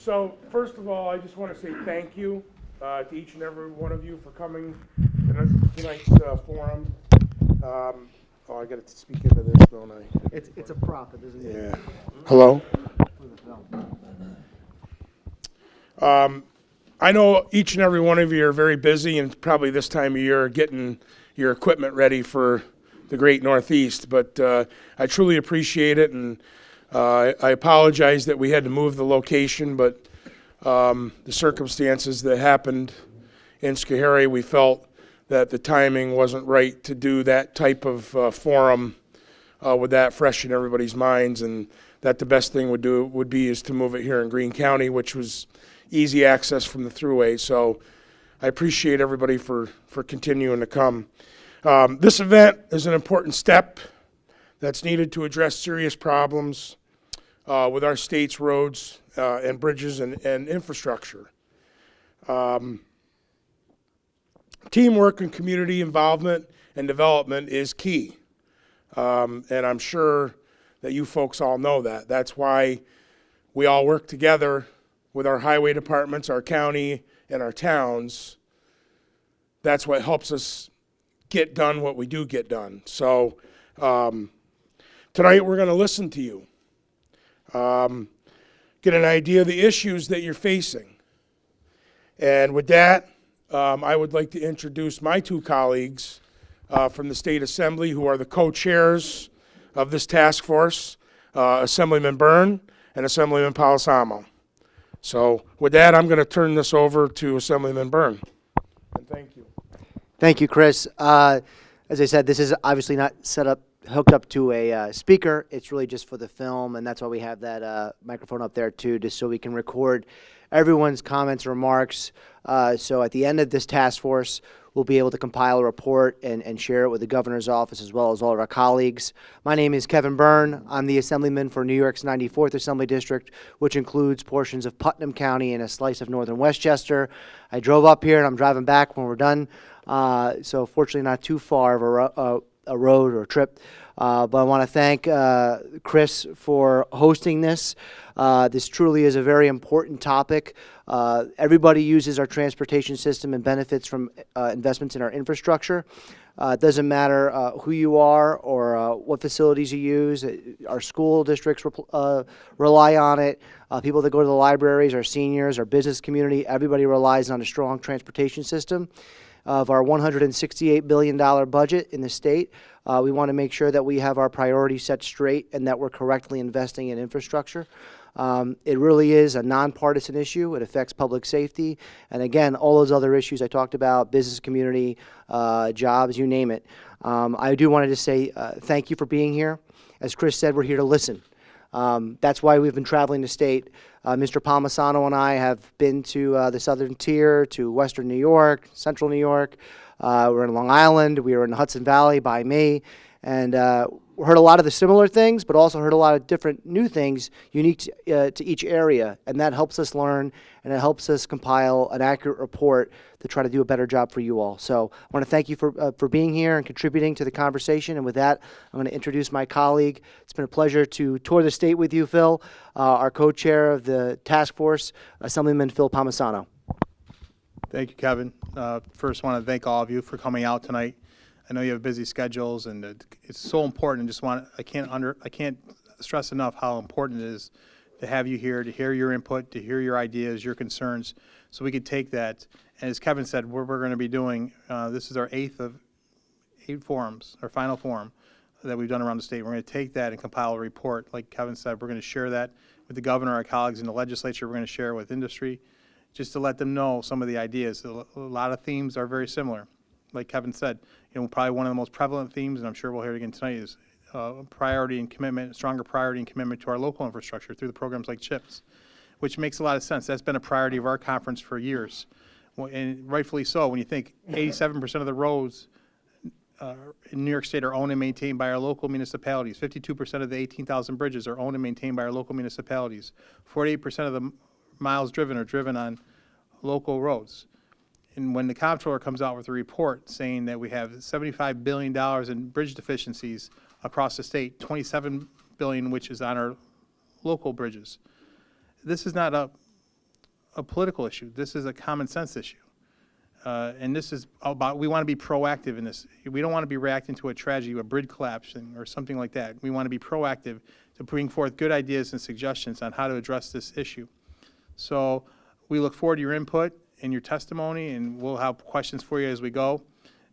So first of all, I just want to say thank you to each and every one of you for coming to tonight's forum. Oh, I got to speak into this, don't I? It's a profit, isn't it? Yeah. Hello? For the film. I know each and every one of you are very busy, and probably this time of year getting your equipment ready for the Great Northeast, but I truly appreciate it, and I apologize that we had to move the location, but the circumstances that happened in Schoharie, we felt that the timing wasn't right to do that type of forum with that fresh in everybody's minds, and that the best thing would be is to move it here in Greene County, which was easy access from the thruway. So I appreciate everybody for continuing to come. This event is an important step that's needed to address serious problems with our state's roads and bridges and infrastructure. Teamwork and community involvement and development is key. And I'm sure that you folks all know that. That's why we all work together with our highway departments, our county, and our towns. That's what helps us get done what we do get done. So tonight we're going to listen to you, get an idea of the issues that you're facing. And with that, I would like to introduce my two colleagues from the State Assembly who are the co-chairs of this task force, Assemblyman Byrne and Assemblyman Palasamo. So with that, I'm going to turn this over to Assemblyman Byrne. And thank you. Thank you, Chris. As I said, this is obviously not hooked up to a speaker. It's really just for the film, and that's why we have that microphone up there too, just so we can record everyone's comments and remarks. So at the end of this task force, we'll be able to compile a report and share it with the governor's office as well as all of our colleagues. My name is Kevin Byrne. I'm the Assemblyman for New York's 94th Assembly District, which includes portions of Putnam County and a slice of northern Westchester. I drove up here and I'm driving back when we're done. So fortunately not too far of a road or a trip. But I want to thank Chris for hosting this. This truly is a very important topic. Everybody uses our transportation system and benefits from investments in our infrastructure. It doesn't matter who you are or what facilities you use. Our school districts rely on it. People that go to the libraries, our seniors, our business community, everybody relies on a strong transportation system. Of our $168 billion budget in the state, we want to make sure that we have our priorities set straight and that we're correctly investing in infrastructure. It really is a nonpartisan issue. It affects public safety. And again, all those other issues I talked about, business community, jobs, you name it. I do want to just say thank you for being here. As Chris said, we're here to listen. That's why we've been traveling the state. Mr. Palmisano and I have been to the southern tier, to western New York, central New York. We're in Long Island. We were in the Hudson Valley by me. And we heard a lot of the similar things, but also heard a lot of different new things unique to each area. And that helps us learn, and it helps us compile an accurate report to try to do a better job for you all. So I want to thank you for being here and contributing to the conversation. And with that, I'm going to introduce my colleague. It's been a pleasure to tour the state with you, Phil, our co-chair of the task force, Assemblyman Phil Palmisano. Thank you, Kevin. First, want to thank all of you for coming out tonight. I know you have busy schedules, and it's so important. I can't stress enough how important it is to have you here, to hear your input, to hear your ideas, your concerns, so we could take that. And as Kevin said, what we're going to be doing, this is our eighth of 8 forums, our final forum that we've done around the state. We're going to take that and compile a report. Like Kevin said, we're going to share that with the governor, our colleagues in the legislature. We're going to share it with industry, just to let them know some of the ideas. A lot of themes are very similar. Like Kevin said, probably one of the most prevalent themes, and I'm sure we'll hear it again tonight, is priority and commitment, stronger priority and commitment to our local infrastructure through the programs like CHIPS, which makes a lot of sense. That's been a priority of our conference for years, and rightfully so. When you think 87% of the roads in New York State are owned and maintained by our local municipalities, 52% of the 18,000 bridges are owned and maintained by our local municipalities, 48% of the miles driven are driven on local roads. And when the comptroller comes out with a report saying that we have $75 billion in bridge deficiencies across the state, $27 billion which is on our local bridges, this is not a a political issue. This is a common sense issue. And this is about, we want to be proactive in this. We don't want to be reacting to a tragedy, a bridge collapsing or something like that. We want to be proactive to bring forth good ideas and suggestions on how to address this issue. So we look forward to your input and your testimony, and we'll have questions for you as we go.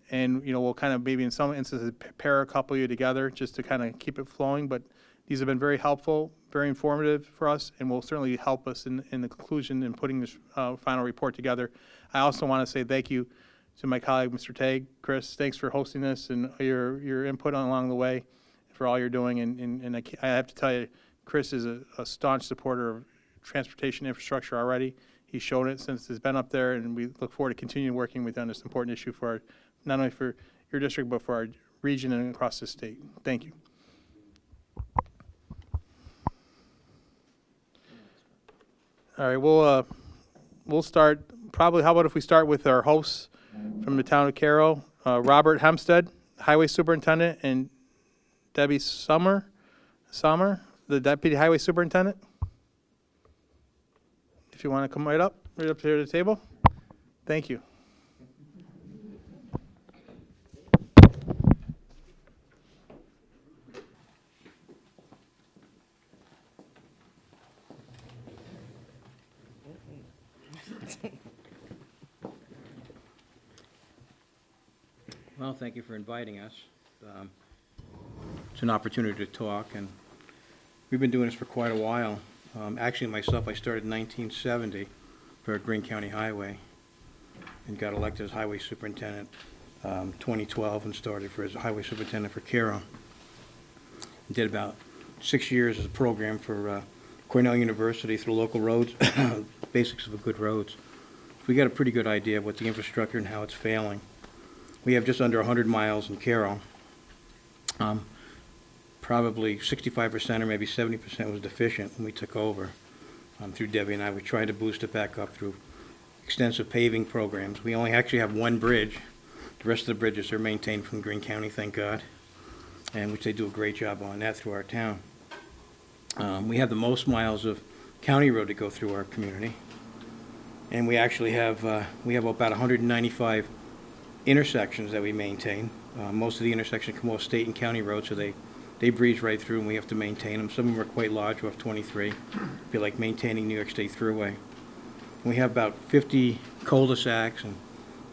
And, we'll kind of maybe in some instances pair a couple of you together just to kind of keep it flowing. But these have been very helpful, very informative for us, and will certainly help us in the conclusion in putting this final report together. I also want to say thank you to my colleague, Mr. Tague. Chris, thanks for hosting this and your input along the way, for all you're doing. And I have to tell you, Chris is a staunch supporter of transportation infrastructure already. He's shown it since he's been up there, and we look forward to continuing working with you on this important issue for not only for your district, but for our region and across the state. Thank you. All right, we'll start, probably, how about if we start with our hosts from the town of Cairo, Robert Hempstead, Highway Superintendent, and Debbie Sommer, the Deputy Highway Superintendent. If you want to come right up here to the table. Thank you. Well, thank you for inviting us. It's an opportunity to talk, and we've been doing this for quite a while. Actually, myself, I started in 1970 for Greene County Highway and got elected as Highway Superintendent 2012 and started as Highway Superintendent for Cairo. Did about 6 years as a program for Cornell University through local roads, basics of a good roads. We got a pretty good idea of what the infrastructure and how it's failing. We have just under 100 miles in Cairo. Probably 65% or maybe 70% was deficient when we took over. Through Debbie and I, we tried to boost it back up through extensive paving programs. We only actually have one bridge. The rest of the bridges are maintained from Greene County, thank God, and which they do a great job on that through our town. We have the most miles of county road to go through our community, and we actually have about 195 intersections that we maintain. Most of the intersections come off state and county roads, so they breeze right through, and we have to maintain them. Some of them are quite large. We have 23. Feel like maintaining New York State Thruway. We have about 50 cul-de-sacs and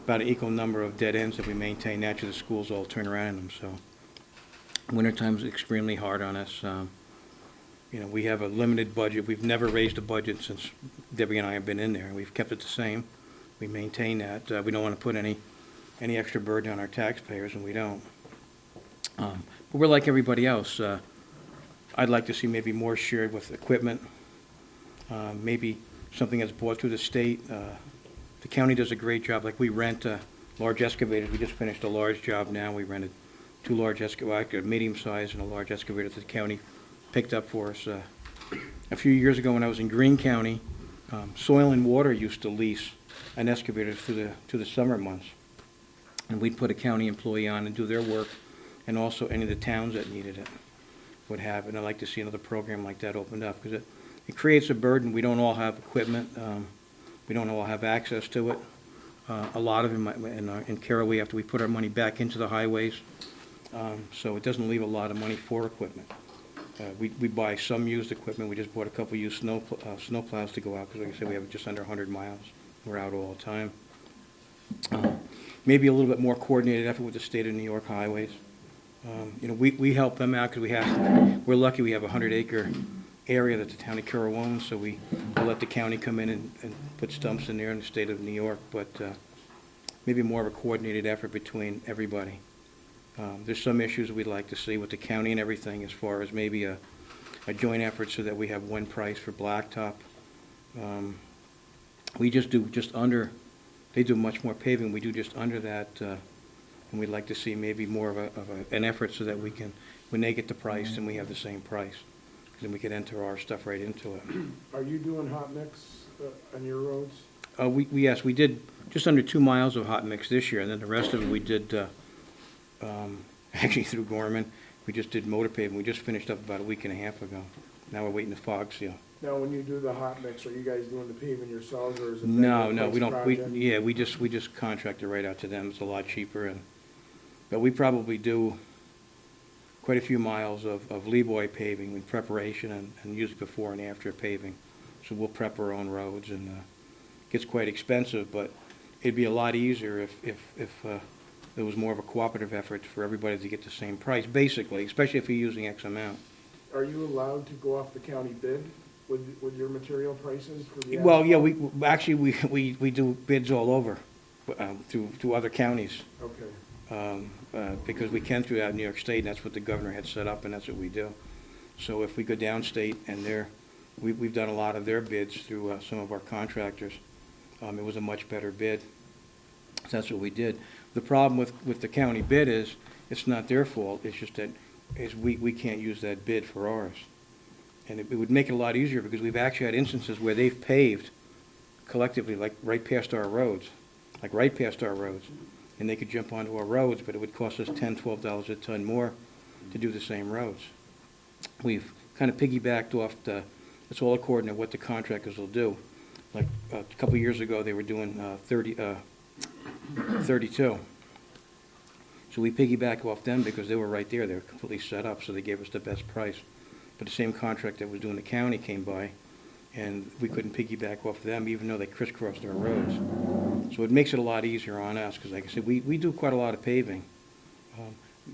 about an equal number of dead ends that we maintain. Naturally, the schools all turn around in them, so wintertime is extremely hard on us. We have a limited budget. We've never raised a budget since Debbie and I have been in there. We've kept it the same. We maintain that. We don't want to put any extra burden on our taxpayers, and we don't. But we're like everybody else. I'd like to see maybe more shared with equipment, maybe something that's bought through the state. The county does a great job. Like we rent large excavators. We just finished a large job now. We rented 2 large excavators, a medium size and a large excavator that the county picked up for us. A few years ago when I was in Greene County, Soil and Water used to lease an excavator through the summer months. And we'd put a county employee on and do their work, and also any of the towns that needed it would have it. And I'd like to see another program like that opened up, because it creates a burden. We don't all have equipment. We don't all have access to it. A lot of them, in Cairo, we put our money back into the highways, so it doesn't leave a lot of money for equipment. We buy some used equipment. We just bought a couple used snow plows to go out, because like I said, we have just under 100 miles. We're out all the time. Maybe a little bit more coordinated effort with the state of New York highways. We help them out because we're lucky we have a 100-acre area that the town of Cairo owns, so we'll let the county come in and put stumps in there in the state of New York, but maybe more of a coordinated effort between everybody. There's some issues we'd like to see with the county and everything, as far as maybe a joint effort so that we have one price for blacktop. We just do under. They do much more paving. We do just under that, and we'd like to see maybe more of an effort so that we can, when they get the price, then we have the same price. Then we could enter our stuff right into it. Are you doing hot mix on your roads? Yes, we did just under 2 miles of hot mix this year, and then the rest of it we did actually through Gorman. We just did motor paving. We just finished up about a week and a half ago. Now we're waiting to fog seal. Now, when you do the hot mix, are you guys doing the paving yourselves, or is it? No, vendor no, we price don't, project? yeah, we just contract it right out to them. It's a lot cheaper, but we probably do quite a few miles of Leeboy paving in preparation and usually before and after paving. So we'll prep our own roads, and it gets quite expensive, but it'd be a lot easier if there was more of a cooperative effort for everybody to get the same price, basically, especially if you're using X amount. Are you allowed to go off the county bid with your material prices for the Well, yeah, asphalt? we do bids all over, through other counties. Okay. Because we can throughout New York State, and that's what the governor had set up, and that's what we do. So if we go downstate, and we've done a lot of their bids through some of our contractors, it was a much better bid. So that's what we did. The problem with the county bid is, it's not their fault, it's just that we can't use that bid for ours. And it would make it a lot easier, because we've actually had instances where they've paved collectively, like right past our roads, and they could jump onto our roads, but it would cost us $10, $12 a ton more to do the same roads. We've kind of piggybacked off it's all according to what the contractors will do. Like a couple of years ago, they were doing 32. So we piggybacked off them because they were right there. They were completely set up, so they gave us the best price. But the same contract that was doing the county came by, and we couldn't piggyback off them, even though they crisscrossed our roads. So it makes it a lot easier on us, because like I said, we do quite a lot of paving.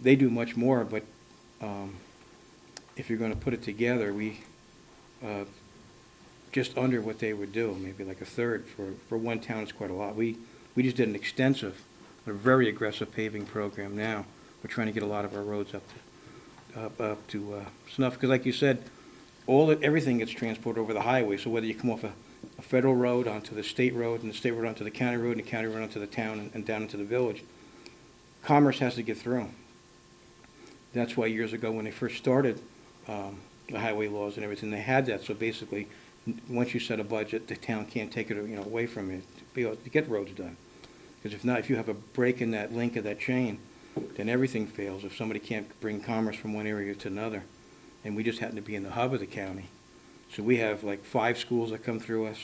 They do much more, but if you're going to put it together, we just under what they would do, maybe like a third. For one town, it's quite a lot. We just did an extensive, a very aggressive paving program now. We're trying to get a lot of our roads up to snuff, because like you said, everything gets transported over the highway. So whether you come off a federal road onto the state road, and the state road onto the county road, and the county road onto the town and down into the village, commerce has to get through. That's why years ago, when they first started the highway laws and everything, they had that. So basically, once you set a budget, the town can't take it, away from you to be able to get roads done. Because if not, if you have a break in that link of that chain, then everything fails. If somebody can't bring commerce from one area to another, and we just happen to be in the hub of the county. So we have like 5 schools that come through us,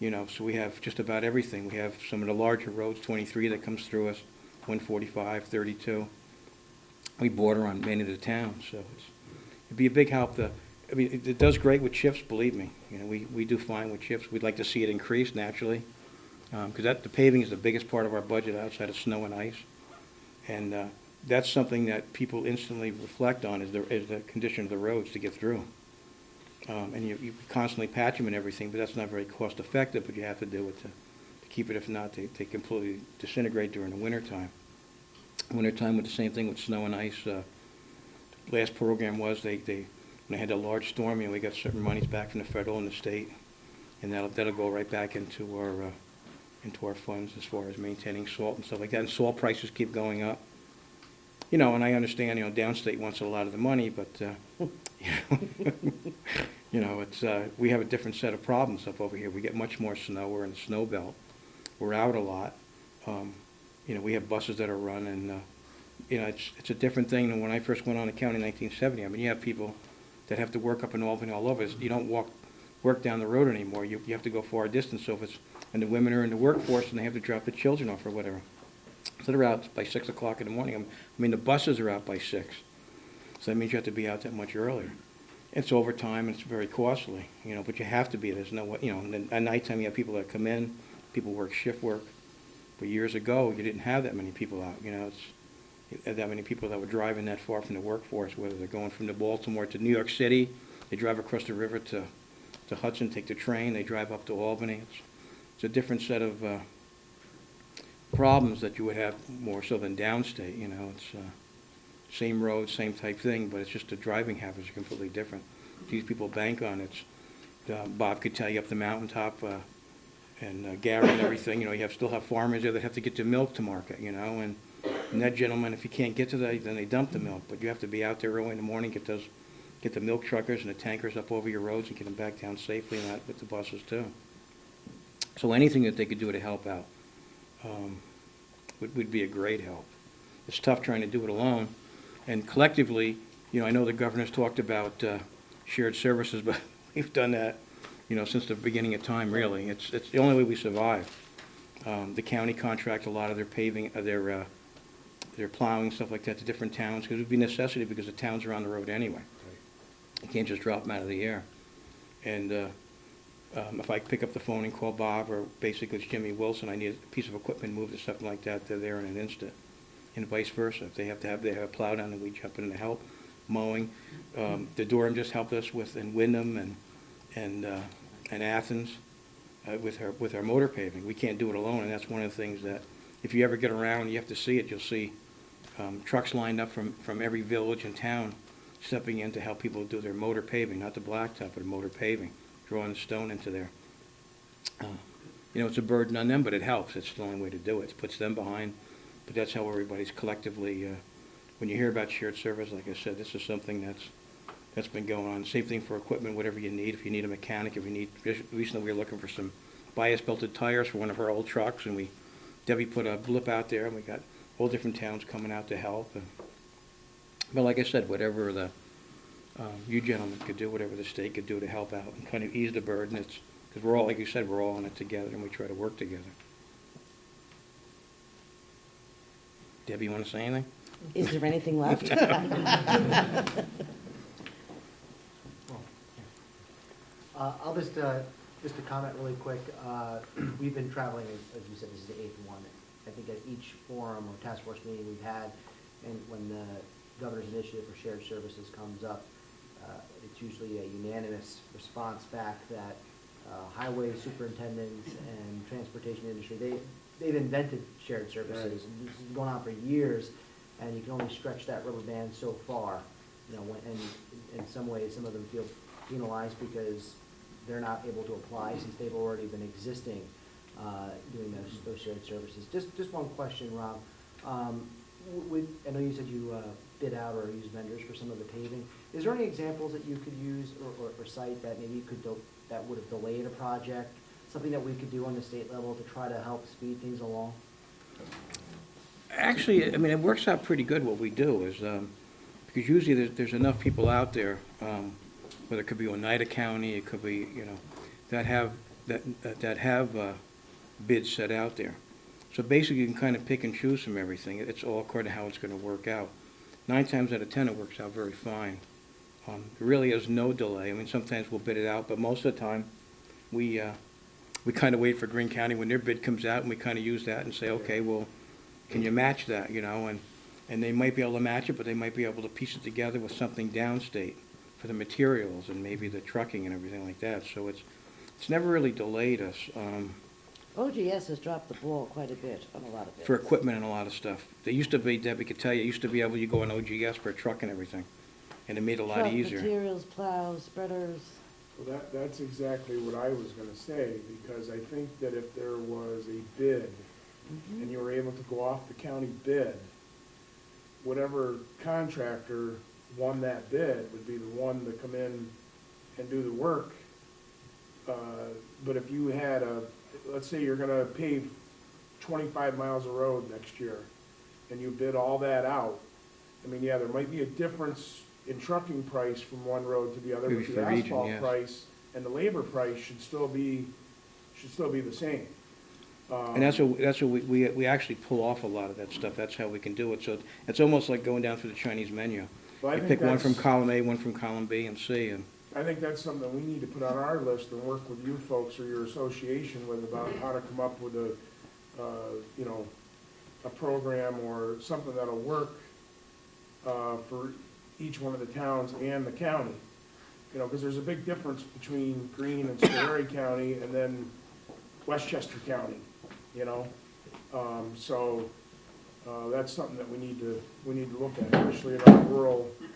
so we have just about everything. We have some of the larger roads, 23 that comes through us, 145, 32. We border on many of the towns, so it'd be a big help. It does great with chips, believe me. We do fine with chips. We'd like to see it increase naturally, because the paving is the biggest part of our budget outside of snow and ice. And that's something that people instantly reflect on, is the condition of the roads to get through. And you constantly patch them and everything, but that's not very cost effective, but you have to do it to keep it. If not, they completely disintegrate during the wintertime. Wintertime with the same thing with snow and ice. Last program was when they had a large storm, we got certain monies back from the federal and the state, and that'll go right back into our funds as far as maintaining salt and stuff like that. And salt prices keep going up. And I understand, downstate wants a lot of the money, but, we have a different set of problems up over here. We get much more snow. We're in the snow belt. We're out a lot. We have buses that are run, and, it's a different thing than when I first went on the county in 1970. You have people that have to work up in Albany all over. You don't work down the road anymore. You have to go far distance. So and the women are in the workforce, and they have to drop the children off or whatever. So they're out by 6 o'clock in the morning. The buses are out by 6. So that means you have to be out that much earlier. It's overtime, and it's very costly, but you have to be. There's no way, and then at nighttime you have people that come in, people work shift work. But years ago, you didn't have that many people out, that many people that were driving that far from the workforce, whether they're going from Baltimore to New York City, they drive across the river to Hudson, take the train, they drive up to Albany. It's a different set of problems that you would have more so than downstate. It's same road, same type thing, but it's just the driving habits are completely different. These people bank on it. Bob could tell you up the mountaintop, and Gary and everything. You still have farmers there that have to get the milk to market. And that gentleman, if you can't get to that, then they dump the milk. But you have to be out there early in the morning, get the milk truckers and the tankers up over your roads and get them back down safely, and that with the buses too. So anything that they could do to help out would be a great help. It's tough trying to do it alone. And collectively, I know the governor's talked about shared services, but we've done that since the beginning of time, really. It's the only way we survive. The county contract a lot of their paving, their plowing, stuff like that to different towns, because it would be necessity because the towns are on the road anyway. You can't just drop them out of the air. And if I pick up the phone and call Bob, or basically it's Jimmy Wilson, I need a piece of equipment moved or something like that, they're there in an instant. And vice versa. If they have a plow down, then we jump in to help. Mowing. The Durham just helped us with, in Wyndham and Athens, with our motor paving. We can't do it alone, and that's one of the things that, if you ever get around, you have to see it, you'll see trucks lined up from every village and town stepping in to help people do their motor paving, not the blacktop, but motor paving, drawing the stone into there. It's a burden on them, but it helps. It's the only way to do it. It puts them behind, but that's how everybody's collectively, when you hear about shared service, like I said, this is something that's been going on. Same thing for equipment, whatever you need. If you need a mechanic, recently we were looking for some bias-belted tires for one of our old trucks, and Debbie put a blip out there, and we got all different towns coming out to help. But like I said, whatever you gentlemen could do, whatever the state could do to help out and kind of ease the burden, because we're all, like you said, we're all in it together, and we try to work together. Debbie, you want to say anything? Is there anything left? I'll just a comment really quick. We've been traveling, as you said, this is the 8th one. I think at each forum or task force meeting we've had, and when the governor's initiative for shared services comes up, it's usually a unanimous response back that highway superintendents and transportation industry, they've invented shared services. Right. And this has been going on for years, and you can only stretch that rubber band so far. And in some ways, some of them feel penalized because they're not able to apply since they've already been existing doing those shared services. Just one question, Rob. I know you said you bid out or use vendors for some of the paving. Is there any examples that you could use or cite that maybe that would have delayed a project? Something that we could do on the state level to try to help speed things along? Actually, I mean, it works out pretty good what we do is, because usually there's enough people out there, whether it could be Oneida County, it could be, that have bids set out there. So basically, you can kind of pick and choose from everything. It's all according to how it's going to work out. 9 times out of 10, it works out very fine. There really is no delay. I mean, sometimes we'll bid it out, but most of the time, we kind of wait for Greene County when their bid comes out, and we kind of use that and say, okay, well, can you match that, And they might be able to match it, but they might be able to piece it together with something downstate for the materials and maybe the trucking and everything like that. So it's never really delayed us. OGS has dropped the ball quite a bit on a lot of it. For equipment and a lot of stuff. They used to be, Debbie could tell you, it used to be able to go on OGS for a truck and everything, and it made it a lot easier. Materials, plows, spreaders. Well, that's exactly what I was gonna say, because I think that if there was a bid, and you were able to go off the county bid, whatever contractor won that bid would be the one to come in and do the work. But if you had let's say you're gonna pave 25 miles of road next year, and you bid all that out, I mean, yeah, there might be a difference in trucking price from one road to the other, Maybe but for the region, asphalt yes. price and the labor price should still be the same. And that's what we actually pull off a lot of that stuff. That's how we can do it. So it's almost like going down through the Chinese menu. Well, I You think pick one from that's- column A, one from column B and C, and I think that's something we need to put on our list and work with you folks or your association with about how to come up with a program or something that'll work, for each one of the towns and the county. Because there's a big difference between Greene and Schoharie County and then Westchester County, So, that's something that we need to look at, especially in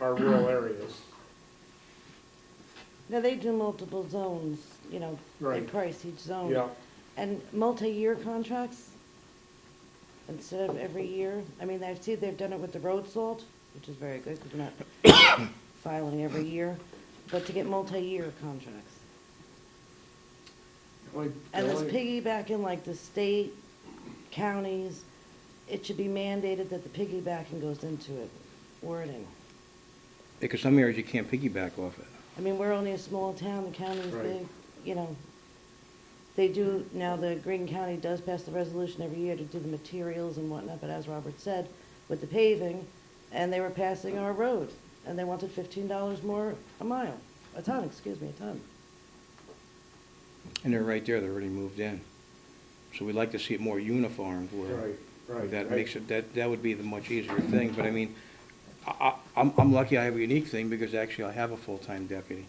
our rural areas. Now, they do multiple zones, they Right. price each zone. Yeah, And multi-year contracts instead of every year. I mean, I've seen they've done it with the road salt, which is very good because we're not filing every year, but to get multi-year contracts. And this piggybacking, like the state, counties, it should be mandated that the piggybacking goes into it, wording. because some areas you can't piggyback off it. I mean, we're only a small town, the county's Right. big. you know, they do, now the Greene County does pass the resolution every year to do the materials and whatnot, but as Robert said, with the paving, and they were passing our road, and they wanted $15 more a ton, a ton. And they're right there, they're already moved in. So we'd like to see it more uniform where that makes it, that would be the much easier thing. But I mean, I'm lucky I have a unique thing because actually I have a full-time deputy.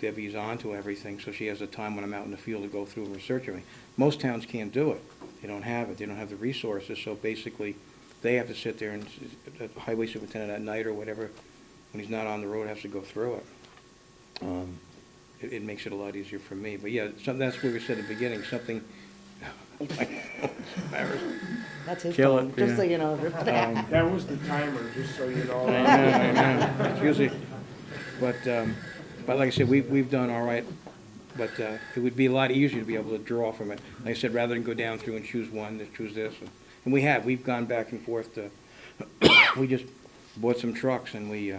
Debbie's on to everything, so she has the time when I'm out in the field to go through and research everything. Most towns can't do it. They don't have it. They don't have the resources, so basically, they have to sit there and, the highway superintendent at night or whatever, when he's not on the road, has to go through it. It makes it a lot easier for me. But yeah, that's what we said at the beginning, something, embarrassing. That's his Kill phone, it, just so yeah. you know. That was the timer, just so you know. I know. It's usually, but like I said, we've done all right, but it would be a lot easier to be able to draw from it. Like I said, rather than go down through and choose one, to choose this. And we've gone back and forth to, we just bought some trucks and we,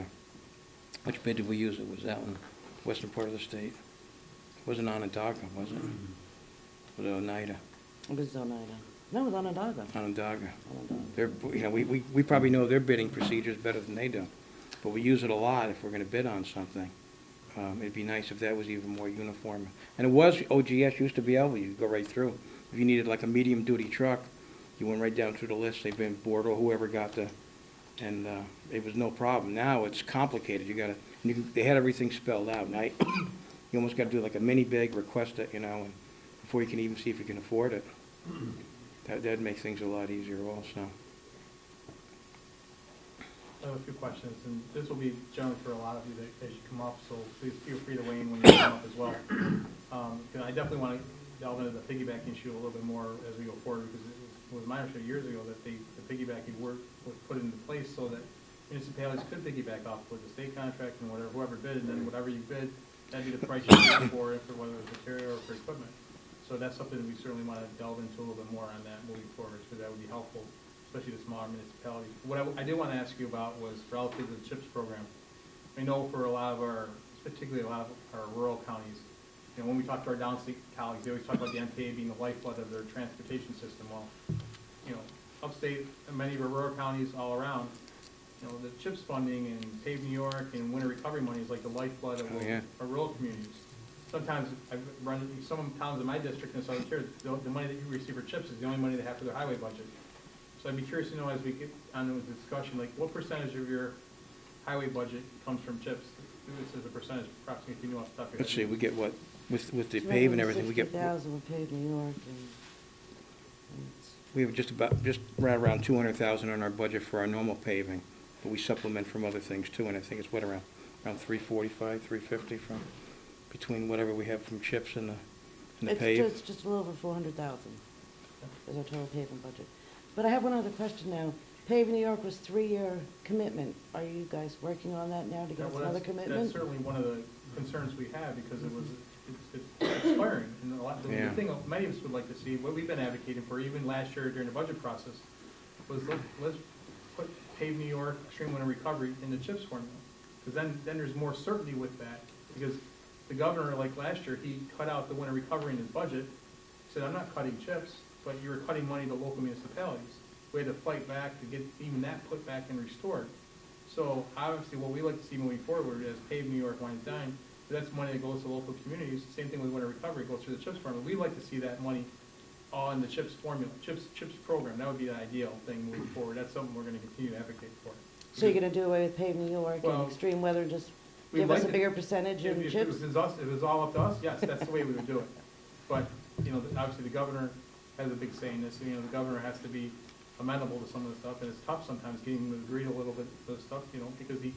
which bid did we use? It was out in the western part of the state. It wasn't Onondaga, was it? Was it Oneida? It was Oneida. No, it was Onondaga. Onondaga. Onondaga. They're, we probably know their bidding procedures better than they do, but we use it a lot if we're gonna bid on something. It'd be nice if that was even more uniform. And it was, OGS used to be able, you go right through. If you needed like a medium-duty truck, you went right down through the list, they've been board or whoever got the, and it was no problem. Now it's complicated, they had everything spelled out. Now, you almost gotta do like a mini-big, request it, and before you can even see if you can afford it. That'd make things a lot easier also. I have a few questions, and this will be generally for a lot of you that as you come up, so please feel free to weigh in when you come up as well. I definitely want to delve into the piggybacking issue a little bit more as we go forward, because it was my understanding years ago that the piggybacking work was put into place so that municipalities could piggyback off with the state contract and whoever bid, and then whatever you bid, that'd be the price you bid for whether it was material or for equipment. So that's something that we certainly want to delve into a little bit more on that moving forward, because that would be helpful, especially the smaller municipalities. What I did want to ask you about was relative to the CHIPS program. I know for a lot of our, particularly a lot of our rural counties, when we talk to our downstate colleagues, they always talk about the MTA being the lifeblood of their transportation system. Well, upstate and many of our rural counties all around, the CHIPS funding and Pave New York and winter recovery money is like the lifeblood of our rural communities. Sometimes I've run into some towns in my district in Southern Tier, the money that you receive for CHIPS is the only money they have for their highway budget. So I'd be curious to know, as we get on with the discussion, like what percentage of your highway budget comes from CHIPS? This is a percentage, approximately, if you know off the top of your head. Let's see, we get what, with the pave and everything, we get, 60,000 with Pave New York and we have just right around 200,000 on our budget for our normal paving, but we supplement from other things too, and I think it's around 345, 350 from, between whatever we have from CHIPS and the pave. it's just a little over 400,000 is our total paving budget. But I have one other question now. Pave New York was 3-year commitment. Are you guys working on that now to get us another commitment? That's certainly one of the concerns we have, because it's expiring. And the thing many of us would like to see, what we've been advocating for even last year during the budget process, was let's put Pave New York, Extreme Winter Recovery in the CHIPS formula. Because then there's more certainty with that. Because the governor, like last year, he cut out the winter recovery in his budget. He said, I'm not cutting CHIPS, but you're cutting money to local municipalities. We had to fight back to get even that put back and restored. So obviously what we like to see moving forward as Pave New York winds down, that's money that goes to local communities. Same thing with winter recovery, goes through the CHIPS formula. We'd like to see that money all in the CHIPS formula, CHIPS program. That would be the ideal thing moving forward. That's something we're going to continue to advocate for. So you're going to do away with Pave New York and extreme weather, just give us a bigger percentage in If CHIPS? it was all up to us, yes, that's the way we would do it. But, obviously the governor has a big say in this. The governor has to be amenable to some of the stuff, and it's tough sometimes getting him to agree a little bit to the stuff, because he,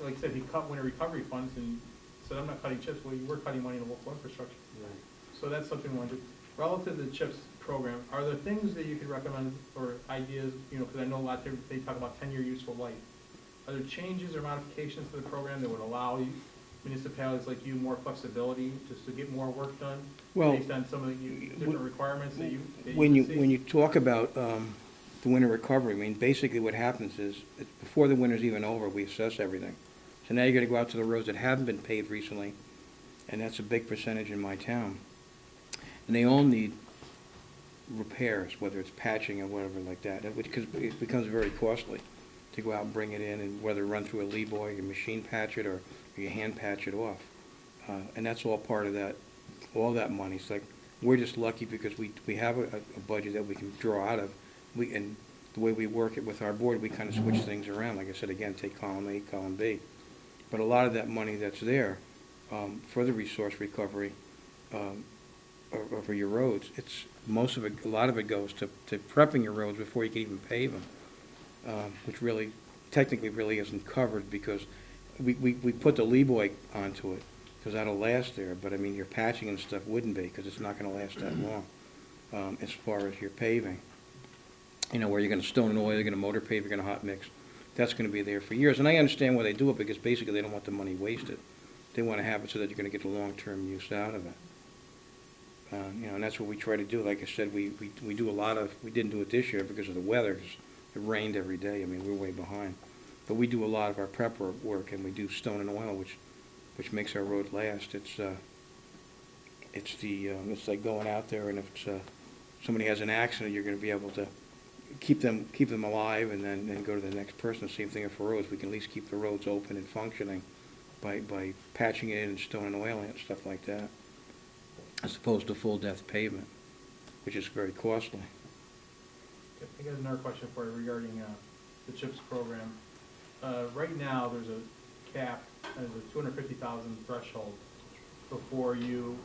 like I said, he cut winter recovery funds and said, I'm not cutting CHIPS. Well, you were cutting money in local infrastructure. Right. So that's something we want to do. Relative to the CHIPS program, are there things that you could recommend or ideas, because I know a lot of they talk about 10-year useful life. Are there changes or modifications to the program that would allow municipalities like you more flexibility just to get more work done based on some of the different requirements that you When see? you talk about the winter recovery, basically what happens is, before the winter's even over, we assess everything. So now you're gonna go out to the roads that haven't been paved recently, and that's a big percentage in my town. And they all need repairs, whether it's patching or whatever like that, because it becomes very costly to go out and bring it in, and whether run through a Lee-Boy, you machine patch it, or you hand patch it off. And that's all part of that, all that money. It's like, we're just lucky because we have a budget that we can draw out of. And the way we work it with our board, we kind of switch things around. Like I said, again, take column A, column B. But a lot of that money that's there for the resource recovery, or for your roads, a lot of it goes to prepping your roads before you can even pave them, which really, technically really isn't covered because we put the Lee-Boy onto it, because that'll last there, but I mean, your patching and stuff wouldn't be, because it's not gonna last that long, as far as your paving. You know, where you're gonna stone and oil, you're gonna motor pave, you're gonna hot mix, that's gonna be there for years, and I understand why they do it, because basically they don't want the money wasted. They wanna have it so that you're gonna get the long-term use out of it. You know, and that's what we try to do. Like I said, we do a lot of, we didn't do it this year because of the weather, 'cause it rained every day. I mean, we're way behind. But we do a lot of our prep work, and we do stone and oil, which makes our road last. It's like going out there, and if somebody has an accident, you're gonna be able to keep them alive, and then go to the next person. Same thing for roads. We can at least keep the roads open and functioning by patching it in and stone and oiling it and stuff like that, as opposed to full depth pavement, which is very costly. I got another question for you regarding the CHIPS program. Right now, there's a cap, there's a 250,000 threshold before you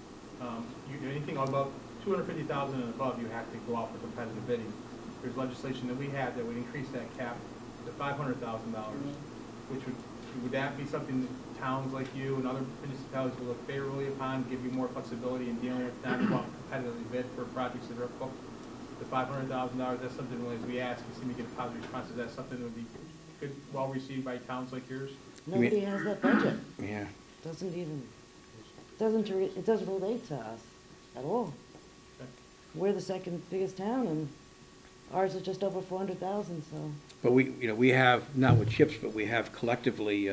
anything above 250,000 and above, you have to go out for competitive bidding. There's legislation that we have that would increase that cap to $500,000, which would that be something that towns like you and other municipalities would look favorably upon, give you more flexibility in dealing with not go out and competitively bid for projects that are up to $500,000? That's something, as we ask, we seem to get a positive response. Is that something that would be good, well received by towns like yours? Nobody has that budget. Yeah. It doesn't relate to us at all. Okay. We're the second biggest town, and ours is just over 400,000, so. But we have, not with CHIPS, but we have collectively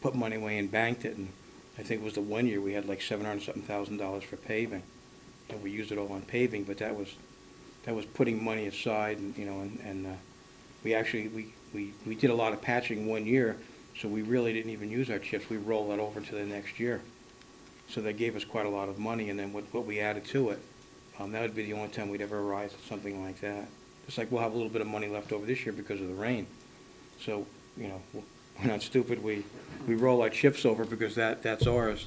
put money away and banked it, and I think it was the one year we had like $700,000 for paving, and we used it all on paving, but that was putting money aside, and we actually, we did a lot of patching one year, so we really didn't even use our CHIPS. We rolled that over to the next year. So that gave us quite a lot of money, and then what we added to it, that would be the only time we'd ever rise at something like that. Just like we'll have a little bit of money left over this year because of the rain. So, we're not stupid. We roll our chips over because that's ours,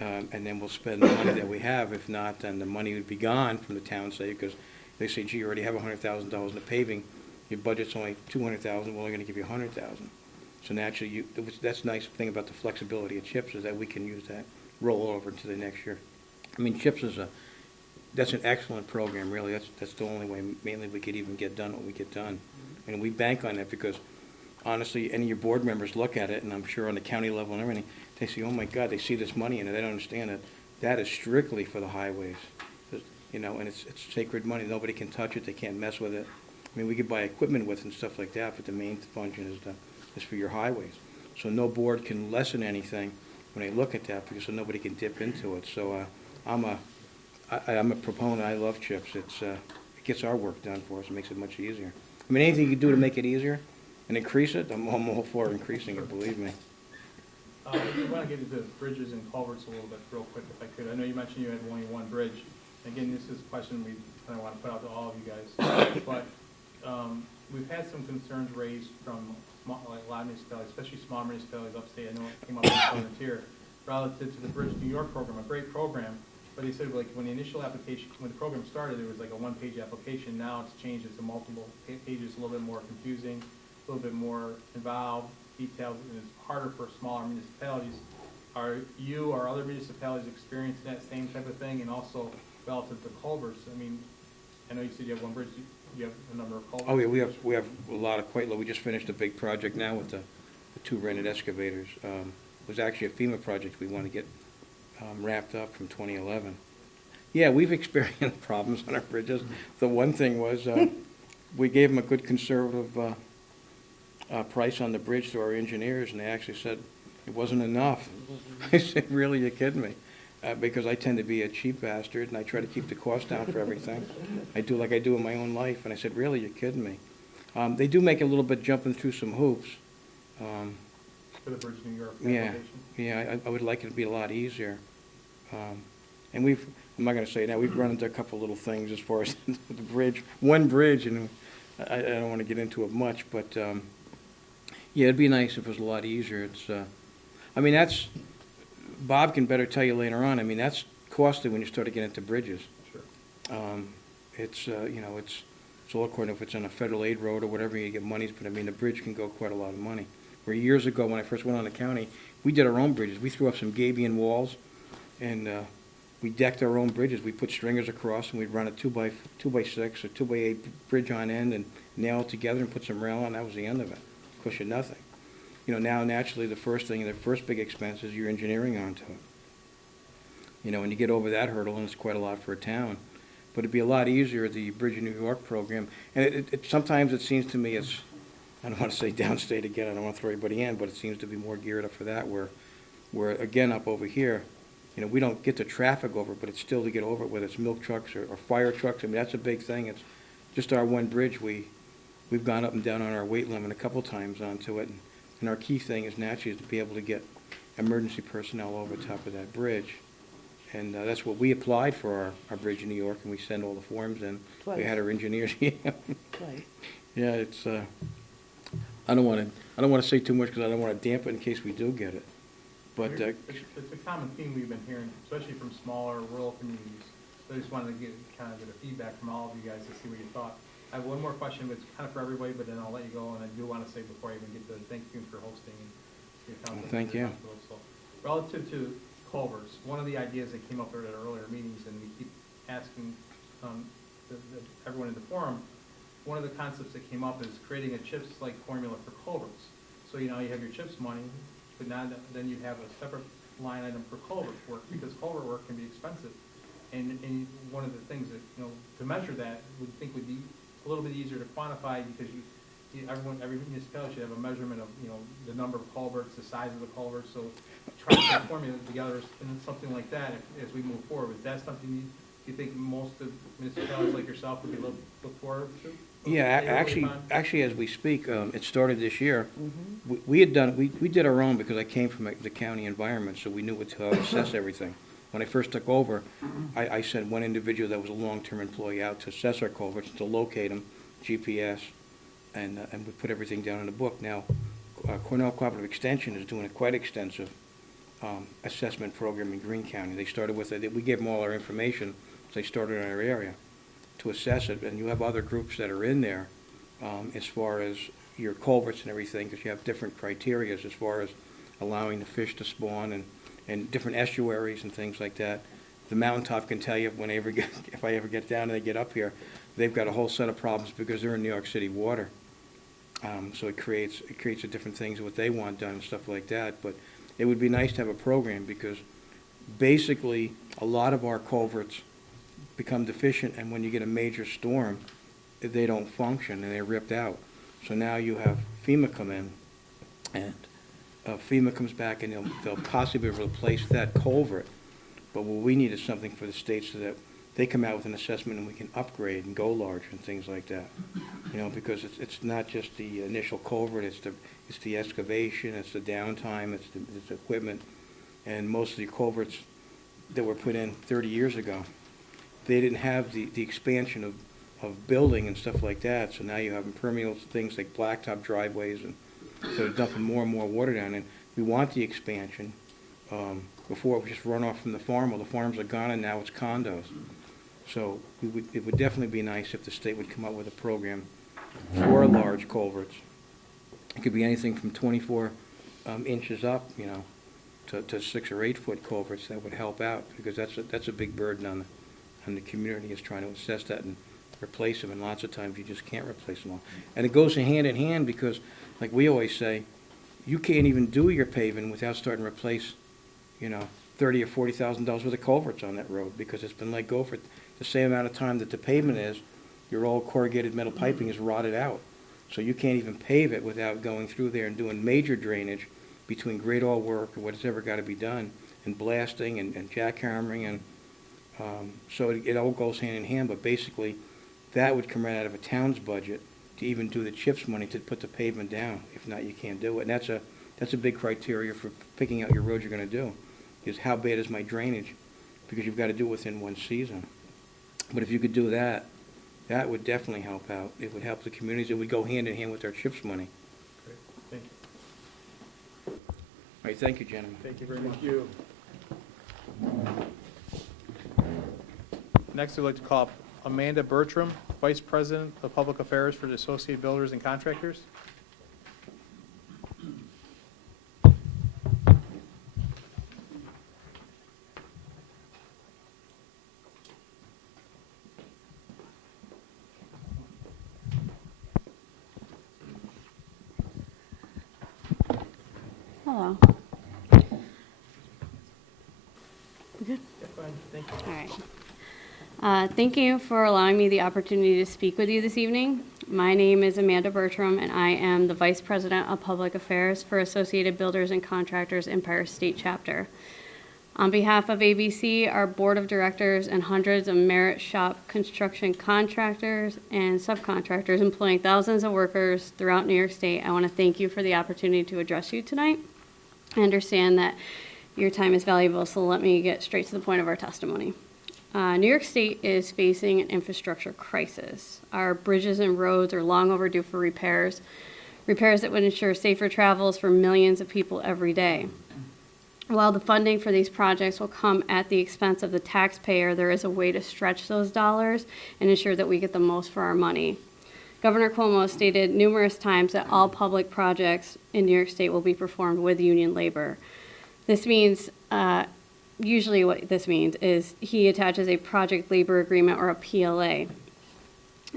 and then we'll spend the money that we have. If not, then the money would be gone from the town, say, because they say, gee, you already have $100,000 in the paving. Your budget's only $200,000. We're only going to give you $100,000. So naturally, that's the nice thing about the flexibility of CHIPS is that we can use that roll over into the next year. I mean, CHIPS that's an excellent program, really. That's the only way mainly we could even get done what we get done. And we bank on it because, honestly, any of your board members look at it, and I'm sure on the county level and everything, they say, oh my God, they see this money in it. They don't understand it. That is strictly for the highways, and it's sacred money. Nobody can touch it. They can't mess with it. I mean, we could buy equipment with and stuff like that, but the main function is for your highways. So no board can lessen anything when they look at that because nobody can dip into it. So I'm a proponent. I love CHIPS. It gets our work done for us. It makes it much easier. I mean, anything you can do to make it easier and increase it, I'm all for increasing it, believe me. I want to get into bridges and culverts a little bit real quick, if I could. I know you mentioned you had only one bridge. Again, this is a question we kind of want to put out to all of you guys. But we've had some concerns raised from like a lot of municipalities, especially small municipalities upstate. I know it came up in the Southern Tier, relative to the Bridge New York program, a great program. But they said, like, when the initial application, when the program started, it was like a one-page application. Now it's changed into multiple pages, a little bit more confusing, a little bit more involved, detailed, and it's harder for smaller municipalities. Are you or other municipalities experiencing that same type of thing? And also relative to culverts, I mean, I know you said you have one bridge. You have a number of culverts. Oh yeah, we have a lot of quite low. We just finished a big project now with the two rented excavators. It was actually a FEMA project we want to get wrapped up from 2011. Yeah, we've experienced problems on our bridges. The one thing was we gave them a good conservative price on the bridge to our engineers, and they actually said, It wasn't enough. I said, really, you're kidding me? Because I tend to be a cheap bastard, and I try to keep the cost down for everything. I do like I do in my own life, and I said, really, you're kidding me? They do make a little bit jumping through some hoops. For the Bridge New York Yeah, application? yeah, I would like it to be a lot easier. And I'm not gonna say that, we've run into a couple little things as far as the bridge, one bridge, and I don't wanna get into it much, but, yeah, it'd be nice if it was a lot easier. It's, I mean, that's, Bob can better tell you later on, I mean, that's costly when you start to get into bridges. Sure. It's, you know, it's all according if it's on a federal aid road or whatever, you get monies, but I mean, the bridge can go quite a lot of money. Where years ago, when I first went on the county, we did our own bridges. We threw up some gabion walls, and we decked our own bridges. We put stringers across, and we'd run a 2x6 or 2x8 bridge on end and nail it together and put some rail on. That was the end of it. Cost you nothing. You know, now naturally, the first big expense is your engineering onto it. You know, when you get over that hurdle, and it's quite a lot for a town. But it'd be a lot easier, the Bridge of New York program. And sometimes it seems to me it's, I don't want to say downstate again, I don't want to throw anybody in, but it seems to be more geared up for that, where again, up over here, you know, we don't get the traffic over, but it's still to get over it, whether it's milk trucks or fire trucks. I mean, that's a big thing. It's just our one bridge, we've gone up and down on our weight limit a couple times onto it. And our key thing is naturally to be able to get emergency personnel over top of that bridge. And that's what we applied for our Bridge in New York, and we send all the forms in. Twice. We had our engineers, yeah. Twice. Yeah, it's, I don't want to say too much because I don't want to dampen it in case we do get it. But, It's a common theme we've been hearing, especially from smaller rural communities. So I just wanted to get kind of a feedback from all of you guys to see what you thought. I have one more question, but it's kind of for everybody, but then I'll let you go. And I do want to say before I even get to thank you for hosting and your council. Thank you. So, relative to culverts, one of the ideas that came up at earlier meetings, and we keep asking everyone in the forum, one of the concepts that came up is creating a CHIPS-like formula for culverts. So, you know, you have your CHIPS money, but now then you have a separate line item for culvert work, because culvert work can be expensive. And one of the things that, you know, to measure that would think would be a little bit easier to quantify, because every municipality should have a measurement of, you know, the number of culverts, the size of the culverts, so trying to put a formula together and something like that as we move forward. Is that something you think most of municipalities like yourself would be look forward to? yeah, actually, as we speak, it started this year. We did our own because I came from the county environment, so we knew how to assess everything. When I first took over, I sent one individual that was a long-term employee out to assess our culverts, to locate them, GPS, and we put everything down in the book. Now, Cornell Cooperative Extension is doing a quite extensive assessment program in Greene County. They started with it. We gave them all our information, so they started in our area to assess it. And you have other groups that are in there as far as your culverts and everything, because you have different criteria as far as allowing the fish to spawn and different estuaries and things like that. The mountaintop can tell you if I ever get down and they get up here, they've got a whole set of problems because they're in New York City water. So it creates a different things what they want done and stuff like that. But it would be nice to have a program, because basically a lot of our culverts become deficient, and when you get a major storm, they don't function and they're ripped out. So now you have FEMA come in, and FEMA comes back and they'll possibly replace that culvert. But what we need is something for the state so that they come out with an assessment and we can upgrade and go larger and things like that. You know, because it's not just the initial culvert, it's the excavation, it's the downtime, it's the equipment. And most of the culverts that were put in 30 years ago, they didn't have the expansion of building and stuff like that. So now you have impermeable things like blacktop driveways, and so they're dumping more and more water down. And we want the expansion. Before it was just runoff from the farm. Well, the farms are gone, and now it's condos. So it would definitely be nice if the state would come up with a program for large culverts. It could be anything from 24 inches up, you know, to 6 or 8 foot culverts. That would help out, because that's a big burden on the community, is trying to assess that and replace them. And lots of times you just can't replace them all. And it goes hand in hand, because, like we always say, you can't even do your paving without starting to replace, you know, $30,000 or $40,000 worth of culverts on that road, because it's been let go for the same amount of time that the pavement is. Your old corrugated metal piping is rotted out. So you can't even pave it without going through there and doing major drainage between grade all work and what's ever got to be done, and blasting and jackhammering, and so it all goes hand in hand, but basically, that would come right out of a town's budget to even do the CHIPS money to put the pavement down. If not, you can't do it. And that's a big criteria for picking out your roads you're going to do, is how bad is my drainage, because you've got to do it within one season. But if you could do that, that would definitely help out. It would help the communities. It would go hand in hand with our CHIPS money. Great. Thank you. All right, thank you, gentlemen. Thank you very much. Thank you. Next, I'd like to call up Amanda Bertram, Vice President of Public Affairs for the Associated Builders and Contractors. Hello. Good? All right. Thank you for allowing me the opportunity to speak with you this evening. My name is Amanda Bertram, and I am the Vice President of Public Affairs for Associated Builders and Contractors Empire State Chapter. On behalf of ABC, our Board of Directors, and hundreds of merit shop construction contractors and subcontractors employing thousands of workers throughout New York State, I want to thank you for the opportunity to address you tonight. I understand that your time is valuable, so let me get straight to the point of our testimony. New York State is facing an infrastructure crisis. Our bridges and roads are long overdue for repairs that would ensure safer travels for millions of people every day. While the funding for these projects will come at the expense of the taxpayer, there is a way to stretch those dollars and ensure that we get the most for our money. Governor Cuomo stated numerous times that all public projects in New York State will be performed with union labor. This means, usually what this means is he attaches a project labor agreement or a PLA.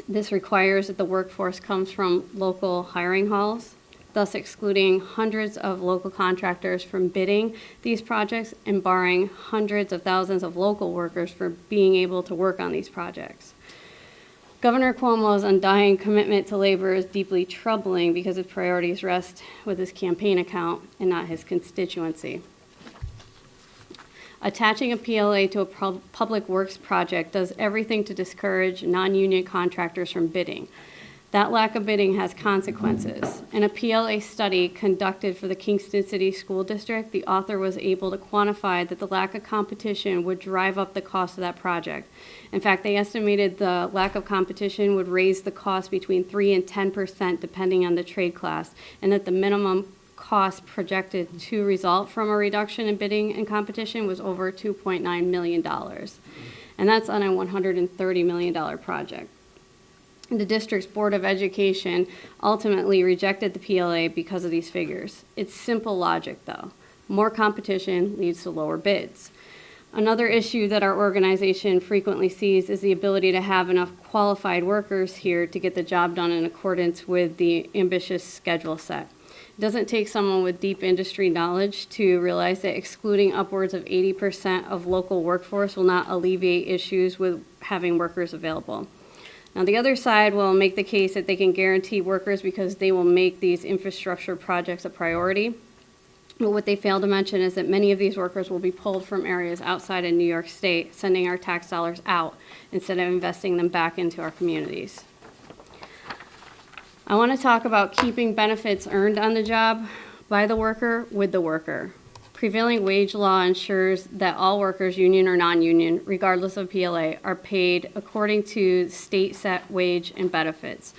This requires that the workforce comes from local hiring halls, thus excluding hundreds of local contractors from bidding these projects and barring hundreds of thousands of local workers from being able to work on these projects. Governor Cuomo's undying commitment to labor is deeply troubling because his priorities rest with his campaign account and not his constituency. Attaching a PLA to a public works project does everything to discourage non-union contractors from bidding. That lack of bidding has consequences. In a PLA study conducted for the Kingston City School District, the author was able to quantify that the lack of competition would drive up the cost of that project. In fact, they estimated the lack of competition would raise the cost between 3 and 10% depending on the trade class, and that the minimum cost projected to result from a reduction in bidding and competition was over $2.9 million. And that's on a $130 million project. The district's Board of Education ultimately rejected the PLA because of these figures. It's simple logic, though. More competition leads to lower bids. Another issue that our organization frequently sees is the ability to have enough qualified workers here to get the job done in accordance with the ambitious schedule set. It doesn't take someone with deep industry knowledge to realize that excluding upwards of 80% of local workforce will not alleviate issues with having workers available. Now, the other side will make the case that they can guarantee workers because they will make these infrastructure projects a priority. But what they fail to mention is that many of these workers will be pulled from areas outside of New York State, sending our tax dollars out instead of investing them back into our communities. I want to talk about keeping benefits earned on the job by the worker with the worker. Prevailing wage law ensures that all workers, union or non-union, regardless of PLA, are paid according to state set wage and benefits.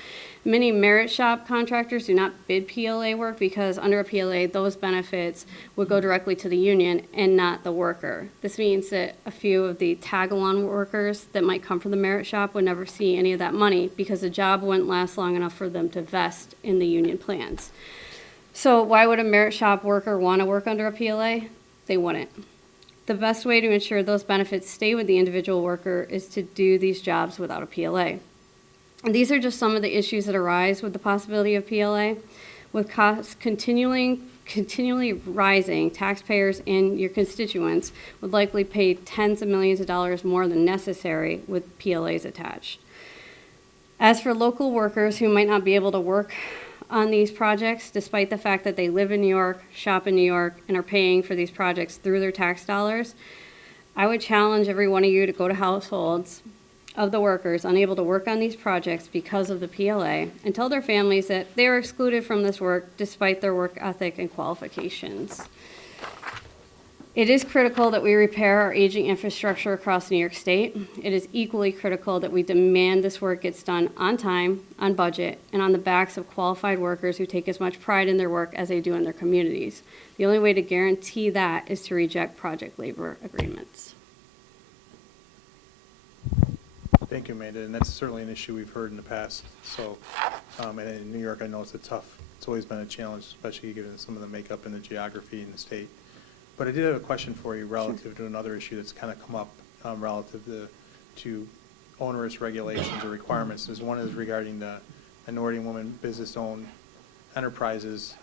Many merit shop contractors do not bid PLA work because under a PLA, those benefits would go directly to the union and not the worker. This means that a few of the tag-along workers that might come from the merit shop would never see any of that money because the job wouldn't last long enough for them to vest in the union plans. So why would a merit shop worker want to work under a PLA? They wouldn't. The best way to ensure those benefits stay with the individual worker is to do these jobs without a PLA. And these are just some of the issues that arise with the possibility of PLA. With costs continually rising, taxpayers and your constituents would likely pay tens of millions of dollars more than necessary with PLAs attached. As for local workers who might not be able to work on these projects, despite the fact that they live in New York, shop in New York, and are paying for these projects through their tax dollars, I would challenge every one of you to go to households of the workers unable to work on these projects because of the PLA and tell their families that they are excluded from this work despite their work ethic and qualifications. It is critical that we repair our aging infrastructure across New York State. It is equally critical that we demand this work gets done on time, on budget, and on the backs of qualified workers who take as much pride in their work as they do in their communities. The only way to guarantee that is to reject project labor agreements. Thank you, Amanda, and that's certainly an issue we've heard in the past. So, and in New York, I know it's always been a challenge, especially given some of the makeup and the geography in the state. But I did have a question for you relative to another issue that's kind of come up relative to onerous regulations or requirements. There's one is regarding the minority and women business-owned enterprises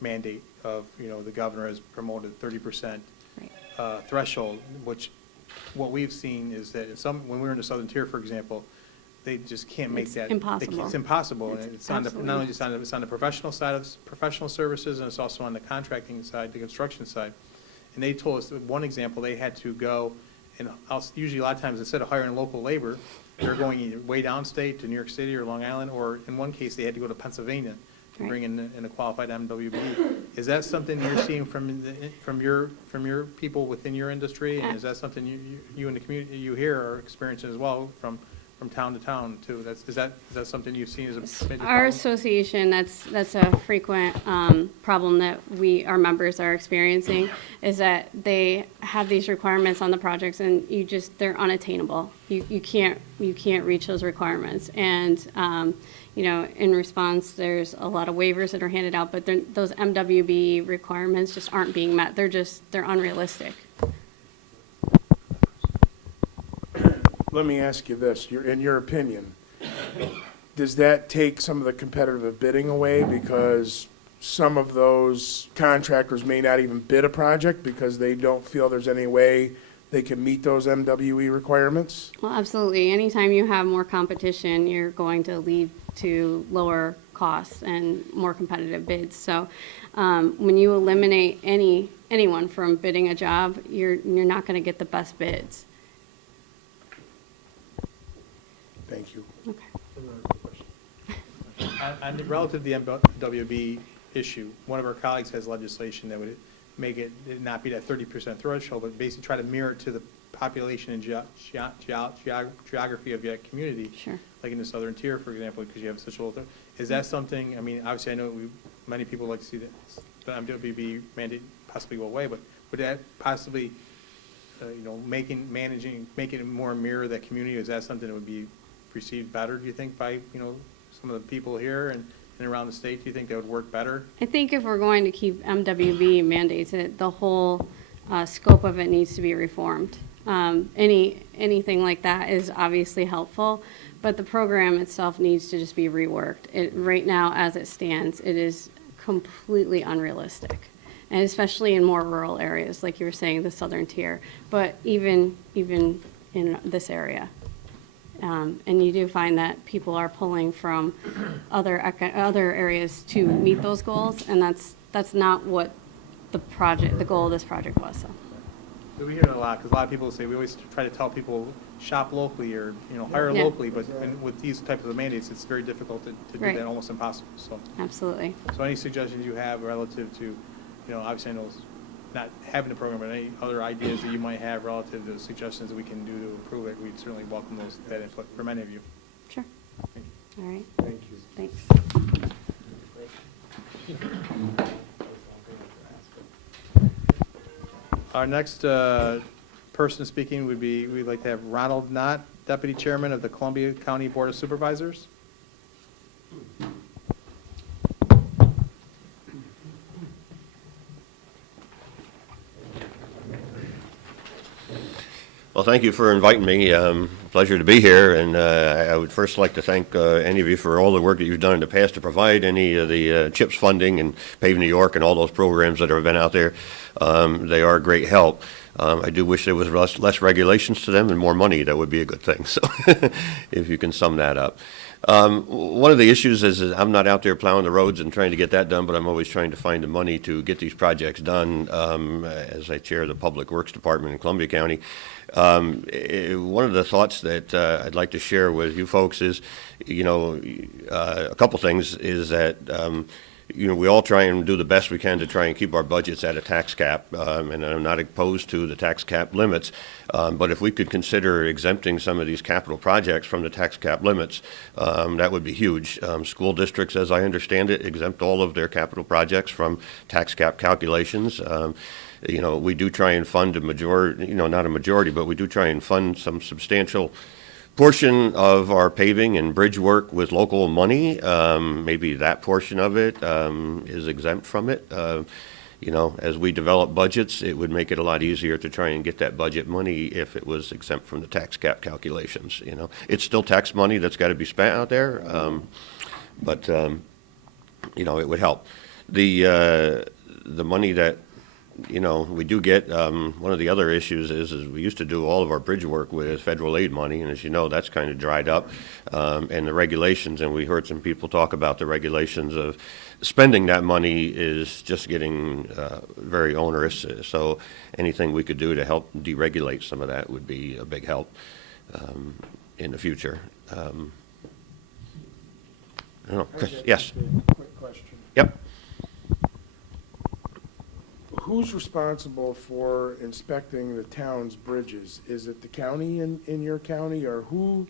mandate of, the governor has promoted 30% threshold, which what we've seen is that when we were in the Southern Tier, for example, they just can't make that. Impossible. It's impossible. And it's on the, absolutely not only just on the, it's on the professional side of professional services, and it's also on the contracting side, the construction side. And they told us, one example, they had to go, and usually a lot of times instead of hiring local labor, they're going either way downstate to New York City or Long Island, or in one case, they had to go to Pennsylvania to Right. bring in a qualified MWB. Is that something you're seeing from your people within your industry? And is that something you in the community, you hear are experiencing as well from town to town too? Is that something you've seen as a major Our problem? association, that's a frequent problem that our members are experiencing, is that they have these requirements on the projects and they're unattainable. You can't reach those requirements. And, in response, there's a lot of waivers that are handed out, but those MWB requirements just aren't being met. They're unrealistic. Let me ask you this, in your opinion, does that take some of the competitive bidding away because some of those contractors may not even bid a project because they don't feel there's any way they can meet those MWE requirements? Well, absolutely. Anytime you have more competition, you're going to lead to lower costs and more competitive bids. So when you eliminate anyone from bidding a job, you're not going to get the best bids. Thank you. Okay. Relative to the MWB issue, one of our colleagues has legislation that would make it not be that 30% threshold, but basically try to mirror it to the population and geography of your community. Sure. Like in the Southern Tier, for example, because you have such a low. Is that something? I mean, obviously, I know many people like to see the MWB mandate possibly go away, but would that possibly, making it more mirror that community? Is that something that would be received better? Do you think by some of the people here and around the state? Do you think that would work better? I think if we're going to keep MWB mandates, the whole scope of it needs to be reformed. Anything like that is obviously helpful, but the program itself needs to just be reworked. Right now, as it stands, it is completely unrealistic, and especially in more rural areas, like you were saying, the Southern Tier, but even in this area. And you do find that people are pulling from other areas to meet those goals, and that's not what the goal of this project was. So. We hear it a lot, because a lot of people say, we always try to tell people, shop locally or, hire Yeah. locally, but with these types of mandates, it's very difficult to do Right. that, almost impossible. So Absolutely. any suggestions you have relative to, obviously I know it's not having the program, but any other ideas that you might have relative to suggestions that we can do to improve it, we'd certainly welcome that input from any of you. Sure. Thank All right. Thank you. Thanks. Our next person speaking we'd like to have Ronald Knott, Deputy Chairman of the Columbia County Board of Supervisors. Well, thank you for inviting me. Pleasure to be here, and I would first like to thank any of you for all the work that you've done in the past to provide any of the CHIPS funding and Pave New York and all those programs that have been out there. They are a great help. I do wish there was less regulations to them and more money. That would be a good thing. So, if you can sum that up. One of the issues is that I'm not out there plowing the roads and trying to get that done, but I'm always trying to find the money to get these projects done. As I chair the Public Works Department in Columbia County, one of the thoughts that I'd like to share with you folks is, a couple things is that, we all try and do the best we can to try and keep our budgets at a tax cap, and I'm not opposed to the tax cap limits, but if we could consider exempting some of these capital projects from the tax cap limits, that would be huge. School districts, as I understand it, exempt all of their capital projects from tax cap calculations. We do try and fund a majority, not a majority, but we do try and fund some substantial portion of our paving and bridge work with local money. Maybe that portion of it is exempt from it. As we develop budgets, it would make it a lot easier to try and get that budget money if it was exempt from the tax cap calculations. It's still tax money that's got to be spent out there, but it would help. The money that we do get, one of the other issues is we used to do all of our bridge work with federal aid money, and as you know, that's kind of dried up. And the regulations, and we heard some people talk about the regulations of spending that money is just getting very onerous. So anything we could do to help deregulate some of that would be a big help in the future. I don't know, Chris, yes? Quick question. Yep. Who's responsible for inspecting the town's bridges? Is it the county in your county, or who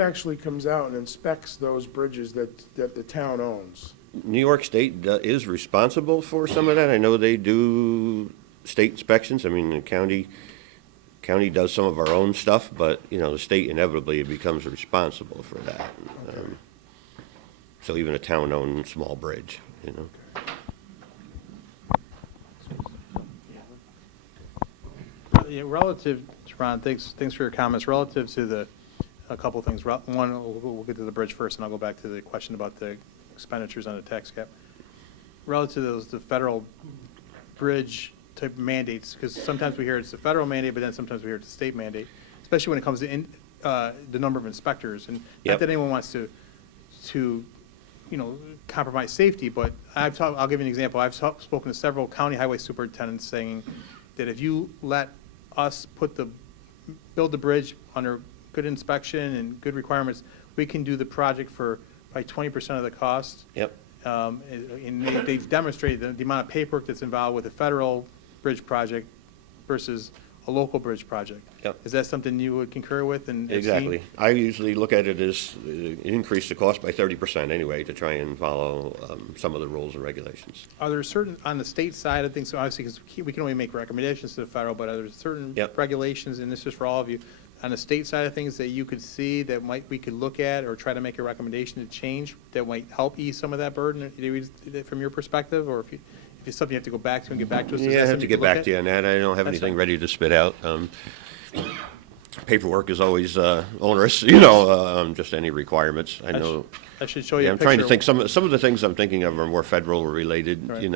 actually comes out and inspects those bridges that the town owns? New York State is responsible for some of that. I know they do state inspections. I mean, the county does some of our own stuff, but, the state inevitably becomes responsible for that. Okay. So even a town-owned small bridge, Yeah, relative, Ron, thanks for your comments. Relative to a couple things. One, we'll get to the bridge first, and I'll go back to the question about the expenditures on the tax cap. Relative to the federal bridge type mandates, because sometimes we hear it's the federal mandate, but then sometimes we hear it's the state mandate, especially when it comes to the number of inspectors. And Yep. not that anyone wants to compromise safety, but I'll give you an example. I've spoken to several county highway superintendents saying that if you let us build the bridge under good inspection and good requirements, we can do the project for probably 20% of the cost. Yep. And they've demonstrated the amount of paperwork that's involved with a federal bridge project versus a local bridge project. Yep. Is that something you would concur with? And have Exactly. seen? I usually look at it as increase the cost by 30% anyway to try and follow some of the rules and regulations. Are there certain, on the state side of things, so obviously, because we can only make recommendations to the federal, but are there certain Yep. regulations, and this is for all of you, on the state side of things that you could see that we could look at or try to make a recommendation to change that might help ease some of that burden from your perspective, or if it's something you have to go back to and get back to us? Is Yeah, that I have something to you get could look back at? to you on that. I don't have That's anything fine. ready to spit out. Paperwork is always onerous, just any requirements. I know. I should show you Yeah, a I'm trying to picture. think, some of the things I'm thinking of are more federal related, Right.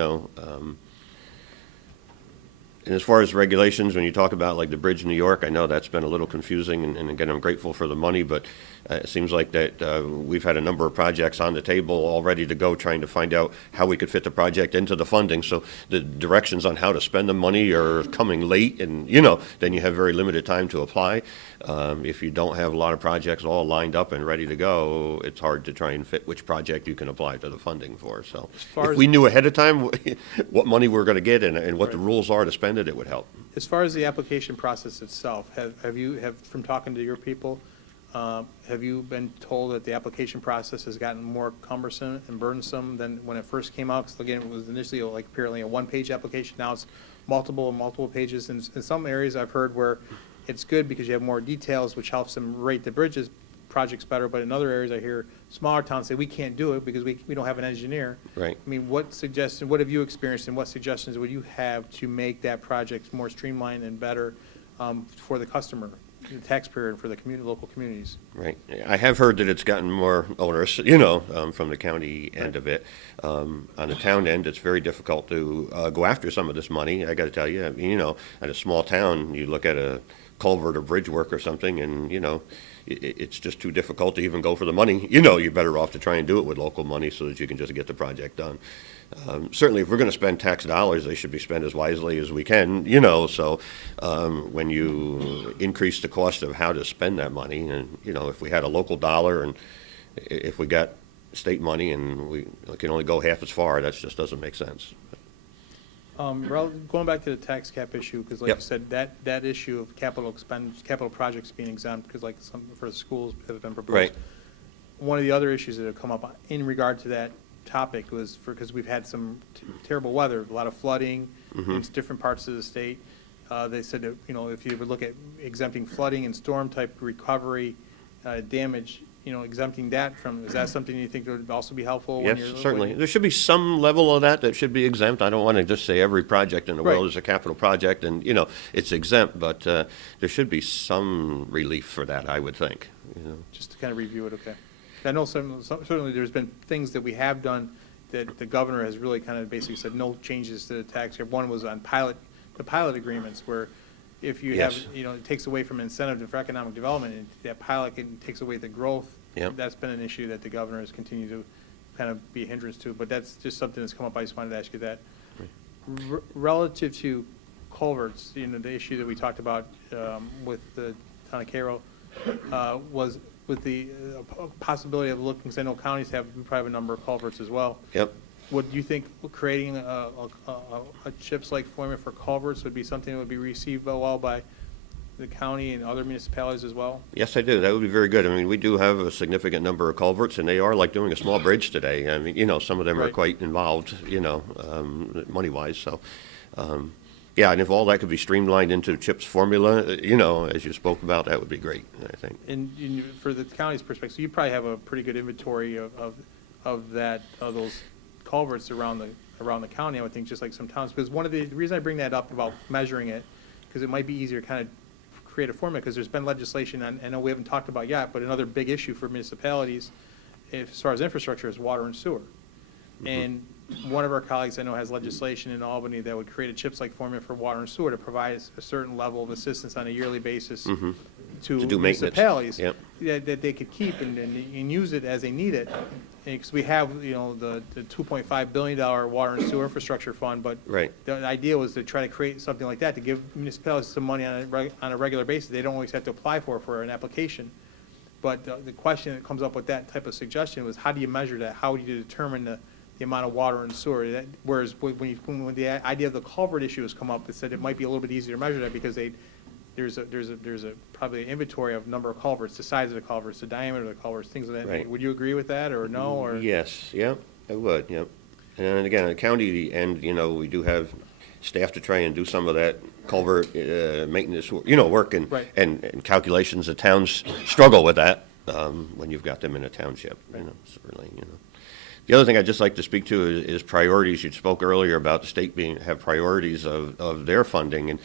And as far as regulations, when you talk about like the bridge in New York, I know that's been a little confusing, and again, I'm grateful for the money, but it seems like that we've had a number of projects on the table all ready to go, trying to find out how we could fit the project into the funding. So the directions on how to spend the money are coming late, and, then you have very limited time to apply. If you don't have a lot of projects all lined up and ready to go, it's hard to try and fit which project you can apply to the funding for. So far if as- we knew ahead of time what money we're going to get and what the rules are to spend it would help. As far as the application process itself, from talking to your people, have you been told that the application process has gotten more cumbersome and burdensome than when it first came out? 'Cause again, it was initially like apparently a one-page application, now it's multiple pages. And in some areas I've heard where it's good because you have more details, which helps them rate the bridges projects better, but in other areas I hear smaller towns say, we can't do it because we don't have an engineer. Right. I mean, what have you experienced, and what suggestions would you have to make that project more streamlined and better for the customer, the taxpayer, and for the local communities. Right. I have heard that it's gotten more onerous, from the county end of it. On the town end, it's very difficult to go after some of this money. I got to tell you, I mean, at a small town, you look at a culvert or bridge work or something, and it's just too difficult to even go for the money. You're better off to try and do it with local money so that you can just get the project done. Certainly, if we're going to spend tax dollars, they should be spent as wisely as we can, so when you increase the cost of how to spend that money, and, if we had a local dollar and if we got state money and we can only go half as far, that just doesn't make sense. Going back to the tax cap issue, because like Yep. you said, that issue of capital projects being exempt, because like some for the schools have been proposed. Right. One of the other issues that have come up in regard to that topic was because we've had some terrible weather, a lot of flooding in different parts of the state. They said that, if you would look at exempting flooding and storm type recovery damage, exempting that from, is that something you think would also be helpful? Yes, certainly. There should be some level of that should be exempt. I don't want to just say every project in the world Right. is a capital project and, it's exempt, but there should be some relief for that, I would think. Just to kind of review it, okay. I know certainly there's been things that we have done that the governor has really kind of basically said no changes to the tax cap. One was on the pilot agreements where if you have, Yes. it takes away from incentive for economic development, and that pilot takes away the growth. Yep. That's been an issue that the governor has continued to kind of be a hindrance to, but that's just something that's come up. I just wanted to ask you that. Relative to culverts, the issue that we talked about with the town of Cairo was with the possibility of looking, because I know counties we probably have a number of culverts as well. Yep. Would you think creating a CHIPS-like formula for culverts would be something that would be received well by the county and other municipalities as well? Yes, I do. That would be very good. I mean, we do have a significant number of culverts, and they are like doing a small bridge today. I mean, some of them are Right. quite involved, money-wise. So, yeah, and if all that could be streamlined into CHIPS formula, as you spoke about, that would be great, I think. And for the county's perspective, so you probably have a pretty good inventory of those culverts around the county, I would think, just like some towns. Because the reason I bring that up about measuring it, because it might be easier to kind of create a formula, because there's been legislation, and I know we haven't talked about yet, but another big issue for municipalities as far as infrastructure is water and sewer. And one of our colleagues I know has legislation in Albany that would create a CHIPS-like formula for water and sewer to provide a certain level of assistance on a yearly basis to do maintenance. municipalities. Yep. That they could keep and use it as they need it. Because we have, the $2.5 billion water and sewer infrastructure fund, but Right. the idea was to try to create something like that, to give municipalities some money on a regular basis. They don't always have to apply for an application. But the question that comes up with that type of suggestion was, how do you measure that? How do you determine the amount of water and sewer? Whereas when the idea of the culvert issue has come up, it said it might be a little bit easier to measure that because there's a probably an inventory of number of culverts, the size of the culverts, the diameter of the culverts, things of that. Right. Would you agree with that, or no? Or Yes, yep, I would, yep. And again, the county end, we do have staff to try and do some of that culvert maintenance, work and, Right. and calculations. The towns struggle with that when you've got them in a township, certainly. The other thing I'd just like to speak to is priorities. You spoke earlier about the state have priorities of their funding, and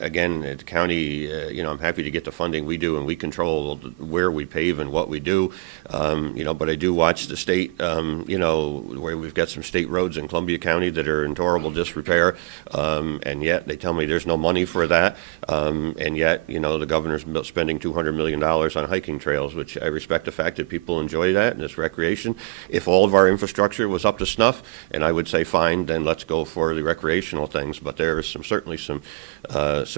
again, at the county, I'm happy to get the funding we do, and we control where we pave and what we do. But I do watch the state, where we've got some state roads in Columbia County that are in horrible disrepair, and yet they tell me there's no money for that. And yet, the governor's spending $200 million on hiking trails, which I respect the fact that people enjoy that and it's recreation. If all of our infrastructure was up to snuff, and I would say, fine, then let's go for the recreational things. But there is certainly some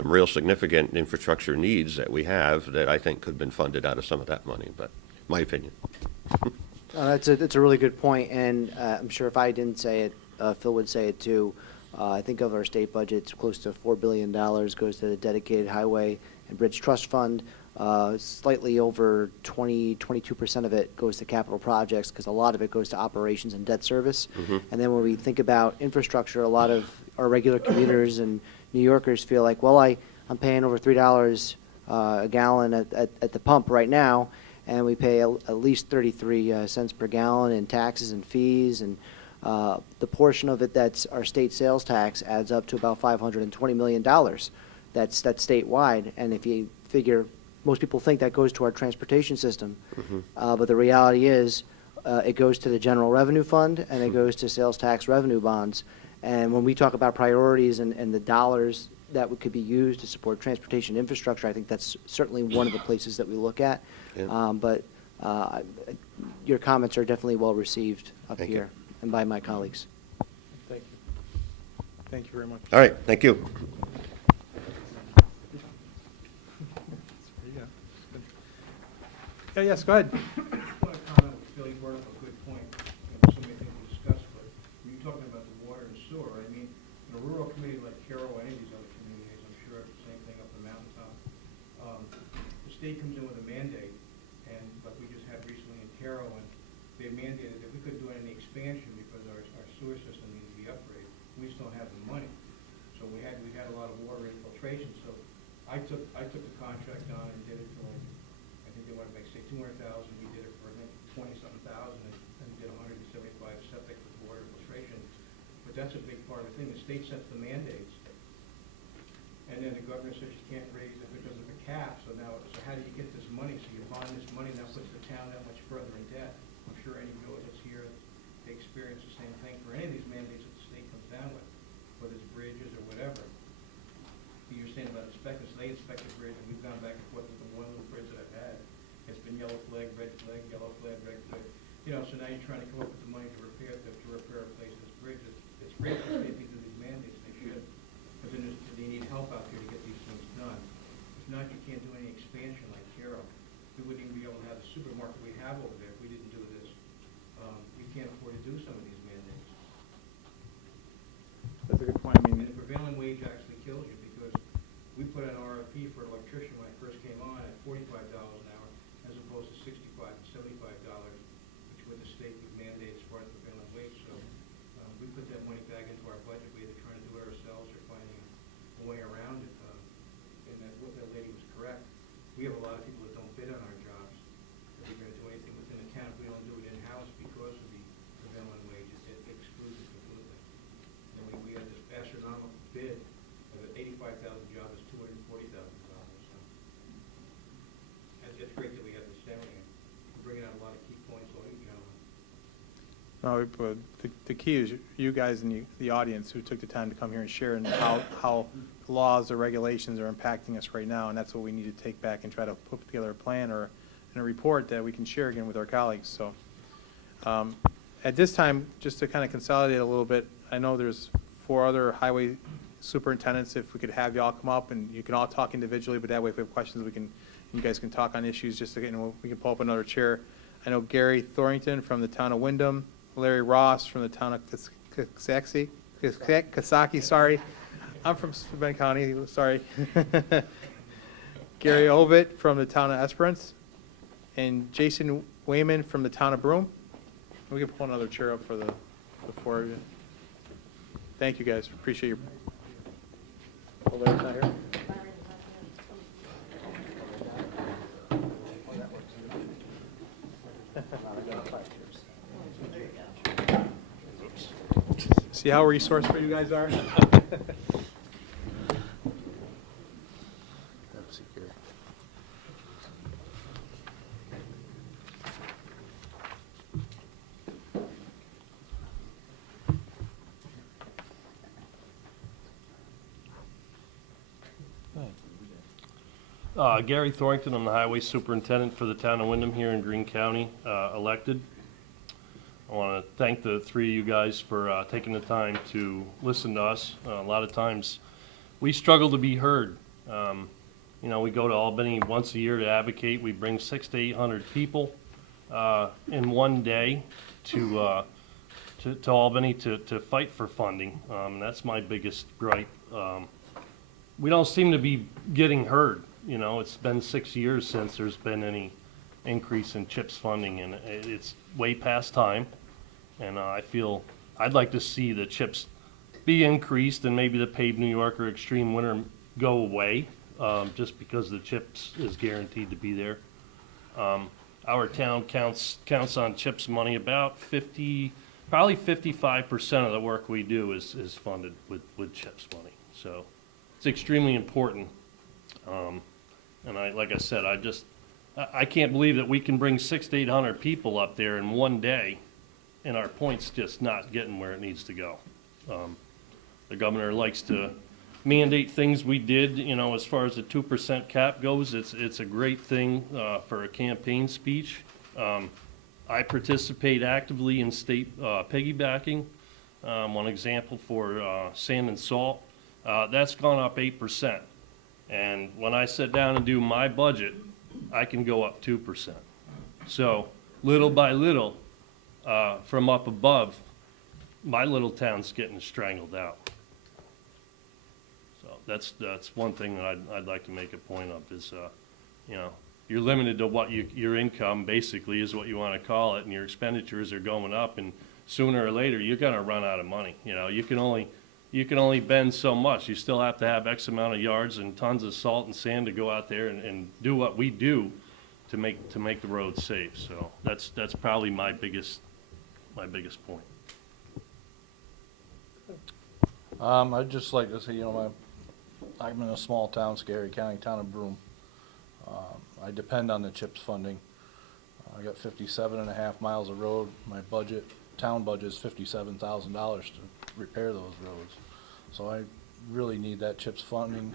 real significant infrastructure needs that we have that I think could have been funded out of some of that money, but my opinion. That's a really good point, and I'm sure if I didn't say it, Phil would say it too. I think of our state budget, it's close to $4 billion goes to the dedicated highway and bridge trust fund. Slightly over 22% of it goes to capital projects, because a lot of it goes to operations and debt service. And then when we think about infrastructure, a lot of our regular commuters and New Yorkers feel like, well, I'm paying over $3 a gallon at the pump right now, and we pay at least 33 cents per gallon in taxes and fees, and the portion of it that's our state sales tax adds up to about $520 million. that's statewide. And if you figure, most people think that goes to our transportation system. But the reality is, it goes to the general revenue fund and it goes to sales tax revenue bonds. And when we talk about priorities and the dollars that could be used to support transportation infrastructure, I think that's certainly one of the places that we look at. Yeah. But your comments are definitely well received up Thank you. here and by my colleagues. Thank you. Thank you very much. All right, thank you. Yeah, yes, go ahead. I want to comment with Phil, you brought up a good point. So many things to discuss, but when you're talking about the water and sewer, I mean, in a rural community like Cairo or any of these other communities, I'm sure it's the same thing up the mountaintop. The state comes in with a mandate, and like we just had recently in Cairo, and they mandated that we couldn't do any expansion because our sewer system needed to be upgraded. We just don't have the money. So we had a lot of water infiltration, so I took the contract on and did it for like, I think they wanted to make, say, 200,000, we did it for, I think, 20-something thousand, and did 175 septic with water infiltration. But that's a big part of the thing, the state sets the mandates, and then the governor says you can't raise it because of the cap, so how do you get this money? So you bond this money, that puts the town that much further in debt. I'm sure any village that's here, they experience the same thing for any of these mandates that the state comes down with, whether it's bridges or whatever. You're saying about inspectors, they inspect the bridge, and we've gone back and forth with the one little bridge that I've had. It's been yellow flag, yellow flag, red flag. You know, so now you're trying to come up with the money to repair or replace this bridge. It's great that they do these mandates, they should. But then they need help out here to get these things done. If not, you can't do any expansion like Cairo. We wouldn't even be able to have the supermarket we have over there if we didn't do this. We can't afford to do some of these mandates. That's a good point. I And mean, the prevailing wage actually kills you, because we put an RFP for an electrician when I first came on at $45 an hour, as opposed to $65 and $75, which with the state would mandate as far as prevailing wage. So we put that money back into our budget. We either trying to do it ourselves or finding a way around it. And what that lady was correct. We have a lot of people that don't bid on our jobs. If we're going to do anything within the town, if we don't do it in-house because of the prevailing wage, it excludes it completely. And we had this astronomical bid of an 85,000 job is $240,000. So it's great that we have this down here. We're bringing out a lot of key points, all you gentlemen. no, but the key is you guys in the audience who took the time to come here and share and how laws or regulations are impacting us right now, and that's what we need to take back and try to put together a plan or a report that we can share again with our colleagues. So at this time, just to kind of consolidate a little bit, I know there's 4 other highway superintendents. If we could have y'all come up and you can all talk individually, but that way if we have questions, you guys can talk on issues just to get, we can pull up another chair. I know Gary Thorington from the town of Wyndham, Larry Ross from the town of Kasaki, sorry. I'm from Ben County, sorry. Gary Ovitt from the town of Esperance, and Jason Wayman from the town of Broome. We can pull another chair up for the 4 of you. Thank you, guys. Appreciate your. Oh, Larry's not here? See how resourceful you guys are? Gary Thorington, I'm the highway superintendent for the town of Wyndham here in Greene County, elected. I want to thank the 3 of you guys for taking the time to listen to us. A lot of times we struggle to be heard. You know, we go to Albany once a year to advocate. We bring 600 to 800 people in one day to Albany to fight for funding. That's my biggest gripe. We don't seem to be getting heard. You know, it's been 6 years since there's been any increase in CHIPS funding, and it's way past time. And I feel I'd like to see the CHIPS be increased, and maybe the paved New York or extreme winter go away, just because the CHIPS is guaranteed to be there. Our town counts on CHIPS money about probably 55% of the work we do is funded with CHIPS money. So it's extremely important. And like I said, I can't believe that we can bring 600 to 800 people up there in one day, and our point's just not getting where it needs to go. The governor likes to mandate things we did, as far as the 2% cap goes. It's a great thing for a campaign speech. I participate actively in state piggybacking. One example for sand and salt, that's gone up 8%. And when I sit down and do my budget, I can go up 2%. So little by little, from up above, my little town's getting strangled out. So that's one thing that I'd like to make a point of is, you're limited to what your income basically is what you want to call it, and your expenditures are going up, and sooner or later you're going to run out of money. You can only bend so much. You still have to have X amount of yards and tons of salt and sand to go out there and do what we do to make the roads safe. So that's probably my biggest point. I'd just like to say, I'm in a small town, Scary County, town of Broome. I depend on the CHIPS funding. I got 57.5 miles of road. My town budget is $57,000 to repair those roads. So I really need that CHIPS funding,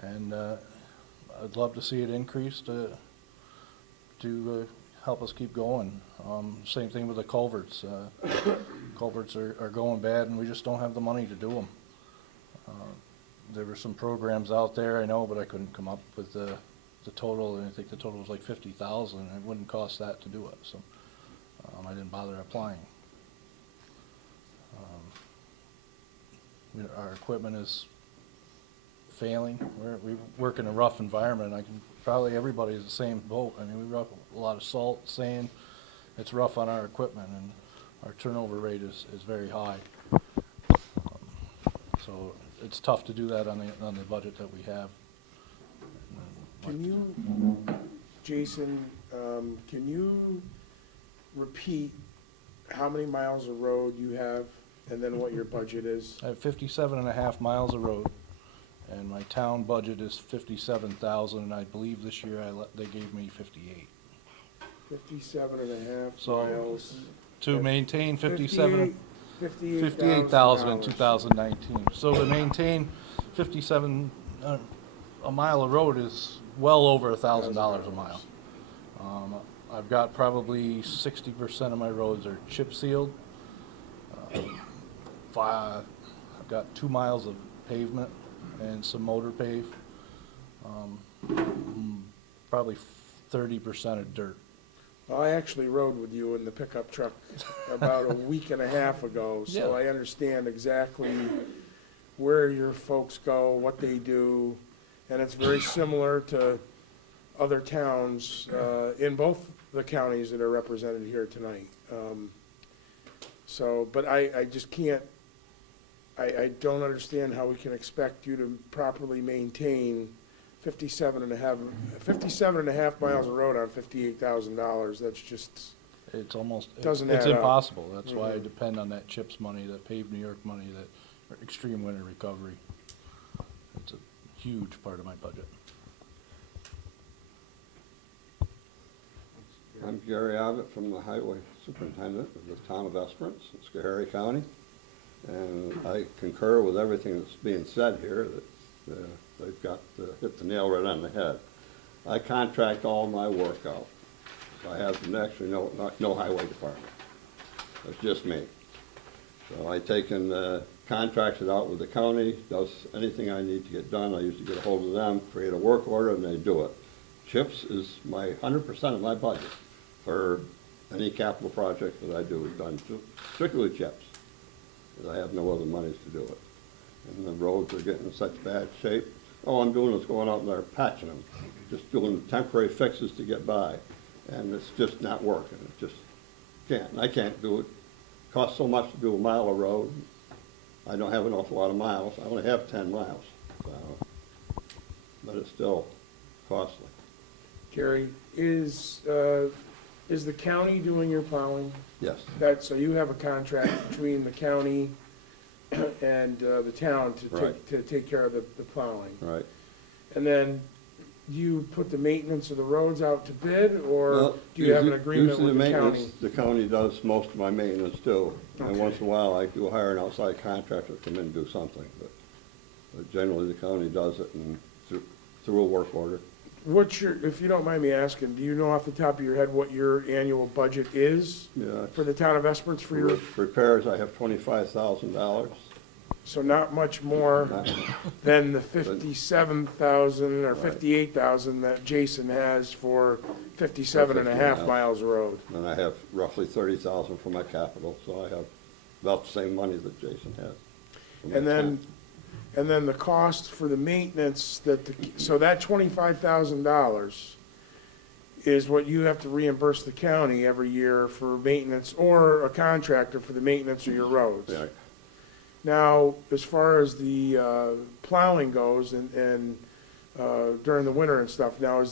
and I'd love to see it increase to help us keep going. Same thing with the culverts. Culverts are going bad, and we just don't have the money to do them. There were some programs out there, I know, but I couldn't come up with the total, and I think the total was like 50,000. It wouldn't cost that to do it, so I didn't bother applying. Our equipment is failing. We work in a rough environment. Probably everybody's the same boat. I mean, we rough a lot of salt, sand. It's rough on our equipment, and our turnover rate is very high. So it's tough to do that on the budget that we have. Can you, Jason, can you repeat how many miles of road you have and then what your budget is? I have 57.5 miles of road, and my town budget is 57,000, and I believe this year they gave me 58. 57 and a half So, miles. To maintain 58,000 58,000 in 2019. So to maintain 57, a mile of road is well over $1,000 a mile. I've got probably 60% of my roads are chip sealed. I've got 2 miles of pavement and some motor pave. Probably 30% of dirt. Well, I actually rode with you in the pickup truck about a week and a half ago, so Yeah. I understand exactly where your folks go, what they do, and it's very similar to other towns in both the counties that are represented here tonight. But I just can't, I don't understand how we can expect you to properly maintain 57 and a half miles of road on $58,000. That's just, It's almost, Doesn't it's add up. impossible. That's why I depend on that CHIPS money, that Pave New York money, that extreme winter recovery. It's a huge part of my budget. I'm Gary Abbott from the Highway Superintendent of the Town of Esperance in Schoharie County. And I concur with everything that's being said here, that they've got hit the nail right on the head. I contract all my work out. So I have actually no highway department. It's just me. So I take and contract it out with the county, does anything I need to get done. I usually get a hold of them, create a work order, and they do it. CHIPS is my 100% of my budget for any capital project that I do is done strictly with CHIPS. I have no other monies to do it. And the roads are getting in such bad shape. All I'm doing is going out and they're patching them, just doing temporary fixes to get by. And it's just not working. It just can't. And I can't do it. It costs so much to do a mile of road. I don't have an awful lot of miles. I only have 10 miles. So, but it's still costly. Gary, is the county doing your plowing? Yes. So you have a contract between the county and the town to Right. take care of the plowing. Right. And then do you put the maintenance of the roads out to bid, or Well, do you have an usually- agreement usually with the maintenance- county? The county does most of my maintenance too. And Okay. once in a while, I do hire an outside contractor to come in and do something, but generally the county does it and through a work order. What's your, if you don't mind me asking, do you know off the top of your head what your annual budget is Yeah. for the town of Esperance for your, Repairs, I have $25,000. so not much more than the 57,000 or Right. 58,000 that Jason has for 57 and a half 59. miles of road? And I have roughly 30,000 for my capital, so I have about the same money that Jason has. for my And then the cost for the maintenance so that $25,000 is what you have to reimburse the county every year for maintenance, or a contractor for the maintenance of your roads. Yeah, Now, as far as the plowing goes and during the winter and stuff, now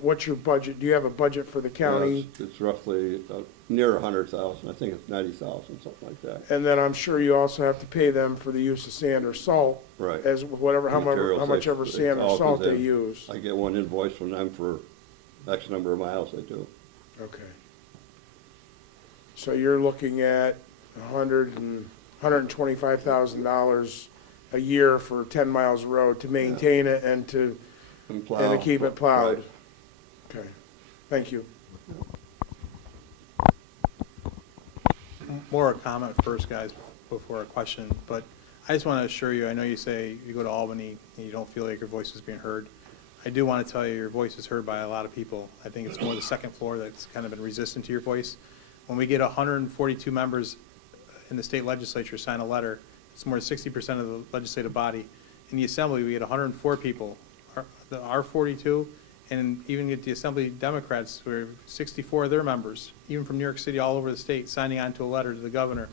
what's your budget? Do you have a budget for the county? It's roughly near 100,000, I think it's 90,000, something like that. And then I'm sure you also have to pay them for the use of sand or salt. Right. As whatever, how Materials, much ever it sand or all salt comes they in. use. I get one invoice from them for X number of miles they do. Okay. So you're looking at $125,000 a year for 10 miles of road to maintain it and to keep it plowed. Right. Okay, thank you. More a comment first, guys, before a question, but I just want to assure you, I know you say you go to Albany and you don't feel like your voice is being heard. I do want to tell you, your voice is heard by a lot of people. I think it's more the second floor that's kind of been resistant to your voice. When we get 142 members in the state legislature sign a letter, it's more than 60% of the legislative body. In the assembly, we get 104 people, our 42, and even get the Assembly Democrats, where 64 of their members, even from New York City, all over the state, signing on to a letter to the governor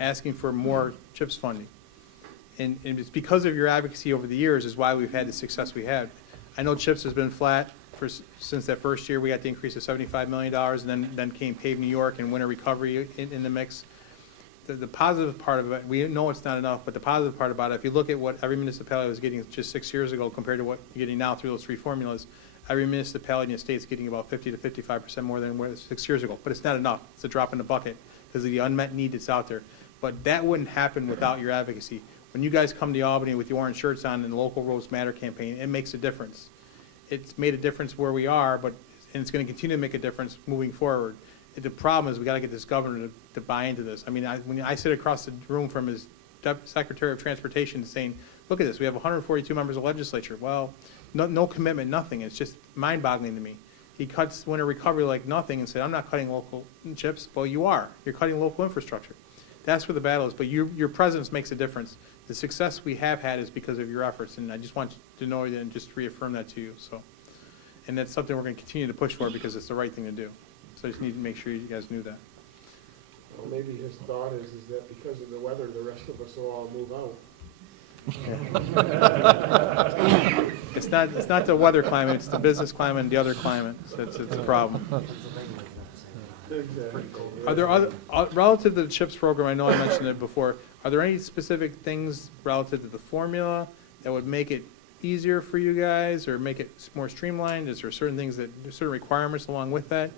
asking for more CHIPS funding. And it's because of your advocacy over the years is why we've had the success we had. I know CHIPS has been flat since that first year. We got the increase of $75 million, and then came Pave New York and winter recovery in the mix. The positive part of it, we know it's not enough, but the positive part about it, if you look at what every municipality was getting just 6 years ago compared to what you're getting now through those three formulas, every municipality in the state is getting about 50 to 55% more than where 6 years ago. But it's not enough. It's a drop in the bucket because of the unmet need that's out there. But that wouldn't happen without your advocacy. When you guys come to Albany with your orange shirts on and the Local Roads Matter campaign, it makes a difference. It's made a difference where we are, and it's going to continue to make a difference moving forward. The problem is we got to get this governor to buy into this. I mean, when I sit across the room from his Secretary of Transportation saying, look at this, we have 142 members of legislature. Well, no commitment, nothing. It's just mind-boggling to me. He cuts winter recovery like nothing and said, I'm not cutting local chips. Well, you are. You're cutting local infrastructure. That's where the battle is. But your presence makes a difference. The success we have had is because of your efforts, and I just want you to know that and just reaffirm that to you. So, and that's something we're going to continue to push for because it's the right thing to do. So I just need to make sure you guys knew that. Well, maybe his thought is that because of the weather, the rest of us will all move out. It's not the weather climate, it's the business climate and the other climate. So it's a problem. Are there other, relative to the CHIPS program, I know I mentioned it before, are there any specific things relative to the formula that would make it easier for you guys or make it more streamlined? Is there certain things certain requirements along with that?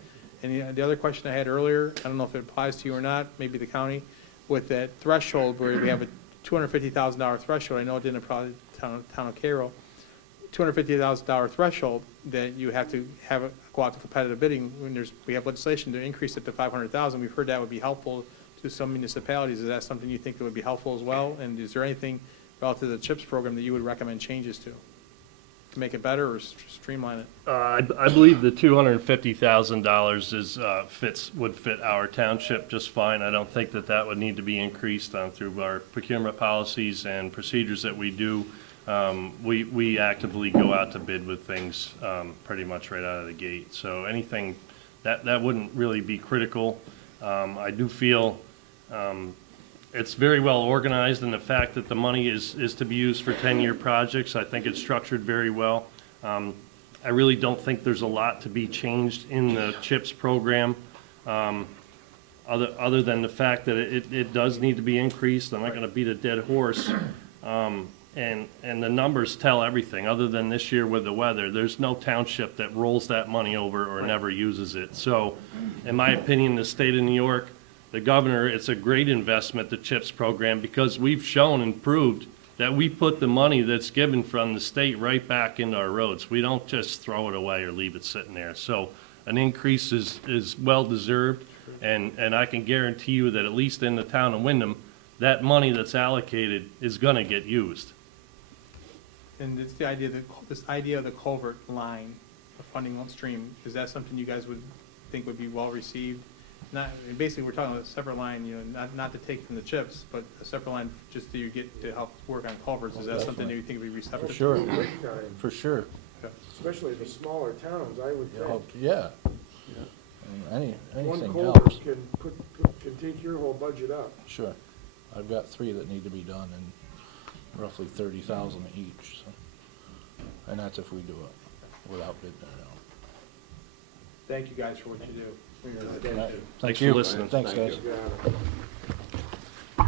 And the other question I had earlier, I don't know if it applies to you or not, maybe the county, with that threshold where we have a $250,000 threshold, I know it didn't apply to town of Cairo, $250,000 threshold that you have to go out to competitive bidding when we have legislation to increase it to $500,000. We've heard that would be helpful to some municipalities. Is that something you think that would be helpful as well? And is there anything relative to the CHIPS program that you would recommend changes to make it better or streamline it? I believe the $250,000 would fit our township just fine. I don't think that would need to be increased through our procurement policies and procedures that we do. We actively go out to bid with things pretty much right out of the gate. So anything that wouldn't really be critical. I do feel it's very well organized, and the fact that the money is to be used for 10-year projects, I think it's structured very well. I really don't think there's a lot to be changed in the CHIPS program. other than the fact that it does need to be increased. I'm not gonna beat a dead horse. And the numbers tell everything, other than this year with the weather. There's no township that rolls that money over or never uses it. So, in my opinion, the state of New York, the governor, it's a great investment, the CHIPS program, because we've shown and proved that we put the money that's given from the state right back into our roads. We don't just throw it away or leave it sitting there. So, an increase is well-deserved, and I can guarantee you that at least in the town of Wyndham, that money that's allocated is gonna get used. And it's the idea that, this idea of the culvert line, the funding stream, is that something you guys would think would be well-received? Not, I mean, basically, we're talking about a separate line, you know, not to take from the CHIPS, but a separate line just so you get to help work on culverts. Is that something that you think would be receptive? For sure, Big time, for sure. especially the smaller towns, I would think. Yeah. I mean, One anything culvert helps, can take your whole budget up. sure. I've got 3 that need to be done and roughly 30,000 each, so. And that's if we do it without bidding it out. Thank you guys for what you do. Right. Thanks you. for listening. Thanks, guys. You got it.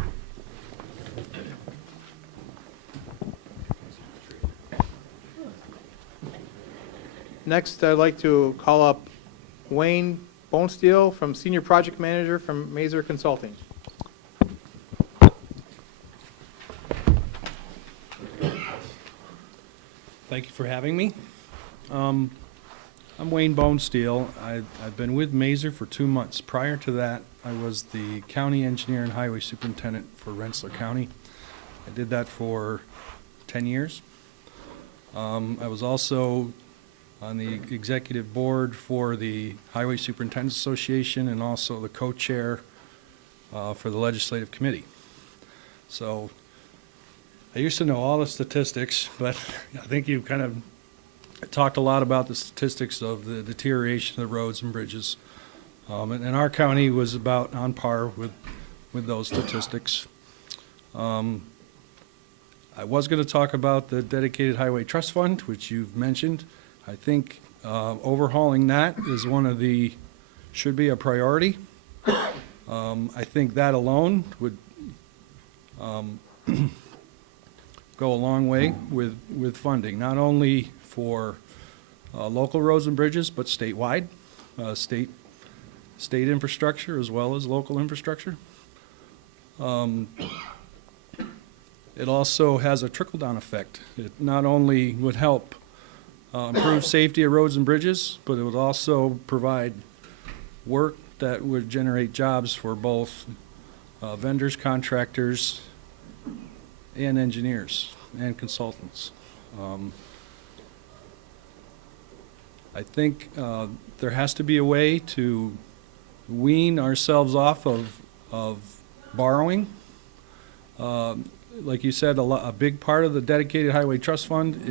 Next, I'd like to call up Wayne Bonesteel, from Senior Project Manager from Mazer Consulting. Thank you for having me. I'm Wayne Bonesteel. I've been with Mazer for 2 months. Prior to that, I was the county engineer and highway superintendent for Rensselaer County. I did that for 10 years. I was also on the executive board for the Highway Superintendents Association and also the co-chair for the legislative committee. So I used to know all the statistics, but I think you've kind of talked a lot about the statistics of the deterioration of the roads and bridges. And our county was about on par with those statistics. I was going to talk about the Dedicated Highway Trust Fund, which you've mentioned. I think overhauling that is should be a priority. I think that alone would go a long way with funding, not only for local roads and bridges, but statewide, state infrastructure as well as local infrastructure. It also has a trickle-down effect. It not only would help improve safety of roads and bridges, but it would also provide work that would generate jobs for both vendors, contractors, and engineers and consultants. I think there has to be a way to wean ourselves off of borrowing. Like you said, a big part of the Dedicated Highway Trust Fund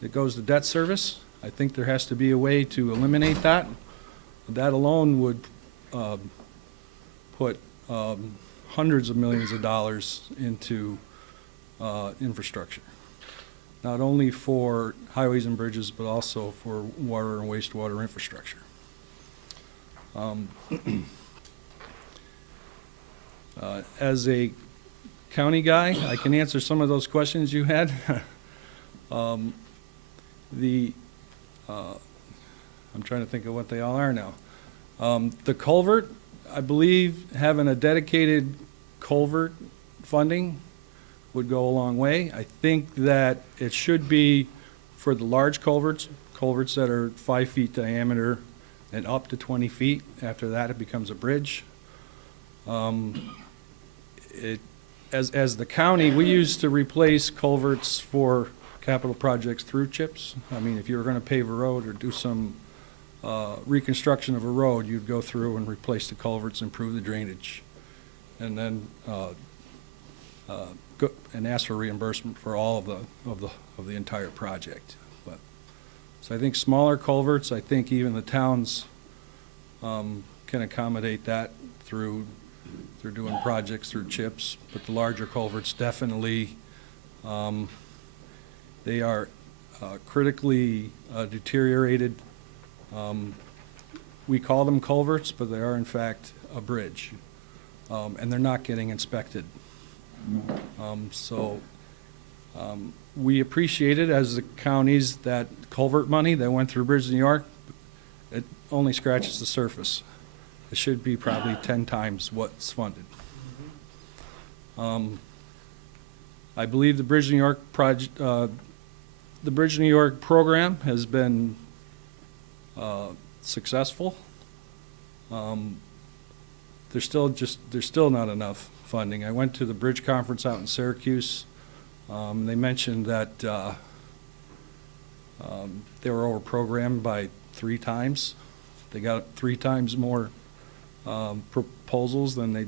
it goes to debt service. I think there has to be a way to eliminate that. That alone would put hundreds of millions of dollars into infrastructure, not only for highways and bridges, but also for water and wastewater infrastructure. As a county guy, I can answer some of those questions you had. I'm trying to think of what they all are now. The culvert, I believe having a dedicated culvert funding would go a long way. I think that it should be for the large culverts that are 5 feet diameter and up to 20 feet. After that, it becomes a bridge. As the county, we used to replace culverts for capital projects through CHIPS. I mean, if you were going to pave a road or do some reconstruction of a road, you'd go through and replace the culverts, improve the drainage, and then go and ask for reimbursement for all of the entire project. So I think smaller culverts, I think even the towns can accommodate that through doing projects through CHIPS, but the larger culverts definitely, they are critically deteriorated. we call them culverts, but they are in fact a bridge. And they're not getting inspected. We appreciated as the counties that culvert money that went through Bridge New York, it only scratches the surface. It should be probably 10 times what's funded. I believe the Bridge New York project, the Bridge New York program has been successful. There's still not enough funding. I went to the bridge conference out in Syracuse. They mentioned that they were over-programmed by 3 times. They got 3 times more proposals than they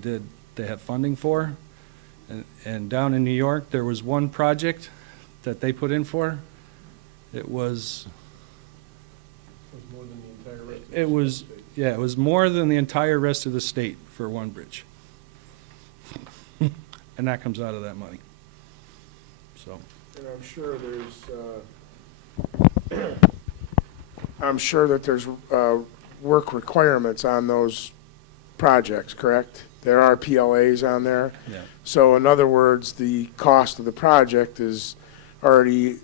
had funding for. And down in New York, there was one project that they put in for. It was more than the entire rest of It was, yeah, it was more than the entire rest of the state for one bridge. And that comes out of that money. So, And I'm sure that there's work requirements on those projects, correct? There are PLAs on there. yeah, So in other words, the cost of the project is already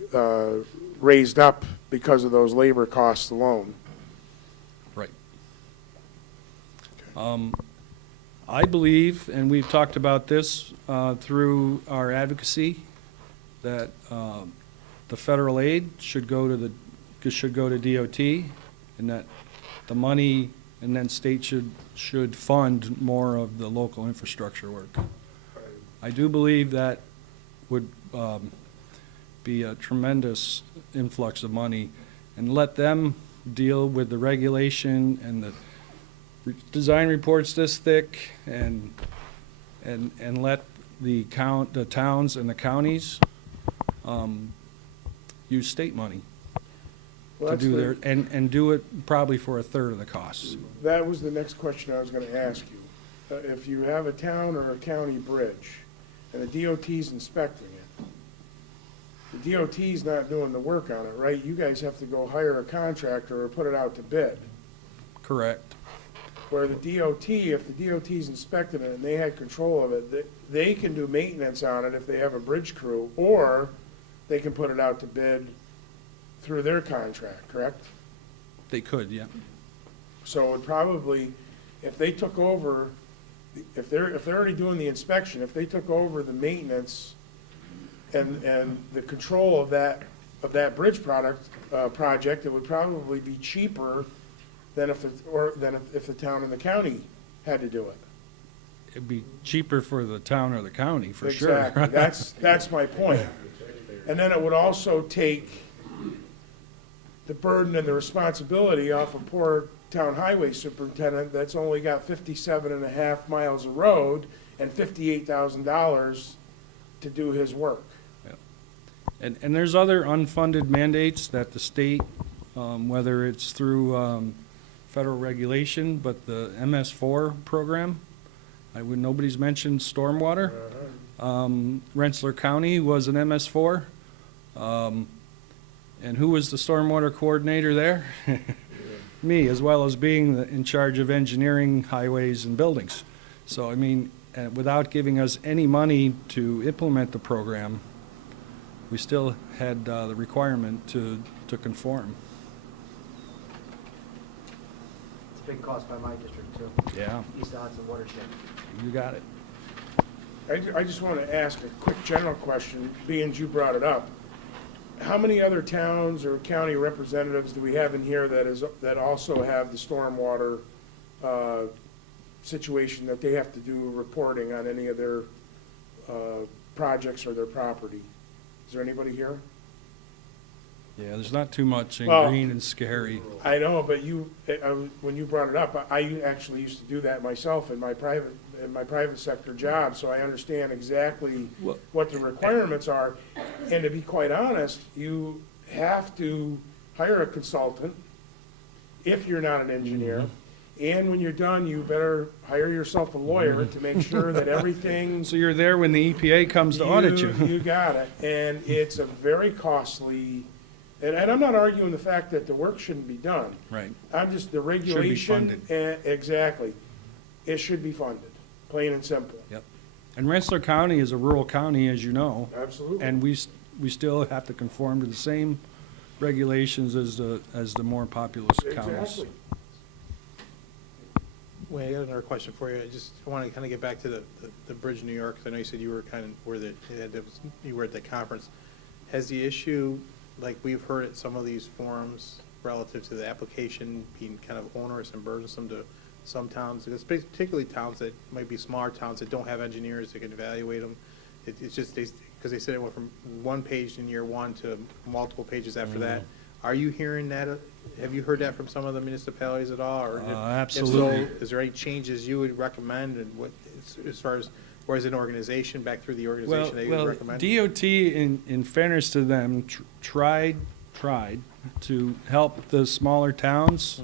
raised up because of those labor costs alone. right. I believe, and we've talked about this through our advocacy, that the federal aid should go to DOT, and that the money, and then state should fund more of the local infrastructure work. I do believe that would be a tremendous influx of money, and let them deal with the regulation and the design reports this thick, and let the towns and the counties use state money Well, to that's do the- their, and do it probably for a third of the costs. That was the next question I was gonna ask you. If you have a town or a county bridge, and the DOT's inspecting it, the DOT's not doing the work on it, right? You guys have to go hire a contractor or put it out to bid. Correct. Where the DOT, if the DOT's inspecting it and they had control of it, they can do maintenance on it if they have a bridge crew, or they can put it out to bid through their contract, correct? They could, yeah. So it would probably, if they took over, if they're already doing the inspection, if they took over the maintenance and the control of that bridge project, it would probably be cheaper than if the town and the county had to do it. It'd be cheaper for the town or the county, for sure. Exactly, that's my point. And then it would also take the burden and the responsibility off a poor town highway superintendent that's only got 57.5 miles of road and $58,000 to do his work. And there's other unfunded mandates that the state, whether it's through federal regulation, but the MS4 program, nobody's mentioned stormwater. Rensselaer County was an MS4. And who was the stormwater coordinator there? Me, as well as being in charge of engineering highways and buildings. So, I mean, without giving us any money to implement the program, we still had the requirement to conform. It's a big cost by my district too, Yeah, East Hudson watershed. you got it. I just want to ask a quick general question, being you brought it up. How many other towns or county representatives do we have in here that also have the stormwater situation that they have to do reporting on any of their projects or their property? Is there anybody here? Yeah, there's not too much in Well- Greene and Scary. I know, but when you brought it up, I actually used to do that myself in my private sector job, so I understand exactly Well- what the requirements are. And to be quite honest, you have to hire a consultant if you're not an engineer. And when you're done, you better hire yourself a lawyer to make sure that everything. So you're there when the EPA comes to audit you. You got it. And it's a very costly And I'm not arguing the fact that the work shouldn't be done. Right. I'm just, the regulation. funded. Exactly. It should be funded, plain and simple. Yep. And Rensselaer County is a rural county, as you know. Absolutely. And we still have to conform to the same regulations as the more populous counties. Exactly. Wait, I got another question for you. I want to kind of get back to the Bridge in New York, 'cause I know you said you were kind of you were at the conference. Has the issue, like we've heard at some of these forums, relative to the application being kind of onerous and burdensome to some towns, particularly towns that might be smaller towns that don't have engineers that can evaluate them? It's just, because they said it went from one page in year one to multiple pages after that. Are you hearing that? Have you heard that from some of the municipalities at all? Or Absolutely. If so, is there any changes you would recommend, and what, as far as, or as an organization, back through the organization that you would recommend? DOT, in fairness to them, tried to help the smaller towns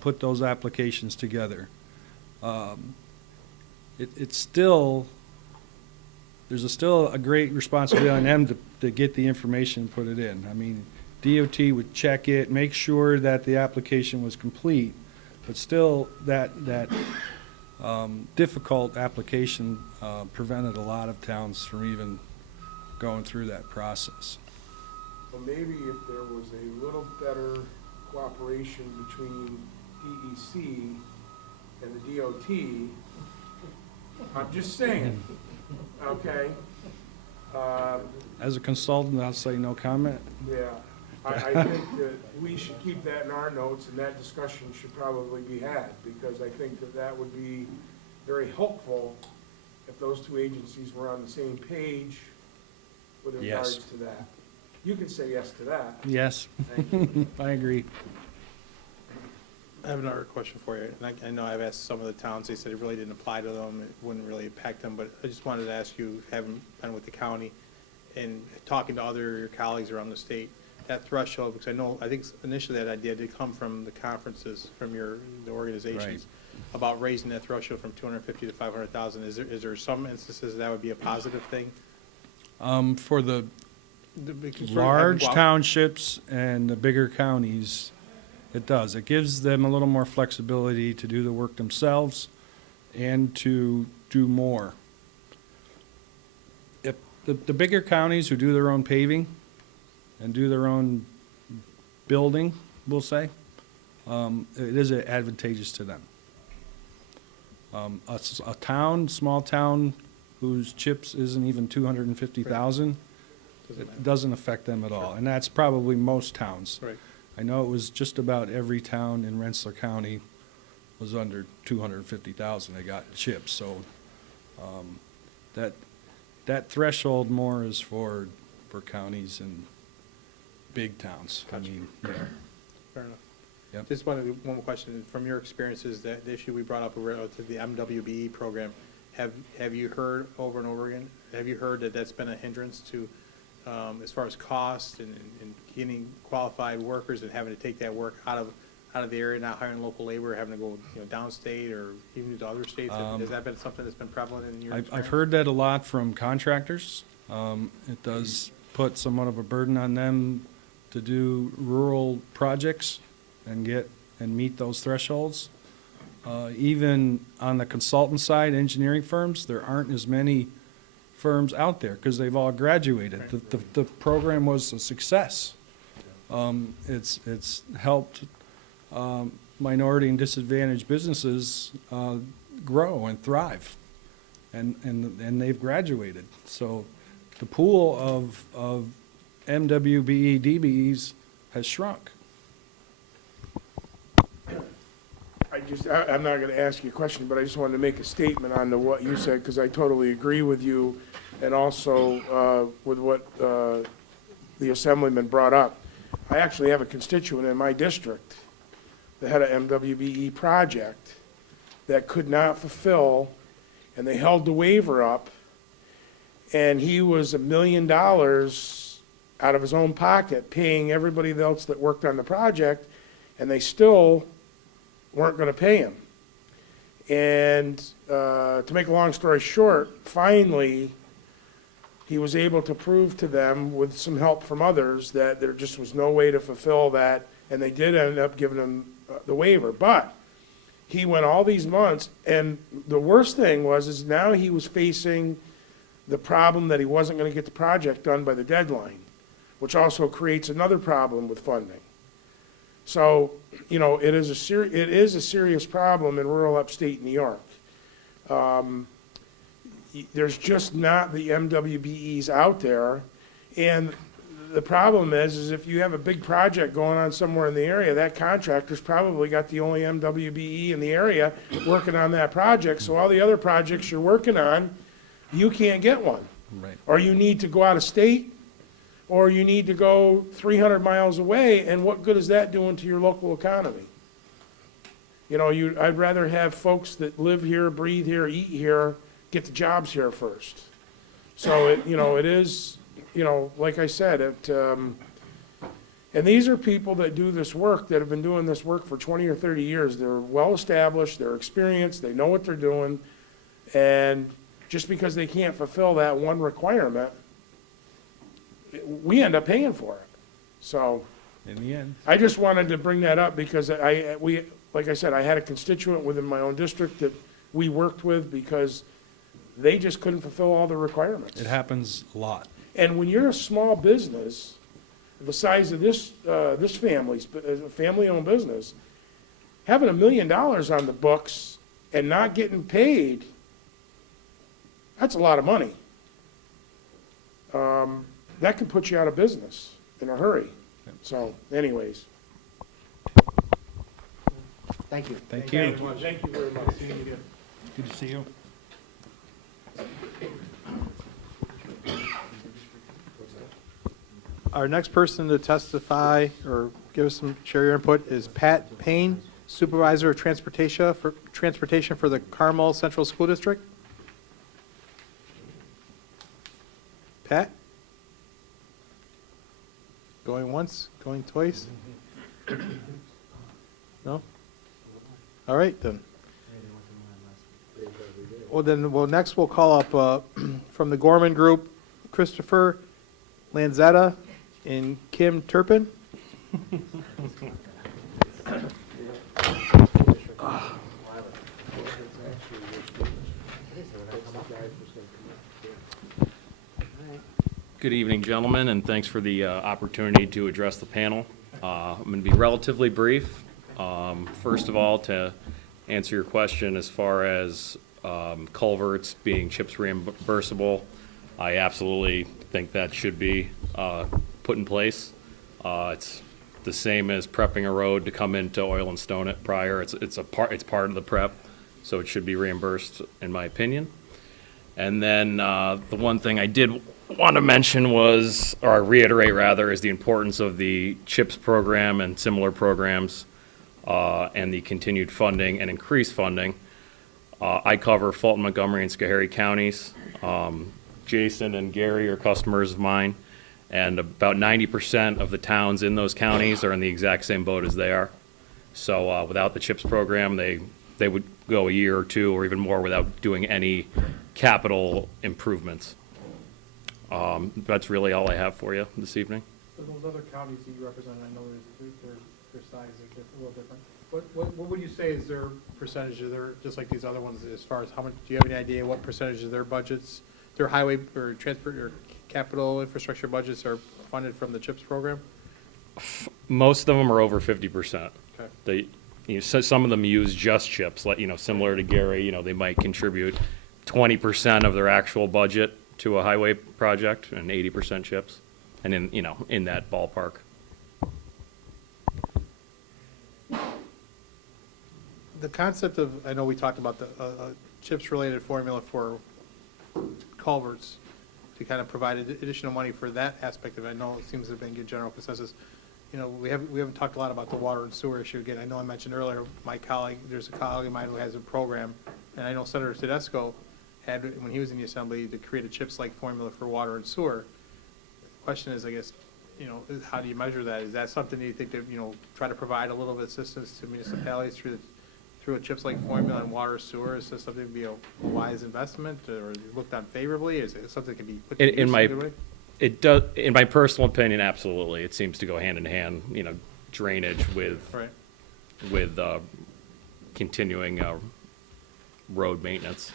put those applications together. It's still, there's still a great responsibility on them to get the information and put it in. I mean, DOT would check it, make sure that the application was complete, but still that difficult application prevented a lot of towns from even going through that process. Well, maybe if there was a little better cooperation between DEC and the DOT, I'm just saying, okay? As a consultant, I'll say no comment. Yeah, I think that we should keep that in our notes, and that discussion should probably be had, because I think that that would be very helpful if those two agencies were on the same page with regards Yes. to that. You can say yes to that. Yes, Thank you. I agree. I have another question for you. And I know I've asked some of the towns, they said it really didn't apply to them, it wouldn't really impact them, but I just wanted to ask you, having been with the county and talking to other your colleagues around the state, that threshold, because I think initially that idea did come from the conferences, from the organizations, about raising that threshold from 250 to 500,000. Is there some instances that would be a positive thing? For the Because large well, townships and the bigger counties, it does. It gives them a little more flexibility to do the work themselves and to do more. If the bigger counties who do their own paving and do their own building, we'll say, it is advantageous to them. A town, small town, whose chips isn't even 250,000, it doesn't affect them at all, and that's probably most towns. Right. I know it was just about every town in Rensselaer County was under 250,000, they got chips, so, that threshold more is for counties and big towns. I mean, yeah. Fair enough. Yep. Just one more question. From your experiences, the issue we brought up relative to the MWBE program, have you heard over and over again, have you heard that that's been a hindrance to, as far as cost and getting qualified workers and having to take that work out of the area, not hiring local labor, having to go, downstate or even to other states? Has that been something that's been prevalent in your experience? I've heard that a lot from contractors. It does put somewhat of a burden on them to do rural projects and meet those thresholds. Even on the consultant side, engineering firms, there aren't as many firms out there because they've all graduated. The program was a success. It's helped minority and disadvantaged businesses grow and thrive, and they've graduated. So the pool of MWBE DBEs has shrunk. I'm not gonna ask you a question, but I just wanted to make a statement on to what you said, because I totally agree with you, and also with what the assemblyman brought up. I actually have a constituent in my district that had a MWBE project that could not fulfill, and they held the waiver up, and he was $1 million out of his own pocket, paying everybody else that worked on the project, and they still weren't gonna pay him. And to make a long story short, finally, he was able to prove to them with some help from others that there just was no way to fulfill that, and they did end up giving him the waiver. But he went all these months, and the worst thing is now he was facing the problem that he wasn't gonna get the project done by the deadline, which also creates another problem with funding. So, you know, it is a serious problem in rural upstate New York. There's just not the MWBEs out there, and the problem is if you have a big project going on somewhere in the area, that contractor's probably got the only MWBE in the area working on that project, so all the other projects you're working on, you can't get one. Right. Or you need to go out of state, or you need to go 300 miles away, and what good is that doing to your local economy? You know, I'd rather have folks that live here, breathe here, eat here, get the jobs here first. So it, you know, it is, you know, like I said, and these are people that do this work, that have been doing this work for 20 or 30 years. They're well-established, they're experienced, they know what they're doing, and just because they can't fulfill that one requirement, we end up paying for it. So In the end. I just wanted to bring that up because like I said, I had a constituent within my own district that we worked with because they just couldn't fulfill all the requirements. It happens a lot. And when you're a small business, the size of this family's, a family-owned business, having $1 million on the books and not getting paid, that's a lot of money. That could put you out of business in a hurry. So anyways. Thank you. Thank you. Thank you very much. Good to see you. Our next person to testify or give us share your input is Pat Payne, Supervisor of Transportation for the Carmel Central School District. Pat? Going once, going twice? No? All right, then. Well, next we'll call up from the Gorman Group, Christopher Lanzetta and Kim Turpin. Good evening, gentlemen, and thanks for the opportunity to address the panel. I'm going to be relatively brief. First of all, to answer your question as far as culverts being CHIPS reimbursable, I absolutely think that should be put in place. It's the same as prepping a road to come into oil and stone it prior. It's part of the prep, so it should be reimbursed, in my opinion. And then the one thing I did want to mention was, or reiterate rather, is the importance of the CHIPS program and similar programs and the continued funding and increased funding. I cover Fulton, Montgomery, and Schoharie counties. Jason and Gary are customers of mine, and about 90% of the towns in those counties are in the exact same boat as they are. So without the CHIPS program, they would go a year or two or even more without doing any capital improvements. That's really all I have for you this evening. So those other counties that you represent, I know their size is a little different. What would you say is their percentage of their, just like these other ones, as far as how much, do you have any idea what percentage of their budgets, their highway or transport or capital infrastructure budgets are funded from the CHIPS program? Most of them are over 50%. Okay. So some of them use just CHIPS, like, similar to Gary, they might contribute 20% of their actual budget to a highway project and 80% CHIPS, and in that ballpark. The concept of, I know we talked about the CHIPS-related formula for culverts to kind of provide additional money for that aspect of it. I know it seems to have been good general consensus. We haven't talked a lot about the water and sewer issue. Again, I know I mentioned earlier, there's a colleague of mine who has a program, and I know Senator Tedesco had, when he was in the assembly, to create a CHIPS-like formula for water and sewer. The question is, I guess, how do you measure that? Is that something you think that, try to provide a little bit of assistance to municipalities through through a CHIPS-like formula on water sewer, is this something to be a wise investment, or looked on favorably? Is it something that can be put to use In in my, a good way? it does, in my personal opinion, absolutely. It seems to go hand in hand, drainage Right. with continuing road maintenance.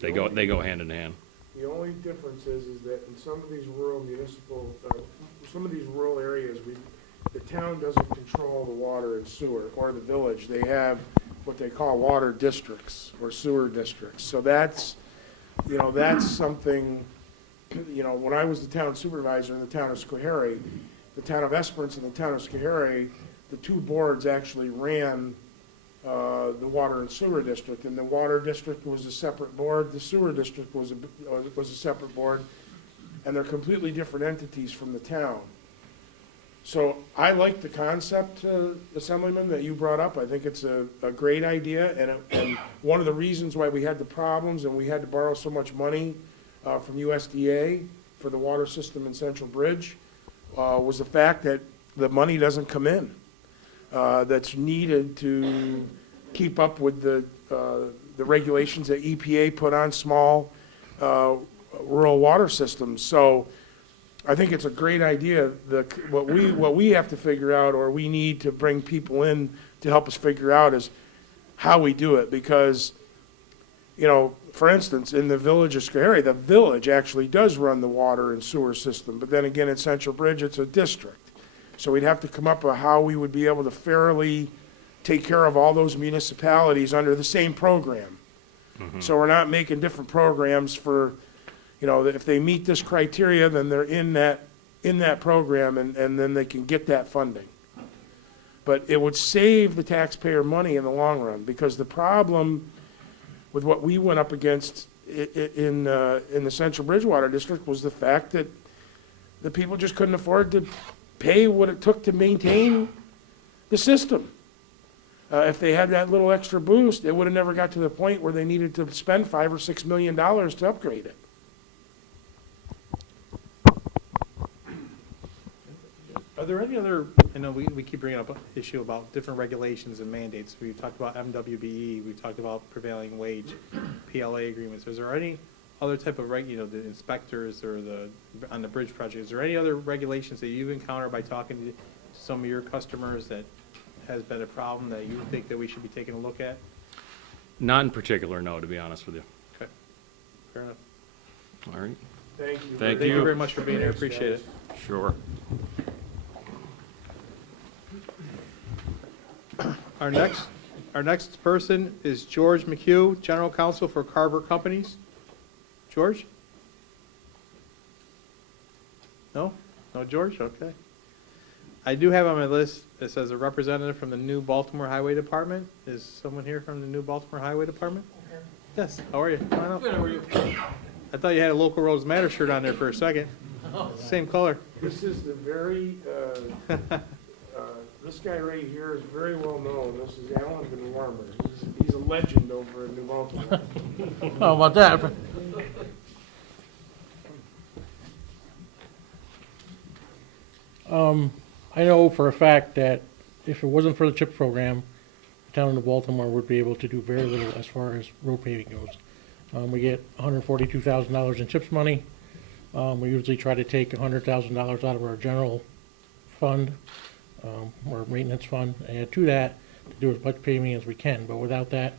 They go hand in hand. The only difference is that in some of these rural some of these rural areas, the town doesn't control the water and sewer, or the village. They have what they call water districts or sewer districts. So that's something, when I was the town supervisor in the town of Schoharie, the town of Esperance and the town of Schoharie, the two boards actually ran the water and sewer district, and the water district was a separate board, the sewer district was a separate board, and they're completely different entities from the town. So I like the concept, Assemblyman, that you brought up. I think it's a great idea, and one of the reasons why we had the problems and we had to borrow so much money from USDA for the water system in Central Bridge was the fact that the money doesn't come in. That's needed to keep up with the regulations that EPA put on small rural water systems. So I think it's a great idea. What we have to figure out, or we need to bring people in to help us figure out, is how we do it. Because, for instance, in the village of Schoharie, the village actually does run the water and sewer system. But then again, in Central Bridge, it's a district. So we'd have to come up with how we would be able to fairly take care of all those municipalities under the same program. So we're not making different programs for, if they meet this criteria, then they're in that program, and then they can get that funding. But it would save the taxpayer money in the long run, because the problem with what we went up against in the Central Bridgewater District was the fact that the people just couldn't afford to pay what it took to maintain the system. If they had that little extra boost, it would have never got to the point where they needed to spend $5 or $6 million to upgrade it. Are there any other, I know we keep bringing up an issue about different regulations and mandates. We talked about MWBE, we talked about prevailing wage, PLA agreements. Is there any other type of the inspectors or on the bridge project, is there any other regulations that you've encountered by talking to some of your customers that has been a problem that you think that we should be taking a look at? Not in particular, no, to be honest with you. Okay, fair enough. All right. Thank you. Thank Thank you you. very much for being here, appreciate it. Sure. Our next person is George McHugh, General Counsel for Carver Companies. George? No? No George? Okay. I do have on my list, it says a representative from the New Baltimore Highway Department. Is someone here from the New Baltimore Highway Department? Yes, how are you? Come on up. Good, how are you? I thought you had a Local Roads Matter shirt on there for a second. Same color. This is the very, this guy right here is very well known. This is Alan Van Warmer. He's a legend over in New Baltimore. How about that? I know for a fact that if it wasn't for the CHIP program, the town of Baltimore would be able to do very little as far as road paving goes. We get $142,000 in CHIPS money. We usually try to take $100,000 out of our general fund, or maintenance fund, and to that, to do as much paving as we can. But without that,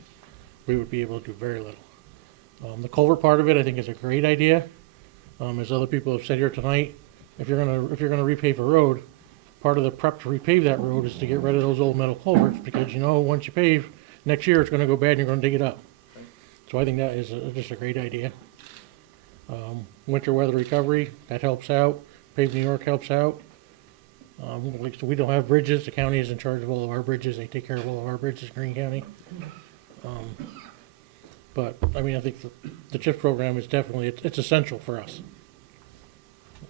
we would be able to do very little. The culvert part of it, I think, is a great idea. As other people have said here tonight, if you're gonna repave a road, part of the prep to repave that road is to get rid of those old metal culverts, because once you pave, next year it's gonna go bad and you're gonna dig it up. So I think that is just a great idea. Winter weather recovery, that helps out. Pave New York helps out. So we don't have bridges. The county is in charge of all of our bridges. They take care of all of our bridges, Greene County. But I mean, I think the CHIP program is definitely, it's essential for us.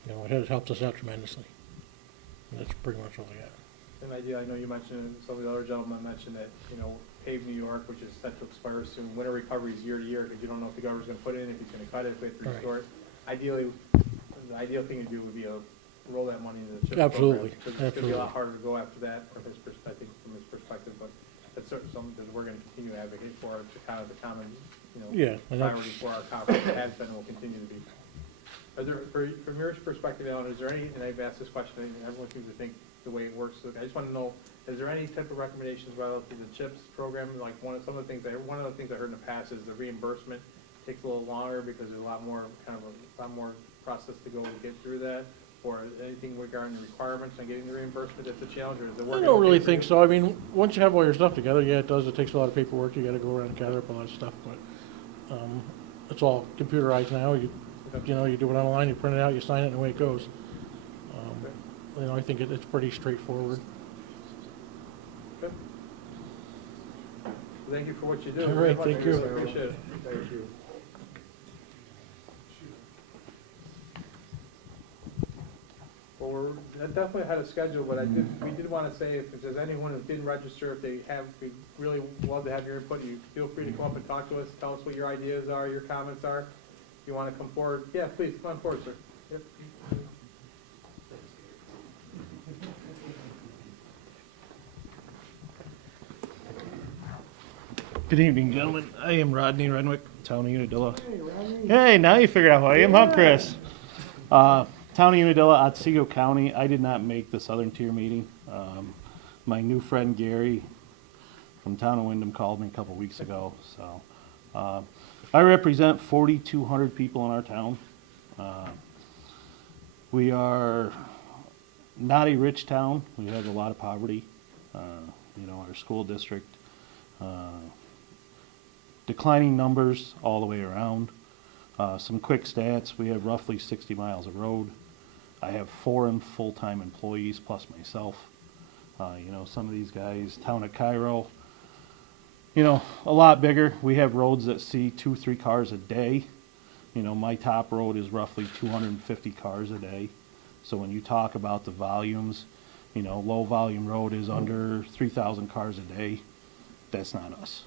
It helps us out tremendously. And that's pretty much all I got. An idea, I know you mentioned, some of the other gentlemen mentioned that, Pave New York, which is set to expire soon, winter recovery is year to year, because you don't know if the governor's gonna put it in, if he's gonna cut it, if we have to restore it. Ideally, the ideal thing to do would be roll that money into the CHIP program. Absolutely, Because it's gonna be a lot absolutely. harder to go after that from his perspective, but certainly something that we're gonna continue to advocate for, it's kind of the common, Yeah, and that's- priority for our conference, it has been and will continue to be. Are there, from your perspective, Alan, is there any, and I've asked this question, and everyone seems to think the way it works, so I just wanna know, is there any type of recommendations relative to the CHIPS program? Like one of the things I heard in the past is the reimbursement takes a little longer because there's a lot more process to go to get through that, or anything regarding the requirements and getting the reimbursement, that's a challenge, or is it working? I don't really okay for think you? so. I mean, once you have all your stuff together, yeah, it does. It takes a lot of paperwork. You gotta go around and gather up all that stuff, but, it's all computerized now. You do it online, you print it out, you sign it, and away it goes. I think it's pretty straightforward. Okay. Thank you for what you do. All right, thank you. I appreciate it. Thank you. Well, we're definitely ahead of schedule, but we did want to say, if there's anyone who didn't register, if they have, we really love to have your input. You feel free to come up and talk to us, tell us what your ideas are, your comments are. If you want to come forward, yeah, please, come on forward, sir. Yep. Good evening, gentlemen. I am Rodney Renwick, Town of Unadilla. Hey, Rodney. Hey, now you figured out who I am, huh, Chris? Town of Unadilla, Otsego County. I did not make the Southern Tier meeting. My new friend Gary from Town of Wyndham called me a couple weeks ago. So I represent 4,200 people in our town. We are not a rich town. We have a lot of poverty. Our school district. Declining numbers all the way around. Some quick stats, we have roughly 60 miles of road. I have 4 full-time employees plus myself. Some of these guys, town of Cairo, a lot bigger. We have roads that see 2-3 cars a day. My top road is roughly 250 cars a day. So when you talk about the volumes, low volume road is under 3,000 cars a day. That's not us,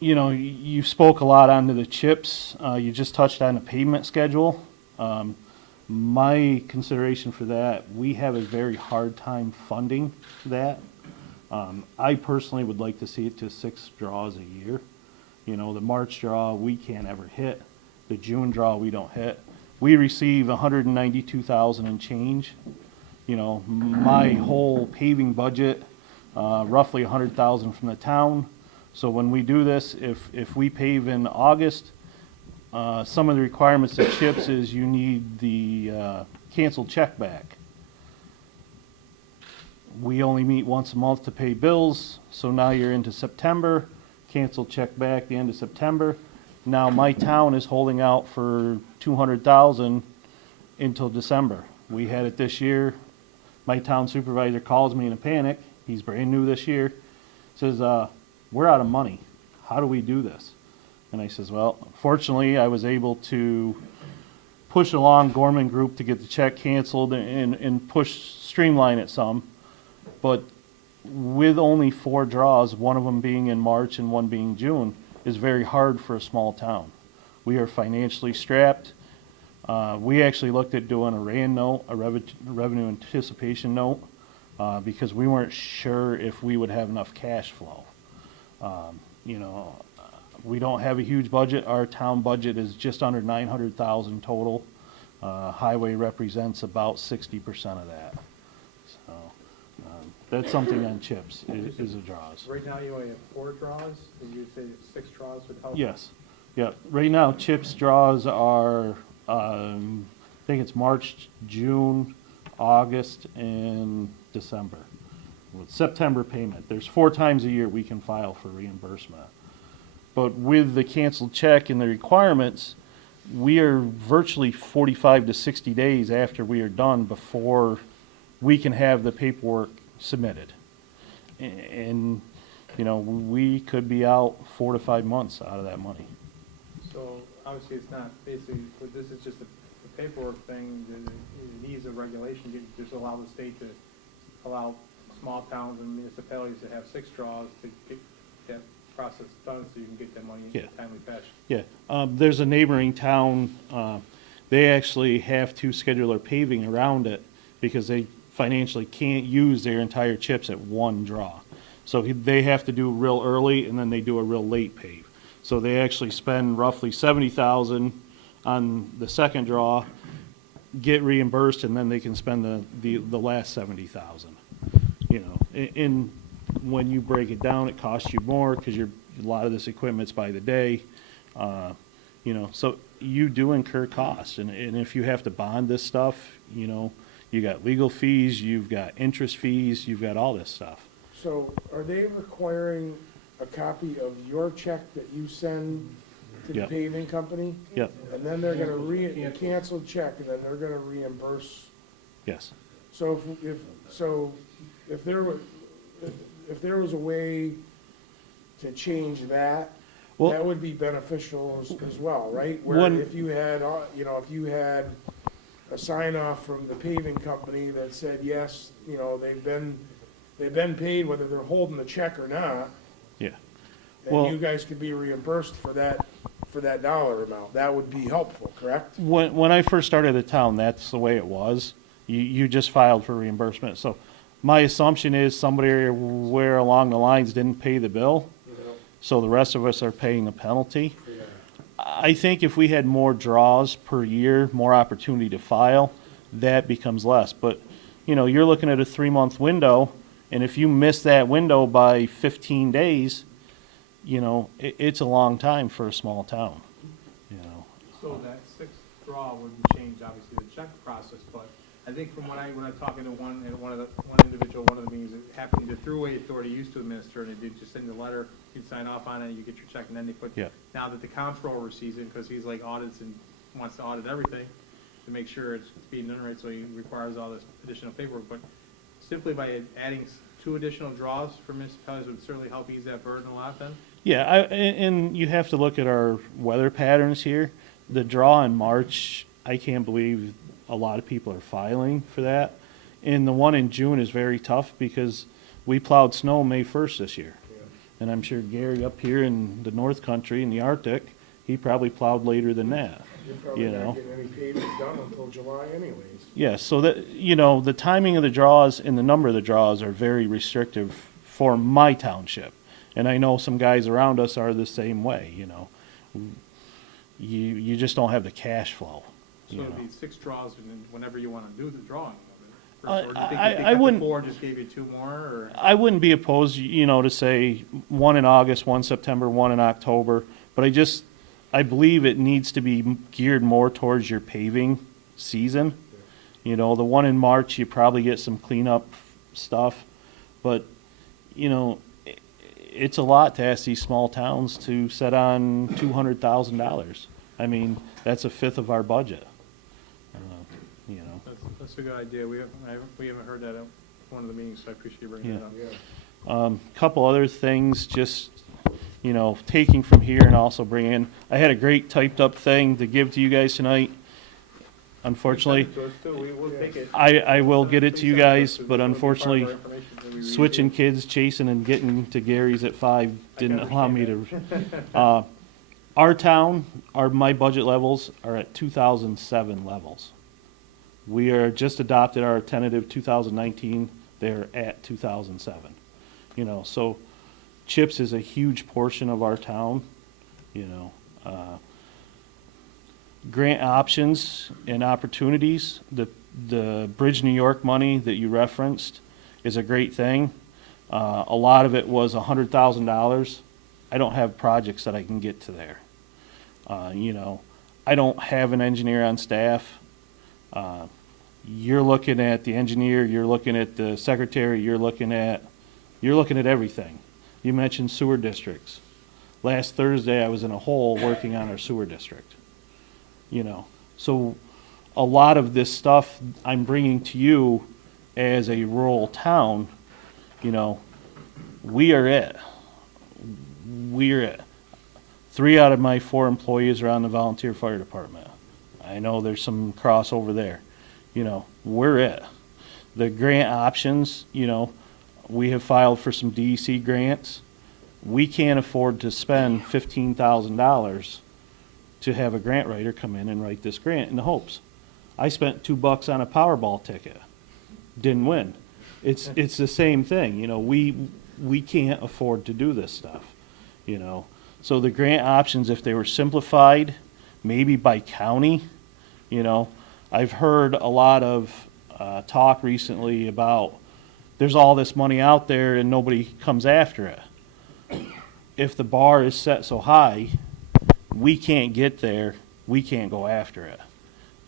you spoke a lot onto the CHIPS. You just touched on the pavement schedule. My consideration for that, we have a very hard time funding that. I personally would like to see it to 6 draws a year. The March draw, we can't ever hit. The June draw, we don't hit. We receive 192,000 and change. My whole paving budget, roughly 100,000 from the town. So when we do this, if we pave in August, some of the requirements of CHIPS is you need the canceled check back. We only meet once a month to pay bills, so now you're into September, canceled check back the end of September. Now my town is holding out for 200,000 until December. We had it this year. My town supervisor calls me in a panic. He's brand new this year. Says, we're out of money. How do we do this? And I says, well, fortunately, I was able to push along Gorman Group to get the check canceled and streamline it some. But with only 4 draws, one of them being in March and one being June, is very hard for a small town. We are financially strapped. We actually looked at doing a RAND note, a revenue anticipation note, because we weren't sure if we would have enough cash flow. We don't have a huge budget. Our town budget is just under 900,000 total. Highway represents about 60% of that. So that's something on CHIPS is a draws. Right now, you only have 4 draws, and you say 6 draws would help? Yes. Yeah. Right now, CHIPS draws are, I think it's March, June, August, and December. With September payment, there's 4 times a year we can file for reimbursement. But with the canceled check and the requirements, we are virtually 45 to 60 days after we are done before we can have the paperwork submitted. And, we could be out 4 to 5 months out of that money. So obviously, it's not, basically, this is just the paperwork thing, the ease of regulation, you just allow the state to allow small towns and municipalities to have 6 draws to get that process done so you can get that money in a timely fashion. Yeah, there's a neighboring town, they actually have to schedule their paving around it because they financially can't use their entire chips at one draw. So they have to do real early, and then they do a real late pave. So they actually spend roughly 70,000 on the second draw, get reimbursed, and then they can spend the last 70,000. You know, and when you break it down, it costs you more because a lot of this equipment's by the day. You know, so you do incur costs, and if you have to bond this stuff, you know, you got legal fees, you've got interest fees, you've got all this stuff. So are they requiring a copy of your check that you send to the Yep. paving company? Yep. And then they're gonna a canceled check, and then they're gonna reimburse? Yes. So if there was a way to change that, Well- that would be beneficial as well, right? Where One- if you had, if you had a sign off from the paving company that said, yes, you know, they've been paid whether they're holding the check or not, Yeah. and Well- you guys could be reimbursed for that dollar amount, that would be helpful, correct? When I first started the town, that's the way it was. You just filed for reimbursement. So my assumption is somebody where along the lines didn't pay the bill, so the rest of us are paying a penalty. I think if we had more draws per year, more opportunity to file, that becomes less. But, you know, you're looking at a 3-month window, and if you miss that window by 15 days, you know, it's a long time for a small town, you know. So that sixth draw wouldn't change, obviously, the check process, but I think from when I'm talking to one individual, one of the meetings, it happened, the Thruway Authority used to administer, and they did just send a letter, you'd sign off on it, you get your check, and then they put, Yeah. now that the comptroller sees it, because he's like audits and wants to audit everything, to make sure it's being done right, so he requires all this additional paperwork, but simply by adding 2 additional draws for municipalities would certainly help ease that burden a lot then? Yeah, and you have to look at our weather patterns here. The draw in March, I can't believe a lot of people are filing for that. And the one in June is very tough because we plowed snow May 1st this year. And I'm sure Gary up here in the North Country, in the Arctic, he probably plowed later than that. You're probably You not know? getting any paving done until July anyways. Yeah, so that, you know, the timing of the draws and the number of the draws are very restrictive for my township. And I know some guys around us are the same way, you know. You just don't have the cash flow. So you it'd know. be 6 draws, and then whenever you want to do the drawing of it? I- Or do you think I- if they I kept wouldn't- it 4 and just gave you 2 more, or? I wouldn't be opposed, you know, to say one in August, one September, one in October, but I believe it needs to be geared more towards your paving season. You know, the one in March, you probably get some cleanup stuff, but, you know, it's a lot to ask these small towns to set on $200,000. I mean, that's a fifth of our budget. You know. That's a good idea. We haven't heard that at one of the meetings, so I appreciate you bringing that up. Couple other things, just, you know, taking from here and also bringing in. I had a great typed up thing to give to you guys tonight. Unfortunately, So it's still, we will take it. I will get it to you guys, Please but send it to us, 'cause it's gonna be part of unfortunately, our information that we read switching here. kids, chasing and getting to Gary's at 5 didn't can allow me to. Our town, my budget levels are at 2007 levels. We are just adopted our tentative 2019, they're at 2007. You know, so CHIPS is a huge portion of our town, you know. Grant options and opportunities, the Bridge New York money that you referenced is a great thing. A lot of it was $100,000. I don't have projects that I can get to there. You know, I don't have an engineer on staff. You're looking at the engineer, you're looking at the secretary, you're looking at everything. You mentioned sewer districts. Last Thursday, I was in a hole working on our sewer district. You know, so a lot of this stuff I'm bringing to you as a rural town, you know, we're it. 3 out of my 4 employees are on the volunteer fire department. I know there's some crossover there. You know, we're it. The grant options, you know, we have filed for some DEC grants. We can't afford to spend $15,000 to have a grant writer come in and write this grant in the hopes. I spent $2 on a Powerball ticket. didn't win. It's the same thing, you know, we can't afford to do this stuff, you know. So the grant options, if they were simplified, maybe by county, you know, I've heard a lot of talk recently about there's all this money out there and nobody comes after it. If the bar is set so high, we can't get there, we can't go after it.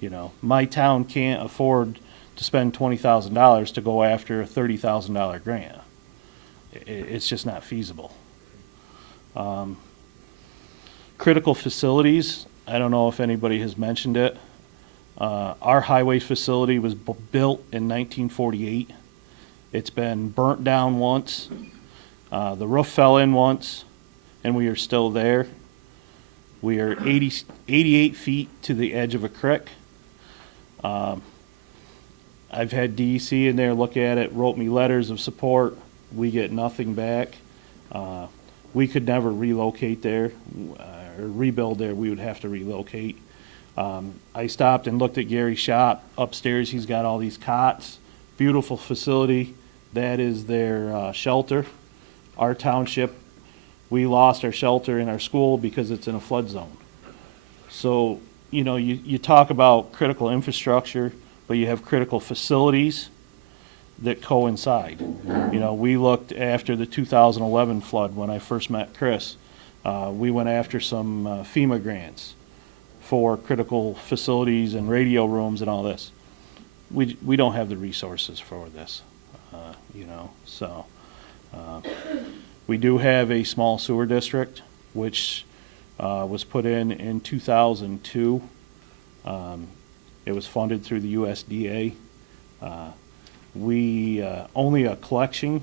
You know, my town can't afford to spend $20,000 to go after a $30,000 grant. It's just not feasible. Critical facilities, I don't know if anybody has mentioned it. Our highway facility was built in 1948. It's been burnt down once. The roof fell in once, and we are still there. We are 88 feet to the edge of a creek. I've had DEC in there look at it, wrote me letters of support. We get nothing back. We could never relocate there or rebuild there. We would have to relocate. I stopped and looked at Gary's shop upstairs. He's got all these cots, beautiful facility. That is their shelter. Our township, we lost our shelter in our school because it's in a flood zone. So, you know, you talk about critical infrastructure, but you have critical facilities that coincide. You know, we looked after the 2011 flood when I first met Chris. We went after some FEMA grants for critical facilities and radio rooms and all this. We don't have the resources for this, you know, so. We do have a small sewer district, which was put in 2002. It was funded through the USDA. We only a collecting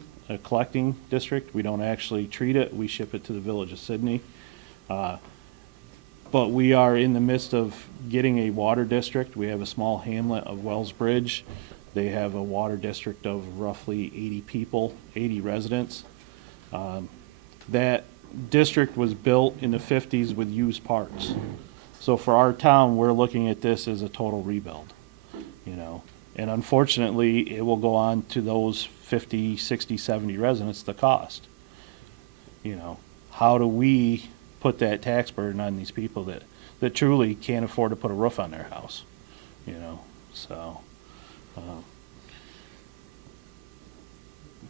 district. We don't actually treat it. We ship it to the village of Sydney. But we are in the midst of getting a water district. We have a small hamlet of Wells Bridge. They have a water district of roughly 80 people, 80 residents. That district was built in the 50s with used parts. So for our town, we're looking at this as a total rebuild, you know. And unfortunately, it will go on to those 50, 60, 70 residents, the cost. You know, how do we put that tax burden on these people that truly can't afford to put a roof on their house, you know, so.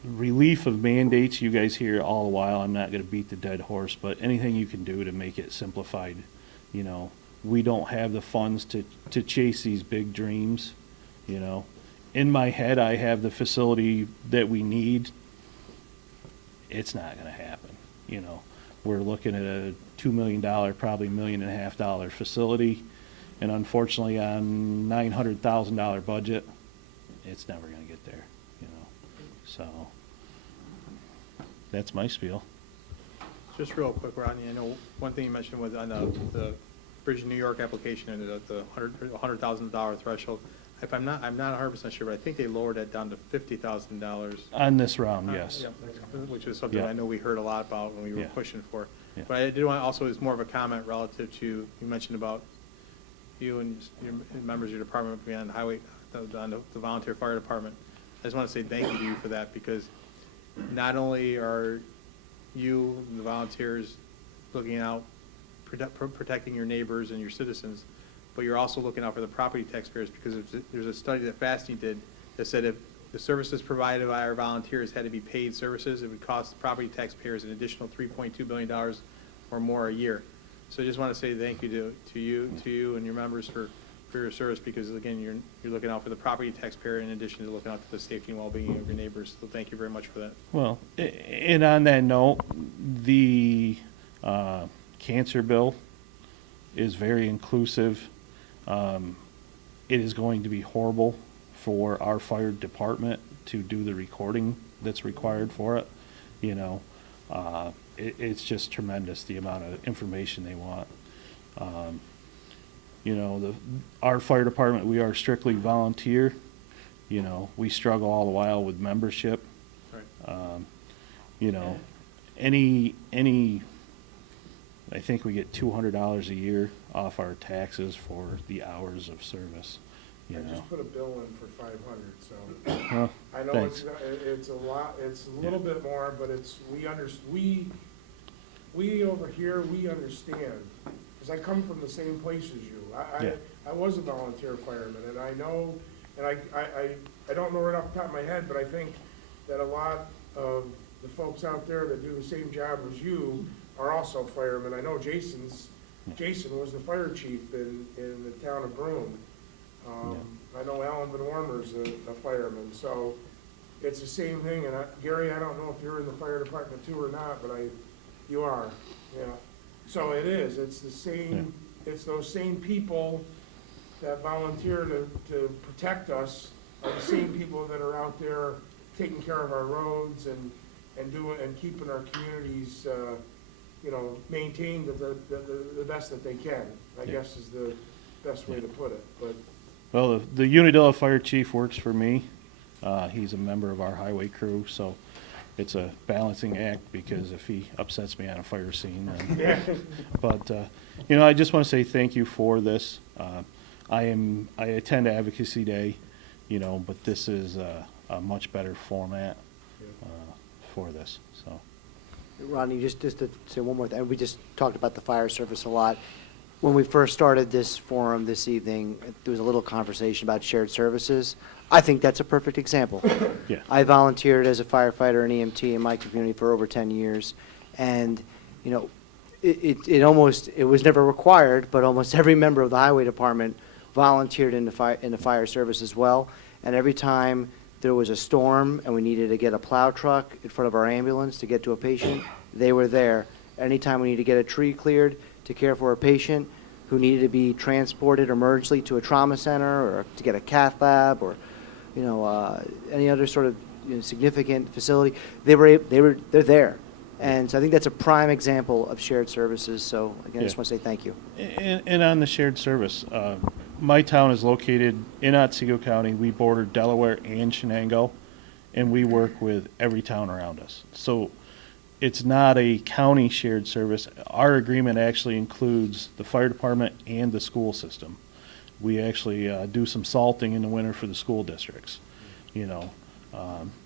Relief of mandates, you guys hear all the while. I'm not going to beat the dead horse, but anything you can do to make it simplified. You know, we don't have the funds to chase these big dreams, you know. In my head, I have the facility that we need. It's not going to happen, you know. We're looking at a $2 million, probably $1.5 million facility, and unfortunately on $900,000 budget, it's never going to get there, you know. So that's my spiel. Just real quick, Rodney, I know one thing you mentioned was on the Bridge of New York application and the $100,000 threshold. If I'm not 100% sure, but I think they lowered that down to $50,000. On this round, yes. Yeah, which is something Yeah. I know we heard a lot about when we were Yeah. pushing for. Yeah. But I did want, also, it's more of a comment relative to, you mentioned about you and your members of your department being on the highway, on the volunteer fire department. I just want to say thank you to you for that, because not only are you and the volunteers looking out, protecting your neighbors and your citizens, but you're also looking out for the property taxpayers, because there's a study that Fasting did that said if the services provided by our volunteers had to be paid services, it would cost the property taxpayers an additional $3.2 billion or more a year. So I just want to say thank you to you and your members for your service, because again, you're looking out for the property taxpayer in addition to looking out for the safety and well-being of your neighbors. So thank you very much for that. Well, and on that note, the cancer bill is very inclusive. It is going to be horrible for our fire department to do the recording that's required for it. You know, it's just tremendous, the amount of information they want. You know, our fire department, we are strictly volunteer. You know, we struggle all the while with membership. Right. You know, I think we get $200 a year off our taxes for the hours of service. you I know. just put a bill in for 500, so. Well, I know thanks. it's a lot, it's a little bit more, but it's, we over here, we understand. Because I come from the same place as you. Yeah. I was a volunteer fireman, and I know, and I don't know right off the top of my head, but I think that a lot of the folks out there that do the same job as you are also firemen. I know Jason was the fire chief in the town of Broome. I know Alan Van Wormer's a fireman, so it's the same thing. And Gary, I don't know if you're in the fire department too or not, but you are, yeah. So it is, it's the same, it's those same people that volunteer to protect us are the same people that are out there taking care of our roads and keeping our communities, maintained the best that they can, I guess is the best way to put it, but. Well, the Unadilla Fire Chief works for me. He's a member of our highway crew, so it's a balancing act because if he upsets me on a fire scene, then. Yeah. But, I just want to say thank you for this. I attend Advocacy Day, but this is a much better format for this, so. Rodney, just to say one more thing, we just talked about the fire service a lot. When we first started this forum this evening, there was a little conversation about shared services. I think that's a perfect example. Yeah. I volunteered as a firefighter and EMT in my community for over 10 years, and, it was never required, but almost every member of the highway department volunteered in the fire service as well. And every time there was a storm and we needed to get a plow truck in front of our ambulance to get to a patient, they were there. Anytime we needed to get a tree cleared to care for a patient who needed to be transported emergently to a trauma center or to get a cath lab or, any other sort of significant facility, they're there. And so I think that's a prime example of shared services. So again, I just Yeah. want to say thank you. And on the shared service, my town is located in Otsego County. We border Delaware and Shenango, and we work with every town around us. So it's not a county shared service. Our agreement actually includes the fire department and the school system. We actually do some salting in the winter for the school districts,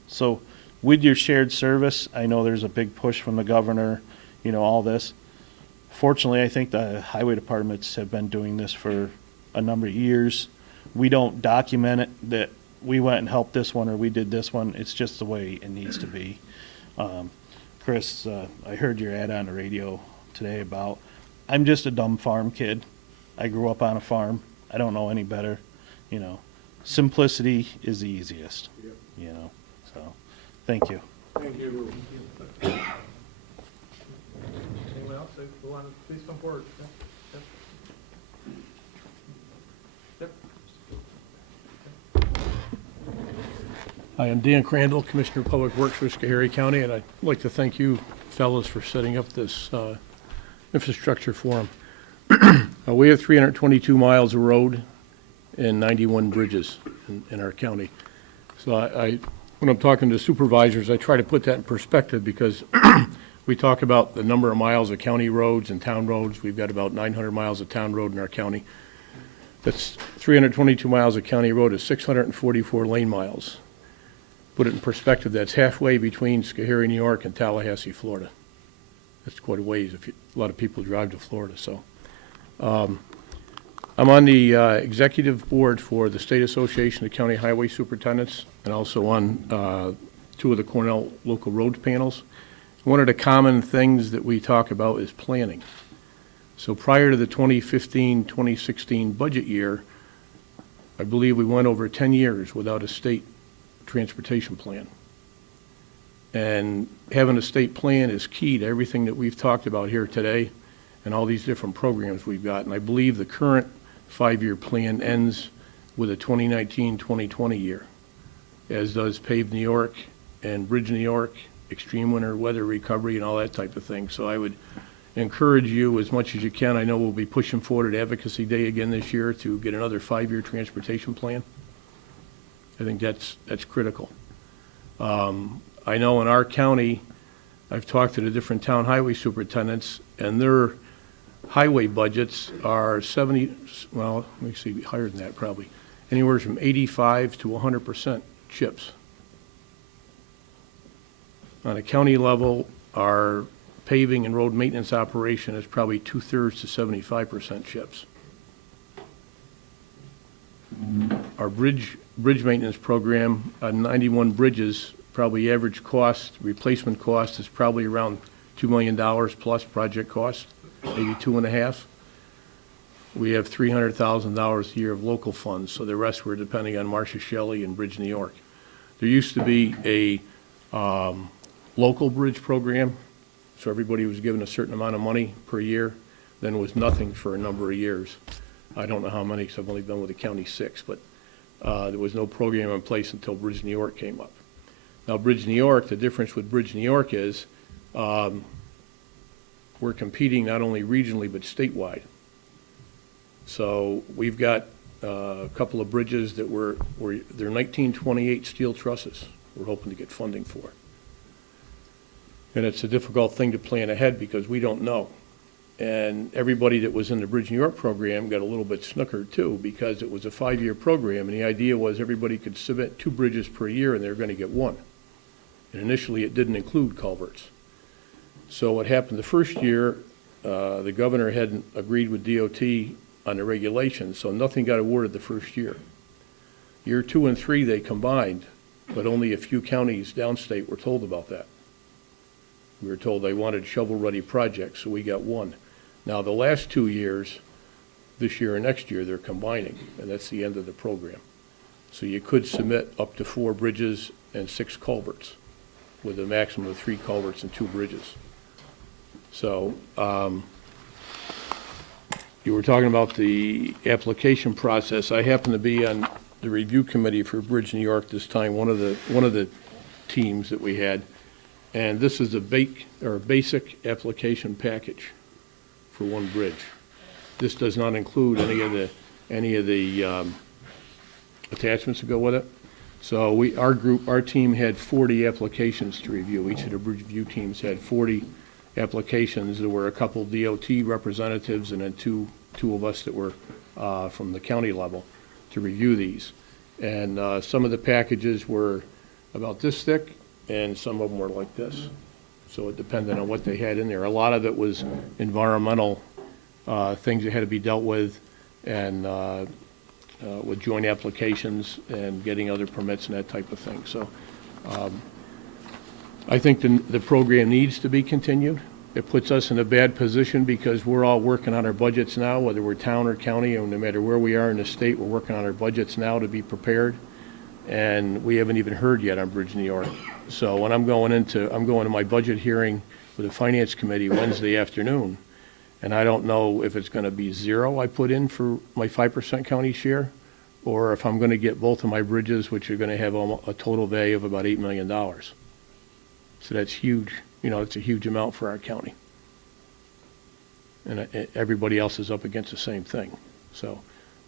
So with your shared service, I know there's a big push from the governor, all this. Fortunately, I think the highway departments have been doing this for a number of years. We don't document it that we went and helped this one or we did this one. It's just the way it needs to be. Chris, I heard your ad on the radio today about, I'm just a dumb farm kid. I grew up on a farm. I don't know any better. Simplicity is the easiest, so thank you. Thank you. Anyone else who want to please come forward? Yep. Hi, I'm Dan Crandall, Commissioner of Public Works for Schoharie County, and I'd like to thank you fellows for setting up this infrastructure forum. We have 322 miles of road and 91 bridges in our county. So when I'm talking to supervisors, I try to put that in perspective because we talk about the number of miles of county roads and town roads. We've got about 900 miles of town road in our county. That's 322 miles of county road is 644 lane miles. Put it in perspective, that's halfway between Schoharie, New York and Tallahassee, Florida. That's quite a ways. A lot of people drive to Florida, so. I'm on the executive board for the State Association of County Highway Superintendents and also on 2 of the Cornell local road panels. One of the common things that we talk about is planning. So prior to the 2015-2016 budget year, I believe we went over 10 years without a state transportation plan. And having a state plan is key to everything that we've talked about here today and all these different programs we've got. And I believe the current 5-year plan ends with a 2019-2020 year, as does Pave New York and Bridge New York, extreme winter weather recovery and all that type of thing. So I would encourage you as much as you can. I know we'll be pushing forward at Advocacy Day again this year to get another 5-year transportation plan. I think that's critical. I know in our county, I've talked to the different town highway superintendents, and their highway budgets are higher than that probably, anywhere from 85 to 100% chips. On a county level, our paving and road maintenance operation is probably 2/3 to 75% chips. Our bridge maintenance program, 91 bridges, probably average cost, replacement cost is probably around $2 million plus project cost, maybe 2.5. We have $300,000 a year of local funds, so the rest we're depending on Marcia Shelley and Bridge New York. There used to be a local bridge program, so everybody was given a certain amount of money per year, then it was nothing for a number of years. I don't know how many, because I've only been with the county 6, but there was no program in place until Bridge New York came up. Now, Bridge New York, the difference with Bridge New York is we're competing not only regionally but statewide. So we've got a couple of bridges that they're 1928 steel trusses we're hoping to get funding for. And it's a difficult thing to plan ahead because we don't know. And everybody that was in the Bridge New York program got a little bit snookered too, because it was a 5-year program, and the idea was everybody could submit 2 bridges per year and they were going to get 1. And initially it didn't include culverts. So what happened the first year, the governor hadn't agreed with DOT on the regulations, so nothing got awarded the first year. Year 2 and 3 they combined, but only a few counties downstate were told about that. We were told they wanted shovel-ready projects, so we got 1. Now, the last 2 years, this year and next year, they're combining, and that's the end of the program. So you could submit up to 4 bridges and 6 culverts, with a maximum of 3 culverts and 2 bridges. So, you were talking about the application process. I happen to be on the review committee for Bridge New York this time, one of the teams that we had. And this is a basic application package for 1 bridge. This does not include any of the attachments that go with it. So our team had 40 applications to review. Each of the bridge review teams had 40 applications. There were a couple DOT representatives and then two of us that were from the county level to review these. And some of the packages were about this thick, and some of them were like this. So it depended on what they had in there. A lot of it was environmental things that had to be dealt with, and with joint applications and getting other permits and that type of thing. So I think the program needs to be continued. It puts us in a bad position because we're all working on our budgets now, whether we're town or county, or no matter where we are in the state, we're working on our budgets now to be prepared. And we haven't even heard yet on Bridge New York. So when I'm going to my budget hearing with the Finance Committee Wednesday afternoon, and I don't know if it's going to be 0 I put in for my 5% county share, or if I'm going to get both of my bridges, which are going to have a total value of about $8 million. So that's huge. It's a huge amount for our county. And everybody else is up against the same thing. So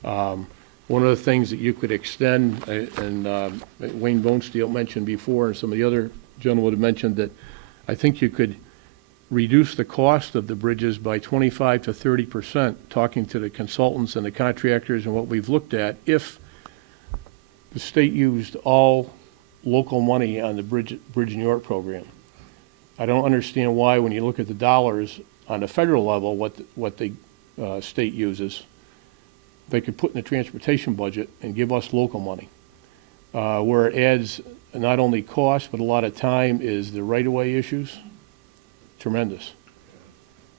one of the things that you could extend, and Wayne Bonesteel mentioned before, and some of the other gentlemen have mentioned, that I think you could reduce the cost of the bridges by 25 to 30%, talking to the consultants and the contractors and what we've looked at, if the state used all local money on the Bridge New York program. I don't understand why, when you look at the dollars on the federal level, what the state uses, they could put in the transportation budget and give us local money. Where it adds not only cost, but a lot of time, is the right-of-way issues. Tremendous.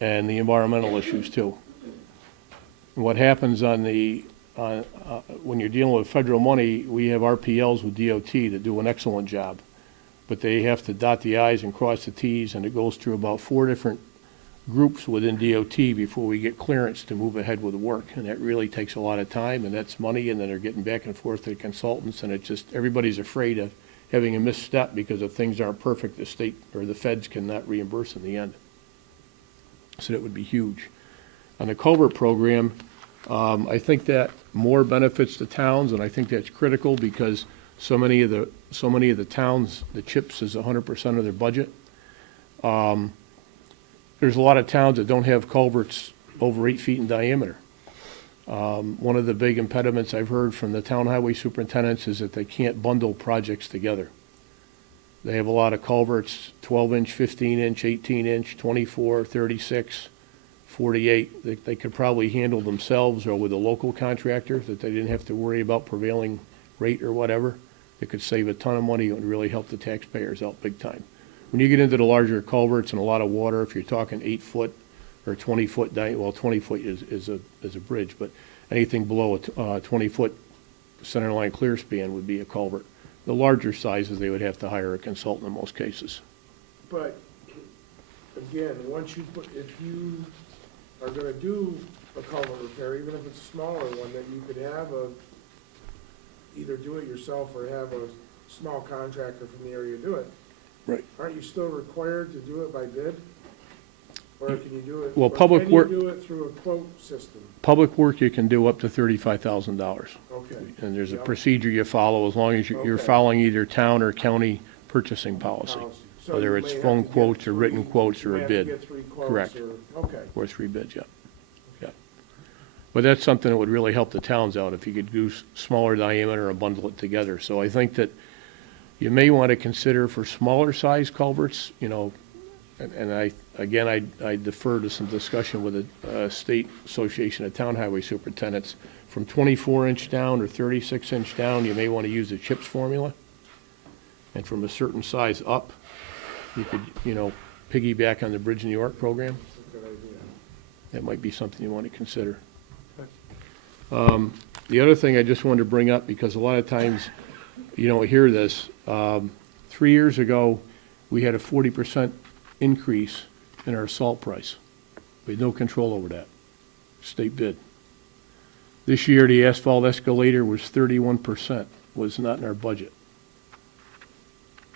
And the environmental issues too. And what happens when you're dealing with federal money, we have RPLs with DOT that do an excellent job. But they have to dot the I's and cross the T's, and it goes through about 4 different groups within DOT before we get clearance to move ahead with the work. And that really takes a lot of time, and that's money, and then they're getting back and forth to the consultants, and everybody's afraid of having a misstep because if things aren't perfect, the state or the feds cannot reimburse in the end. So that would be huge. On the culvert program, I think that more benefits the towns, and I think that's critical because so many of the towns, the CHIPS is 100% of their budget. There's a lot of towns that don't have culverts over 8 feet in diameter. One of the big impediments I've heard from the town highway superintendents is that they can't bundle projects together. They have a lot of culverts, 12-inch, 15-inch, 18-inch, 24, 36, 48. They could probably handle themselves or with a local contractor, that they didn't have to worry about prevailing rate or whatever. It could save a ton of money and really help the taxpayers out big time. When you get into the larger culverts and a lot of water, if you're talking 8-foot or 20-foot, well, 20-foot is a bridge, but anything below a 20-foot center line clear span would be a culvert. The larger sizes, they would have to hire a consultant in most cases. But, again, if you are gonna do a culvert repair, even if it's a smaller one, then you could have either do it yourself or have a small contractor from the area do it. Right. Aren't you still required to do it by bid? Or can you do it? Well, or public can work- you do it through a quote system? Public work, you can do up to $35,000. Okay. And there's a Yep. procedure you follow as long as you're Okay. following either town or county purchasing policy. So Whether you it's may have phone to get quotes or written quotes you or may a have to bid. get 3 quotes Correct. Okay. Or 3 bids, yeah. Yeah. But that's something that would really help the towns out if you could do smaller diameter and bundle it together. So I think that you may want to consider for smaller size culverts, and I defer to some discussion with the State Association of Town Highway Superintendents. From 24-inch down or 36-inch down, you may want to use the CHIPS formula. And from a certain size up, you could, piggyback on the Bridge New York program. That's a good idea. That might be something you want to consider. The other thing I just wanted to bring up, because a lot of times you don't hear this, 3 years ago, we had a 40% increase in our salt price. We had no control over that. State bid. This year, the asphalt escalator was 31%, was not in our budget.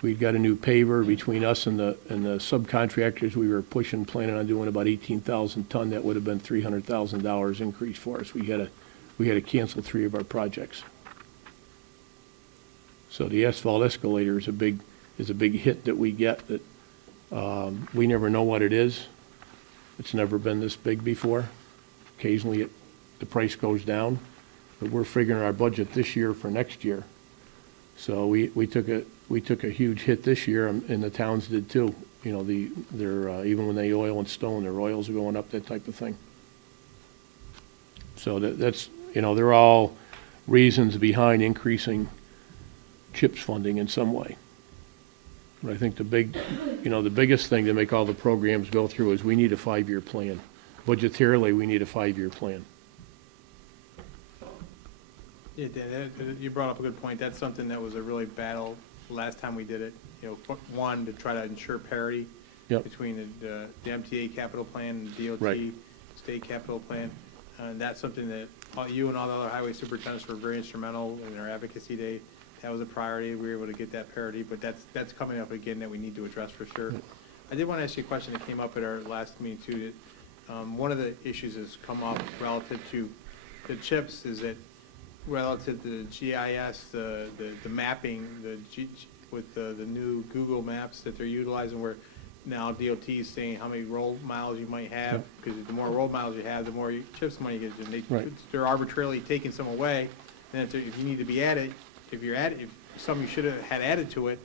We'd got a new paver between us and the subcontractors. We were planning on doing about 18,000 ton. That would have been $300,000 increase for us. We had to cancel 3 of our projects. So the asphalt escalator is a big hit that we get that we never know what it is. It's never been this big before. Occasionally the price goes down, but we're figuring our budget this year for next year. So we took a huge hit this year, and the towns did too. Even when they oil and stone, their oils are going up, that type of thing. So that's they're all reasons behind increasing CHIPS funding in some way. But I think the biggest thing to make all the programs go through is we need a 5-year plan. Budgetarily, we need a 5-year plan. Yeah, Dan, you brought up a good point. That's something that was a really battle last time we did it. One, to try to ensure parity Yep. between the MTA capital plan and the DOT Right. state capital plan. And that's something that you and all the other highway superintendents were very instrumental in our advocacy day. That was a priority. We were able to get that parity, but that's coming up again that we need to address for sure. I did want to ask you a question that came up at our last meeting too. That, one of the issues that's come up relative to the CHIPS is that relative to the GIS, the mapping, with the new Google Maps that they're utilizing, where now DOT is saying how many road miles you might have, because the more road miles you have, the more CHIPS money you get. And they're arbitrarily taking some away. And if you need to be added, if some you should have had added to it,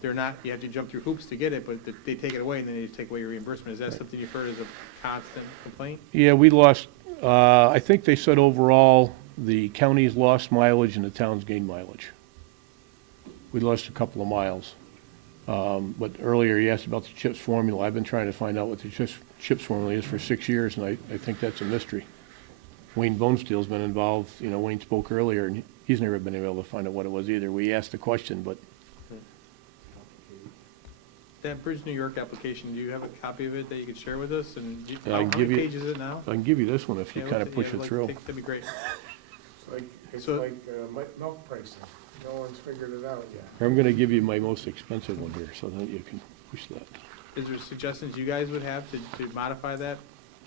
they're not. You have to jump through hoops to get it, but they take it away and then they take away your reimbursement. Is that something you've heard as a constant complaint? Yeah, we lost. I think they said overall the counties lost mileage and the towns gained mileage. We lost a couple of miles. But earlier you asked about the CHIPS formula. I've been trying to find out what the CHIPS formula is for 6 years, and I think that's a mystery. Wayne Bonesteel's been involved. Wayne spoke earlier, and he's never been able to find out what it was either. We asked the question, but. That Bridge New York application, do you have a copy of it that you could share with us? And I how can many give you- pages is it now? I can give you this one if you kind of push it through. That'd be great. It's So- like milk pricing. No one's figured it out yet. I'm going to give you my most expensive one here so that you can push that. Is there suggestions you guys would have to modify that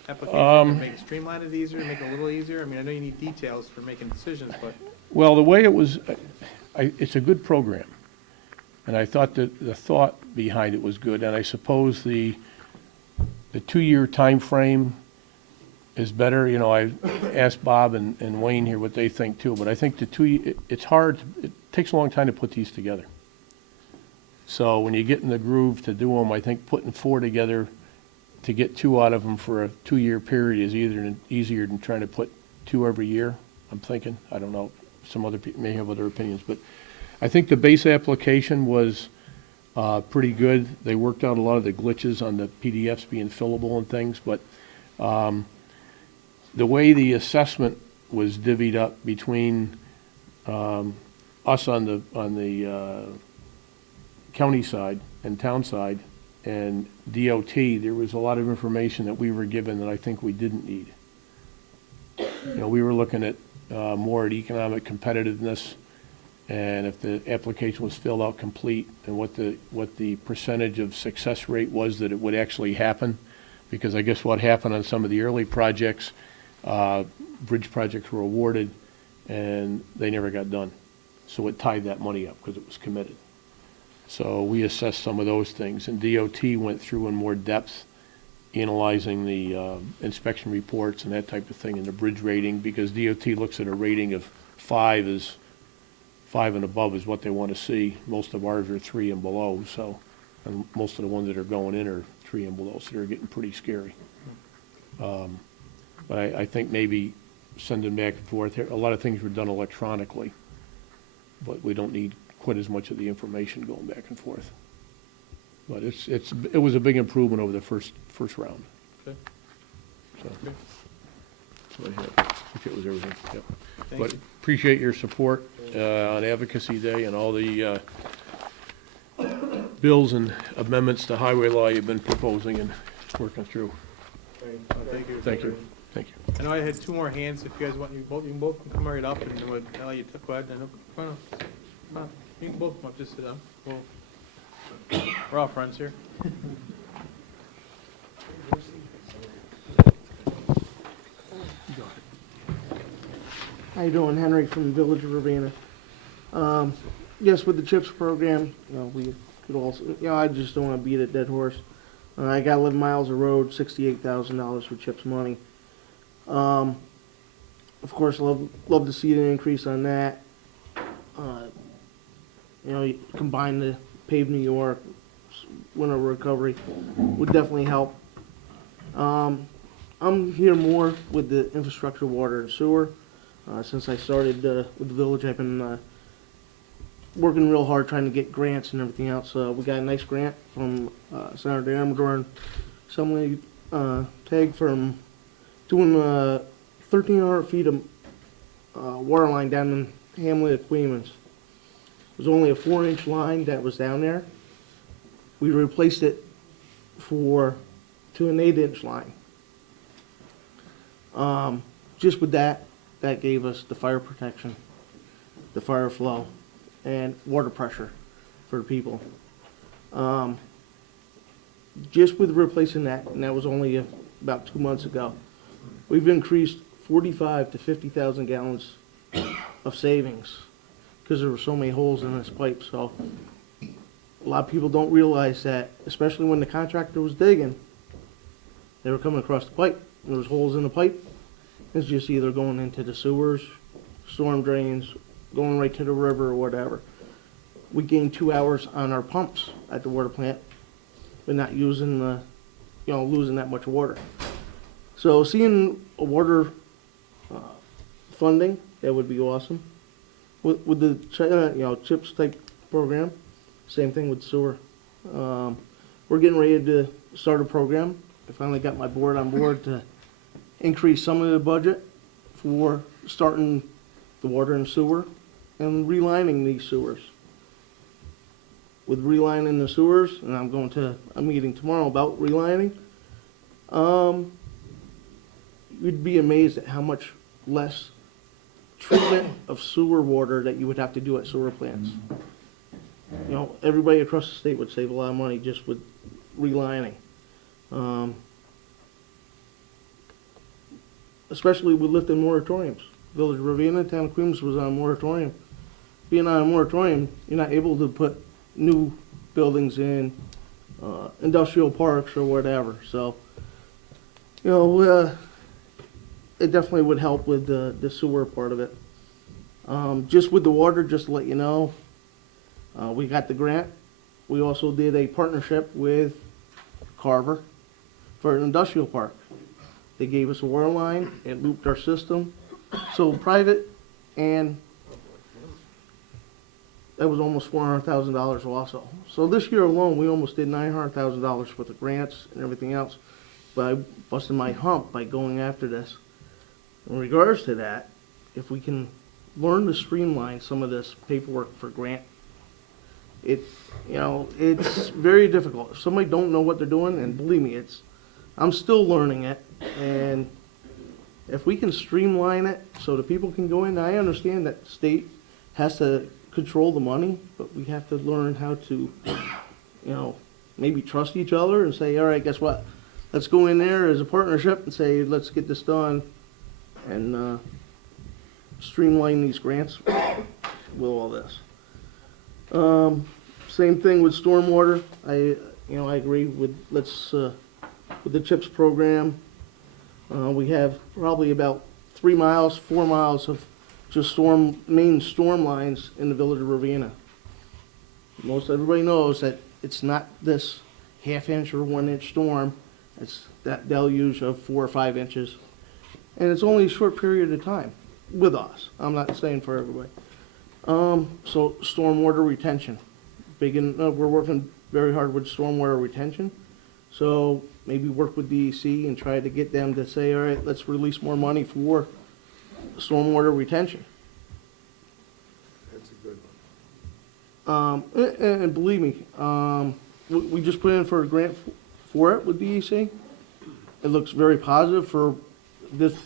application, to make it streamline it easier, make it a little easier? I mean, I know you need details for making decisions, but. Well, the way it was, it's a good program. And I thought that the thought behind it was good. And I suppose the 2-year time frame is better. You know, I asked Bob and Wayne here what they think too, but I think it's hard, it takes a long time to put these together. So when you get in the groove to do them, I think putting 4 together to get 2 out of them for a 2-year period is easier than trying to put 2 every year, I'm thinking. I don't know, some other people may have other opinions, but I think the base application was pretty good. They worked out a lot of the glitches on the PDFs being fillable and things, but the way the assessment was divvied up between us on the county side and town side and DOT, there was a lot of information that we were given that I think we didn't need. You know, we were looking at more at economic competitiveness, and if the application was filled out complete, and what the percentage of success rate was that it would actually happen. Because I guess what happened on some of the early projects, bridge projects were awarded and they never got done. So it tied that money up because it was committed. So we assessed some of those things, and DOT went through in more depth, analyzing the inspection reports and that type of thing, and the bridge rating, because DOT looks at a rating of 5 and above is what they want to see. Most of ours are 3 and below, so, and most of the ones that are going in are 3 and below, so they're getting pretty scary. But I think maybe sending back and forth, a lot of things were done electronically, but we don't need quite as much of the information going back and forth. But it was a big improvement over the first round. Okay. So, that's what I had. I think it was everything, yep. Thank But you. appreciate your support on Advocacy Day and all the bills and amendments to highway law you've been proposing and working through. Thank you. Thank you. Thank you. I know I had 2 more hands. If you guys want, you can both come right up, and then we'll tell you to go ahead. Come on. You can both come up, just sit down. We're all friends here. How you doing? Henry from the Village of Ravenna. Yes, with the CHIPS program, you know, we could also, you know, I just don't want to beat a dead horse. I got 11 miles of road, $68,000 for CHIPS money. Of course, love to see an increase on that. You know, you combine the paved New York, winter recovery would definitely help. I'm here more with the infrastructure, water, and sewer. Since I started with the village, I've been working real hard trying to get grants and everything else. We got a nice grant from Senator Amador and somebody tag from doing 1,300 feet of water line down in Hamlet at Queens. It was only a 4-inch line that was down there. We replaced it to an 8-inch line. Just with that gave us the fire protection, the fire flow, and water pressure for the people. Just with replacing that, and that was only about 2 months ago, we've increased 45 to 50,000 gallons of savings because there were so many holes in this pipe. So a lot of people don't realize that, especially when the contractor was digging, they were coming across the pipe. There was holes in the pipe. It's just either going into the sewers, storm drains, going right to the river or whatever. We gained 2 hours on our pumps at the water plant, but not using losing that much water. So seeing a water funding, that would be awesome. With the CHIPS type program, same thing with sewer. We're getting ready to start a program. I finally got my board on board to increase some of the budget for starting the water and sewer and relining these sewers. With relining the sewers, and I'm going to a meeting tomorrow about relining, you'd be amazed at how much less treatment of sewer water that you would have to do at sewer plants. You know, everybody across the state would save a lot of money just with relining. Especially with lifting moratoriums. Village of Ravenna, Town of Queens was on a moratorium. Being on a moratorium, you're not able to put new buildings in industrial parks or whatever. So, you know, it definitely would help with the sewer part of it. Just with the water, just to let you know, we got the grant. We also did a partnership with Carver for an industrial park. They gave us a water line, it looped our system, so private, and that was almost $400,000 also. So this year alone, we almost did $900,000 with the grants and everything else, but I busted my hump by going after this. In regards to that, if we can learn to streamline some of this paperwork for grant, it's very difficult. If somebody don't know what they're doing, and believe me, I'm still learning it, and if we can streamline it so the people can go in, I understand that the state has to control the money, but we have to learn how to, maybe trust each other and say, all right, guess what? Let's go in there as a partnership and say, let's get this done and streamline these grants with all this. Same thing with stormwater. I agree with with the CHIPS program. We have probably about 4 miles of just main storm lines in the village of Ravenna. Most everybody knows that it's not this half-inch or 1-inch storm. It's that deluge of 4 or 5 inches. And it's only a short period of time with us. I'm not saying for everybody. So stormwater retention. We're working very hard with stormwater retention. So maybe work with DEC and try to get them to say, all right, let's release more money for stormwater retention. That's a good one. And believe me, we just put in for a grant for it with DEC. It looks very positive for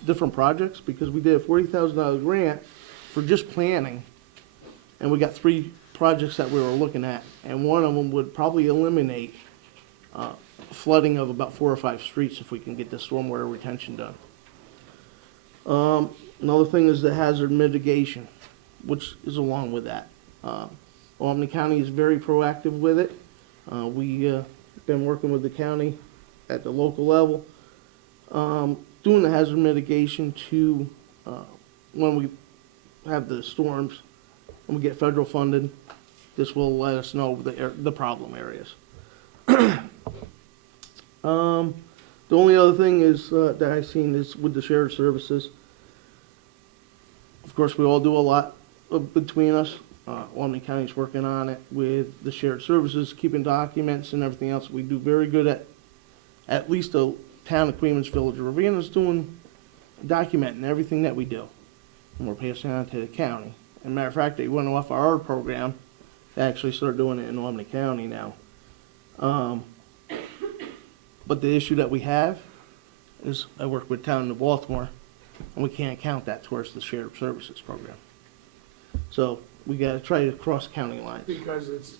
different projects because we did a $40,000 grant for just planning, and we got 3 projects that we were looking at, and one of them would probably eliminate flooding of about 4 or 5 streets if we can get the stormwater retention done. Another thing is the hazard mitigation, which is along with that. Albany County is very proactive with it. We've been working with the county at the local level, doing the hazard mitigation to when we have the storms and we get federal funded, this will let us know the problem areas. The only other thing is that I've seen is with the shared services. Of course, we all do a lot between us. Albany County's working on it with the shared services, keeping documents and everything else. We do very good at least the town of Queens Village of Ravenna's doing documenting everything that we do. And we're passing it on to the county. As a matter of fact, they went off our program to actually start doing it in Albany County now. But the issue that we have is I work with town of Baltimore, and we can't count that towards the shared services program. So we got to try to cross county lines. Because it's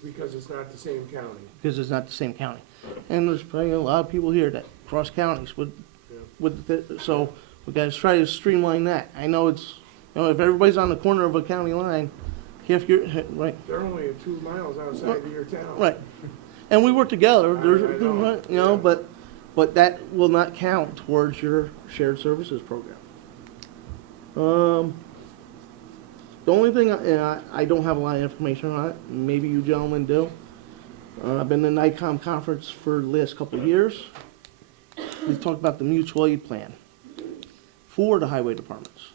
not the same county. Because it's not the same county. And there's probably a lot of people here that cross counties so we got to try to streamline that. I know it's, if everybody's on the corner of a county line, right. They're only 2 miles outside of your town. Right. And we work together, I know. But that will not count towards your shared services program. The only thing, I don't have a lot of information on it, maybe you gentlemen do. I've been in the NICOM conference for the last couple of years. We talked about the mutual aid plan for the highway departments.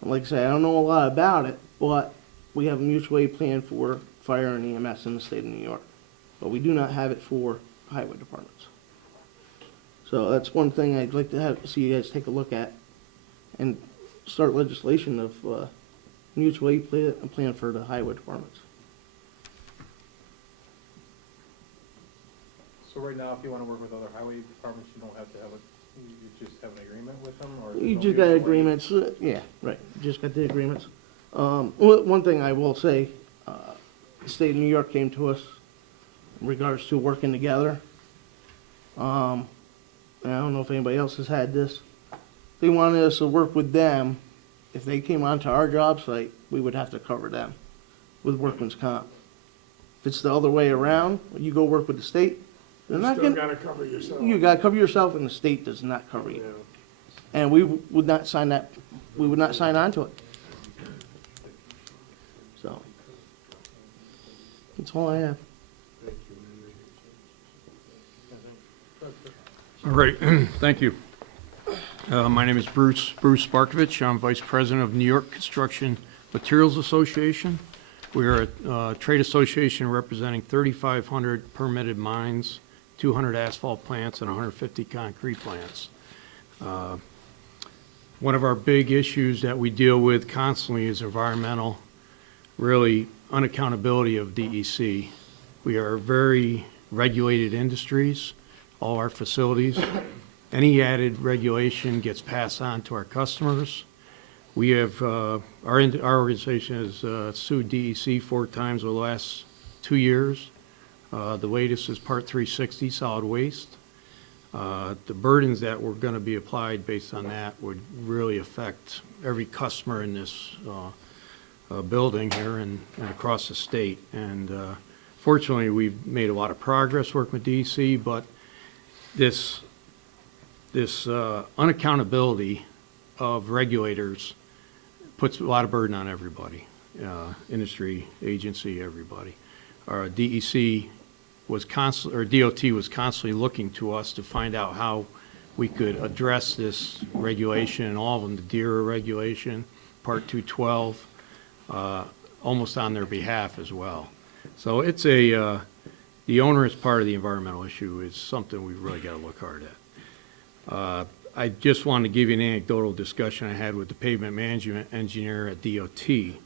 And like I say, I don't know a lot about it, but we have a mutual aid plan for fire and EMS in the state of New York. But we do not have it for highway departments. So that's one thing I'd like to see you guys take a look at and start legislation of mutual aid plan for the highway departments. So right now, if you want to work with other highway departments, you don't have to have you just have an agreement with them, or? You just got agreements, yeah, right, just got the agreements. One thing I will say, the state of New York came to us in regards to working together. And I don't know if anybody else has had this. They wanted us to work with them. If they came onto our job site, we would have to cover them with workman's comp. If it's the other way around, you go work with the state, they're not You gonna. still gotta cover yourself. You gotta cover yourself, and the state does not cover you. And we would not sign that, we would not sign on to it. So, that's all I have. All right, thank you. My name is Bruce Sparkovich. I'm Vice President of New York Construction Materials Association. We are a trade association representing 3,500 permitted mines, 200 asphalt plants, and 150 concrete plants. One of our big issues that we deal with constantly is environmental, really unaccountability of DEC. We are very regulated industries, all our facilities. Any added regulation gets passed on to our customers. We have, our organization has sued DEC 4 times over the last 2 years. The latest is Part 360, solid waste. The burdens that were going to be applied based on that would really affect every customer in this building here and across the state. And fortunately, we've made a lot of progress working with DEC, but this unaccountability of regulators puts a lot of burden on everybody, industry, agency, everybody. Our DEC was or DOT was constantly looking to us to find out how we could address this regulation, and all of them, the DERA regulation, Part 212, almost on their behalf as well. So it's the onerous part of the environmental issue is something we've really got to look hard at. I just wanted to give you an anecdotal discussion I had with the pavement management engineer at DOT.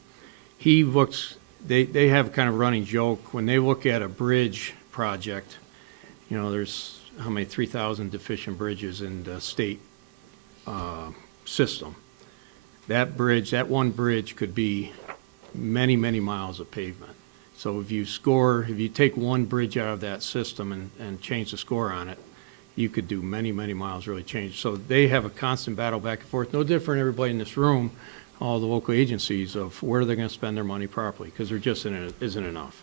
He looks, they have a kind of running joke, when they look at a bridge project, you know, there's how many, 3,000 deficient bridges in the state system. That bridge, that one bridge could be many, many miles of pavement. So if you take one bridge out of that system and change the score on it, you could do many, many miles, really change. So they have a constant battle back and forth, no different than everybody in this room, all the local agencies, of where they're going to spend their money properly, because there just isn't enough.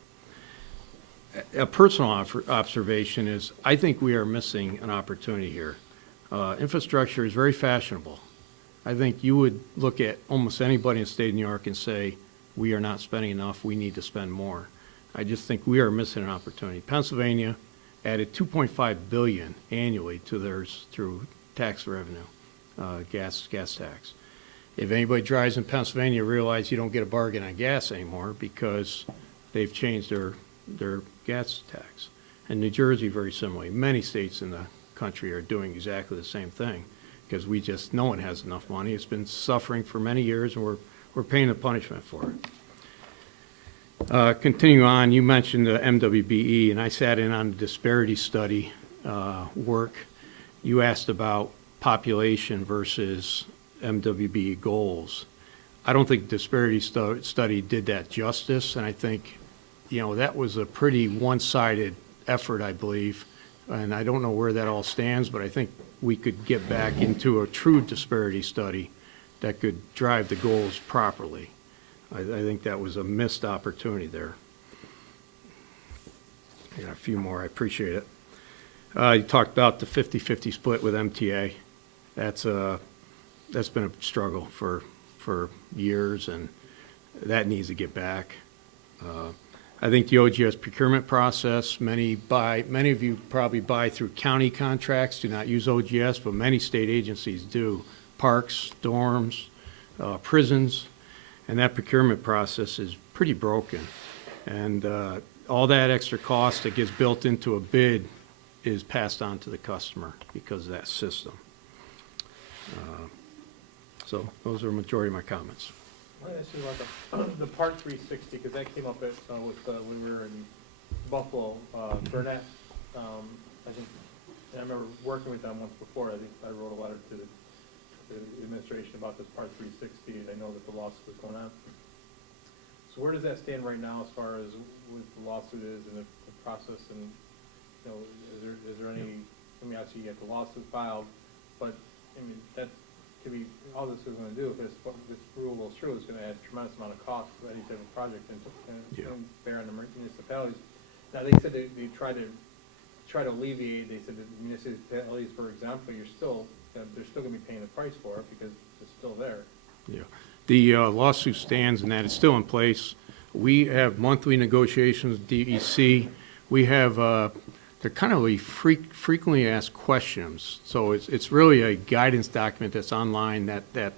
A personal observation is, I think we are missing an opportunity here. Infrastructure is very fashionable. I think you would look at almost anybody in the state of New York and say, we are not spending enough, we need to spend more. I just think we are missing an opportunity. Pennsylvania added $2.5 billion annually to theirs through tax revenue, gas tax. If anybody drives in Pennsylvania, realize you don't get a bargain on gas anymore because they've changed their gas tax. And New Jersey, very similarly. Many states in the country are doing exactly the same thing because no one has enough money. It's been suffering for many years, and we're paying the punishment for it. Continue on, you mentioned the MWBE, and I sat in on the disparity study work. You asked about population versus MWBE goals. I don't think the disparity study did that justice, and I think, you know, that was a pretty one-sided effort, I believe, and I don't know where that all stands, but I think we could get back into a true disparity study that could drive the goals properly. I think that was a missed opportunity there. I got a few more, I appreciate it. You talked about the 50-50 split with MTA. That's been a struggle for years, and that needs to get back. I think the OGS procurement process, many of you probably buy through county contracts, do not use OGS, but many state agencies do. Parks, dorms, prisons, and that procurement process is pretty broken. And all that extra cost that gets built into a bid is passed on to the customer because of that system. So those are the majority of my comments. I want to ask you about the Part 360, because that came up when we were in Buffalo, Burnett. I think, and I remember working with them once before. I think I wrote a letter to the administration about this Part 360, and I know that the lawsuit was going on. So where does that stand right now as far as what the lawsuit is and the process, and, you know, is there any, I mean, obviously you have the lawsuit filed, but, I mean, that could be, all this is gonna do, if this rule goes through, it's gonna add a tremendous amount of cost to any type of project and bear on the municipalities. Now, they said they try to alleviate, they said that the municipalities, for example, they're still gonna be paying the price for it because it's still there. Yeah. The lawsuit stands and that is still in place. We have monthly negotiations with DEC. We have, they're kind of frequently asked questions. So it's really a guidance document that's online that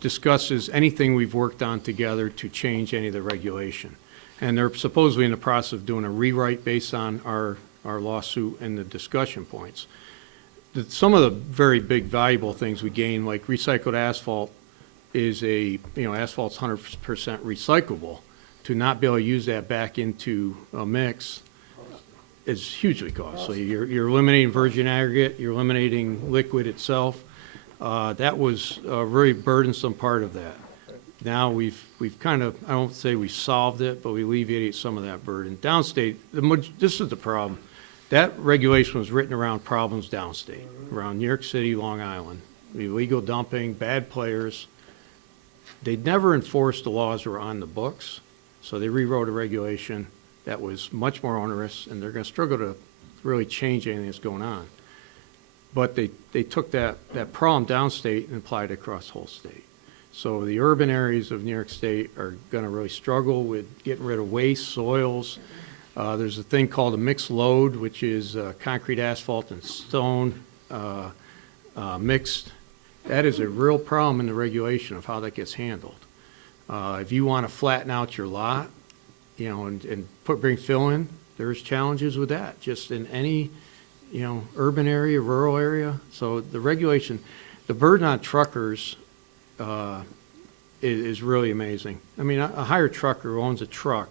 discusses anything we've worked on together to change any of the regulation. And they're supposedly in the process of doing a rewrite based on our lawsuit and the discussion points. Some of the very big valuable things we gain, like recycled asphalt, is asphalt's 100% recyclable. To not be able to use that back into a mix is hugely costly. You're eliminating virgin aggregate, you're eliminating liquid itself. That was a very burdensome part of that. Now we've kind of, I don't say we solved it, but we alleviated some of that burden. Downstate, this is the problem. That regulation was written around problems downstate, around New York City, Long Island, illegal dumping, bad players. They never enforced the laws that were on the books, so they rewrote a regulation that was much more onerous, and they're going to struggle to really change anything that's going on. But they took that problem downstate and applied it across the whole state. So the urban areas of New York State are going to really struggle with getting rid of waste, soils. There's a thing called a mixed load, which is concrete, asphalt, and stone mixed. That is a real problem in the regulation of how that gets handled. If you want to flatten out your lot, and bring fill in, there's challenges with that, just in any, urban area, rural area. So the regulation, the burden on truckers is really amazing. I mean, a hired trucker who owns a truck,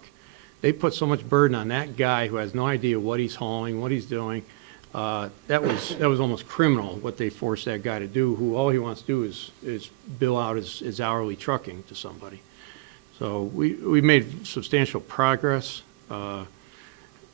they put so much burden on that guy who has no idea what he's hauling, what he's doing. That was almost criminal what they forced that guy to do, who all he wants to do is bill out his hourly trucking to somebody. So we made substantial progress.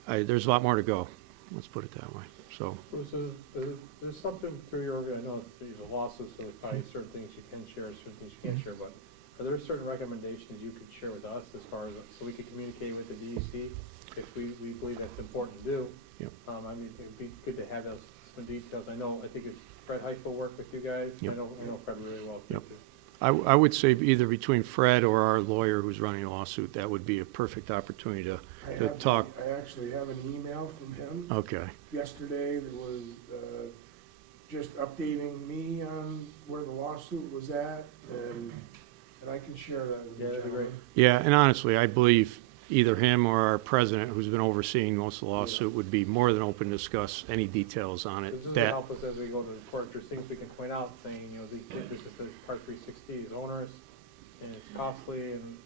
There's a lot more to go. Let's put it that way. So There's something through your organ, I know these are lawsuits, so there's probably certain things you can share, certain things you can't share, but are there certain recommendations you could share with us as far as, so we could communicate with the DEC if we believe that's important to do? Yep. I mean, it'd be good to have those, some details. I think it's Fred Heich will work with you guys. Yep. I know Fred really well. Yep. Too. I would say either between Fred or our lawyer who's running a lawsuit, that would be a perfect opportunity to talk. I actually have an email from him. Okay. Yesterday that was just updating me on where the lawsuit was at, and I can share that with you. That'd be great. Yeah, and honestly, I believe either him or our president, who's been overseeing most of the lawsuit, would be more than open to discuss any details on This it. is going to help us as we go to the court. There's things we can point out saying, this is Part 360 is onerous and it's costly and.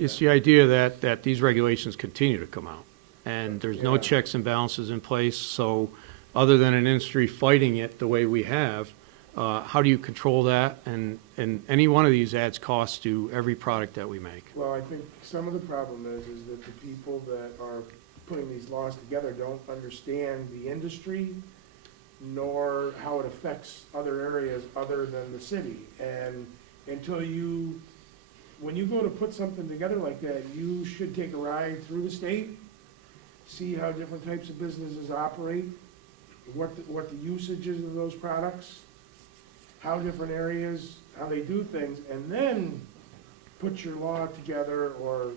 It's the idea that these regulations continue to come out, and there's no checks and balances in place. So other than an industry fighting it the way we have, how do you control that? And any one of these adds cost to every product that we make. Well, I think some of the problem is that the people that are putting these laws together don't understand the industry nor how it affects other areas other than the city. And when you go to put something together like that, you should take a ride through the state, see how different types of businesses operate, what the usage is of those products, how different areas, how they do things, and then put your law together or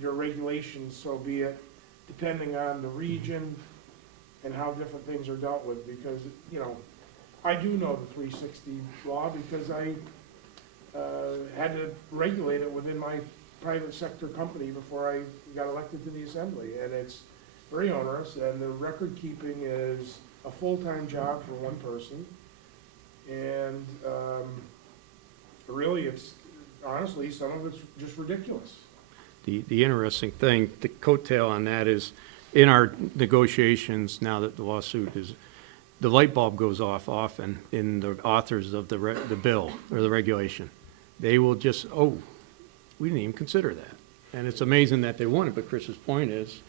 your regulations, so be it, depending on the region and how different things are dealt with. Because, I do know the 360 law because I had to regulate it within my private sector company before I got elected to the assembly. And it's very onerous, and the record keeping is a full-time job for one person. And really, honestly, some of it's just ridiculous. The interesting thing, the coattail on that is, in our negotiations, now that the lawsuit is, the light bulb goes off often in the authors of the bill or the regulation. They will just, we didn't even consider that. And it's amazing that they want it, but Chris's point is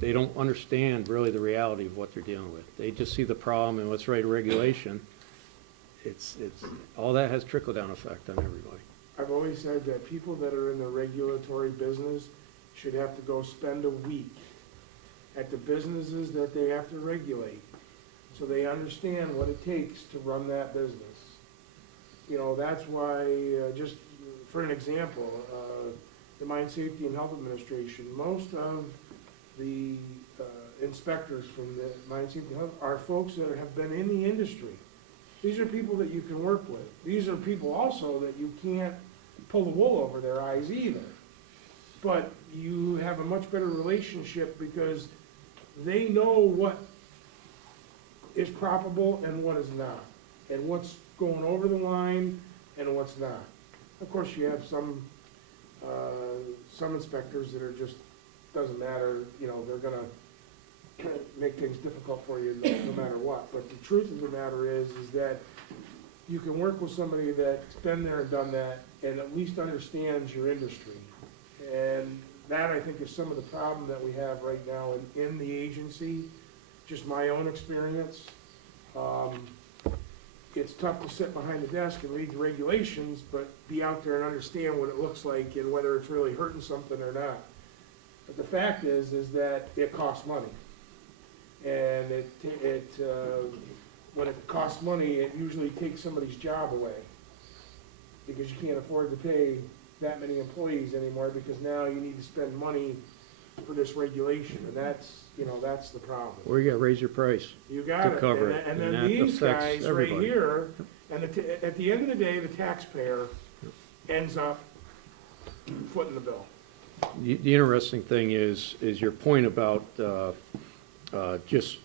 they don't understand really the reality of what they're dealing with. They just see the problem and let's write a regulation. It's all that has trickle-down effect on everybody. I've always said that people that are in the regulatory business should have to go spend a week at the businesses that they have to regulate, so they understand what it takes to run that business. You know, that's why, just for an example, the Mine Safety and Health Administration, most of the inspectors from the Mine Safety and Health are folks that have been in the industry. These are people that you can work with. These are people also that you can't pull the wool over their eyes either. But you have a much better relationship because they know what is probable and what is not, and what's going over the line and what's not. Of course, you have some inspectors that are just, doesn't matter, you know, they're gonna make things difficult for you no matter what. But the truth of the matter is that you can work with somebody that's been there and done that and at least understands your industry. And that, I think, is some of the problem that we have right now in the agency, just my own experience. It's tough to sit behind the desk and read the regulations, but be out there and understand what it looks like and whether it's really hurting something or not. But the fact is that it costs money. And when it costs money, it usually takes somebody's job away, because you can't afford to pay that many employees anymore, because now you need to spend money for this regulation, and that's, you know, that's the problem. Or you gotta raise your price. You got to it. cover it, And and then that these affects guys right everybody. here, and at the end of the day, the taxpayer ends up footing the bill. The interesting thing is your point about just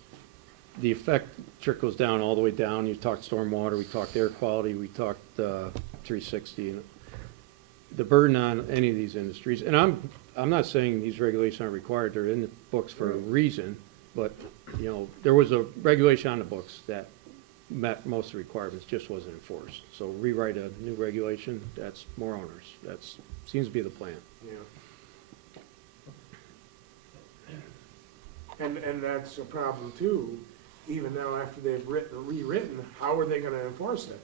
the effect trickles down all the way down. You talked stormwater, we talked air quality, we talked 360. The burden on any of these industries, and I'm not saying these regulations aren't required, they're in the books for a reason, but, you know, there was a regulation on the books that met most of the requirements, just wasn't enforced. So rewrite a new regulation, that's more onerous. That's, seems to be the plan. Yeah. And that's a problem too, even now after they've rewritten, how are they gonna enforce it?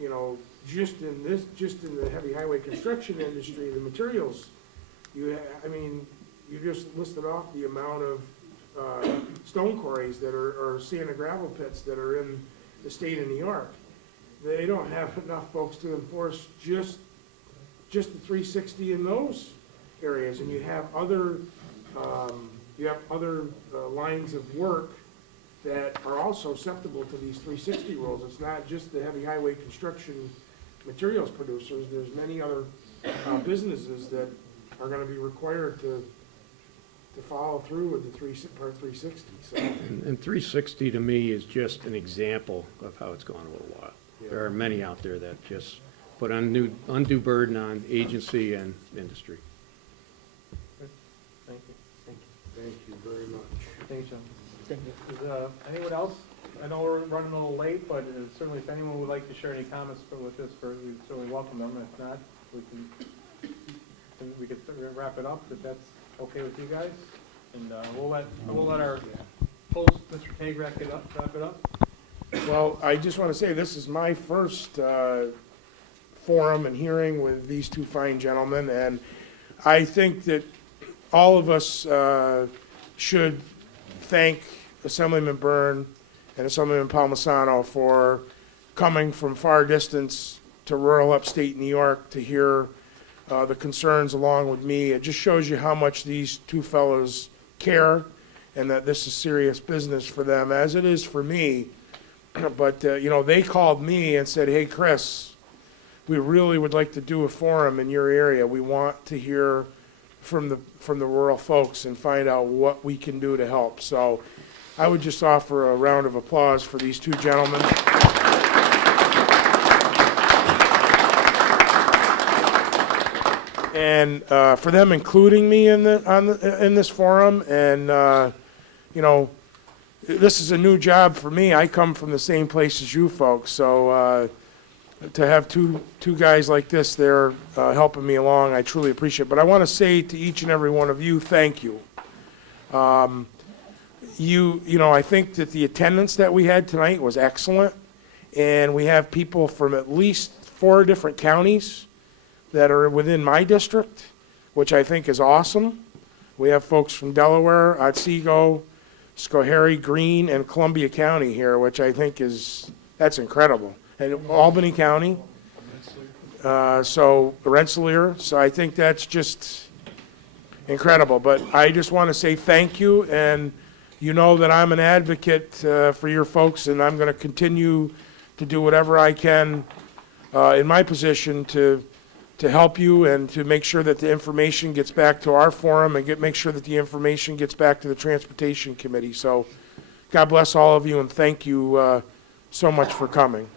You know, just in the heavy highway construction industry, the materials, you just listed off the amount of, stone quarries that or sand and gravel pits that are in the state of New York. They don't have enough folks to enforce just the 360 in those areas, and you have other, lines of work that are also susceptible to these 360 rules. It's not just the heavy highway construction materials producers. There's many other businesses that are gonna be required to follow through with the Part 360, so. And 360 to me is just an example of how it's gone a little while. There are many out there that just put undue burden on agency and industry. Thank you. Thank you very much. Thank you, John. Thank you. Is anyone else? I know we're running a little late, but certainly if anyone would like to share any comments with this, we certainly welcome them. If not, we could wrap it up, if that's okay with you guys. And we'll let our host, Mr. Tague, wrap it up. Well, I just want to say, this is my first forum and hearing with these two fine gentlemen, and I think that all of us should thank Assemblyman Byrne and Assemblyman Palmisano for coming from far distance to rural upstate New York to hear the concerns along with me. It just shows you how much these two fellows care and that this is serious business for them, as it is for me. But, you know, they called me and said, hey, Chris, we really would like to do a forum in your area. We want to hear from the rural folks and find out what we can do to help. So I would just offer a round of applause for these two gentlemen. And for them including me in this forum, and you know, this is a new job for me. I come from the same place as you folks, so to have two guys like this there helping me along, I truly appreciate it. But I want to say to each and every one of you, thank you. You know, I think that the attendance that we had tonight was excellent, and we have people from at least 4 different counties that are within my district, which I think is awesome. We have folks from Delaware, Otsego, Schoharie, Greene, and Columbia County here, which I think that's incredible. And Albany County, so Rensselaer, so I think that's just incredible. But I just want to say thank you, and you know that I'm an advocate for your folks, and I'm going to continue to do whatever I can in my position to help you and to make sure that the information gets back to our forum and make sure that the information gets back to the Transportation Committee. So God bless all of you, and thank you so much for coming.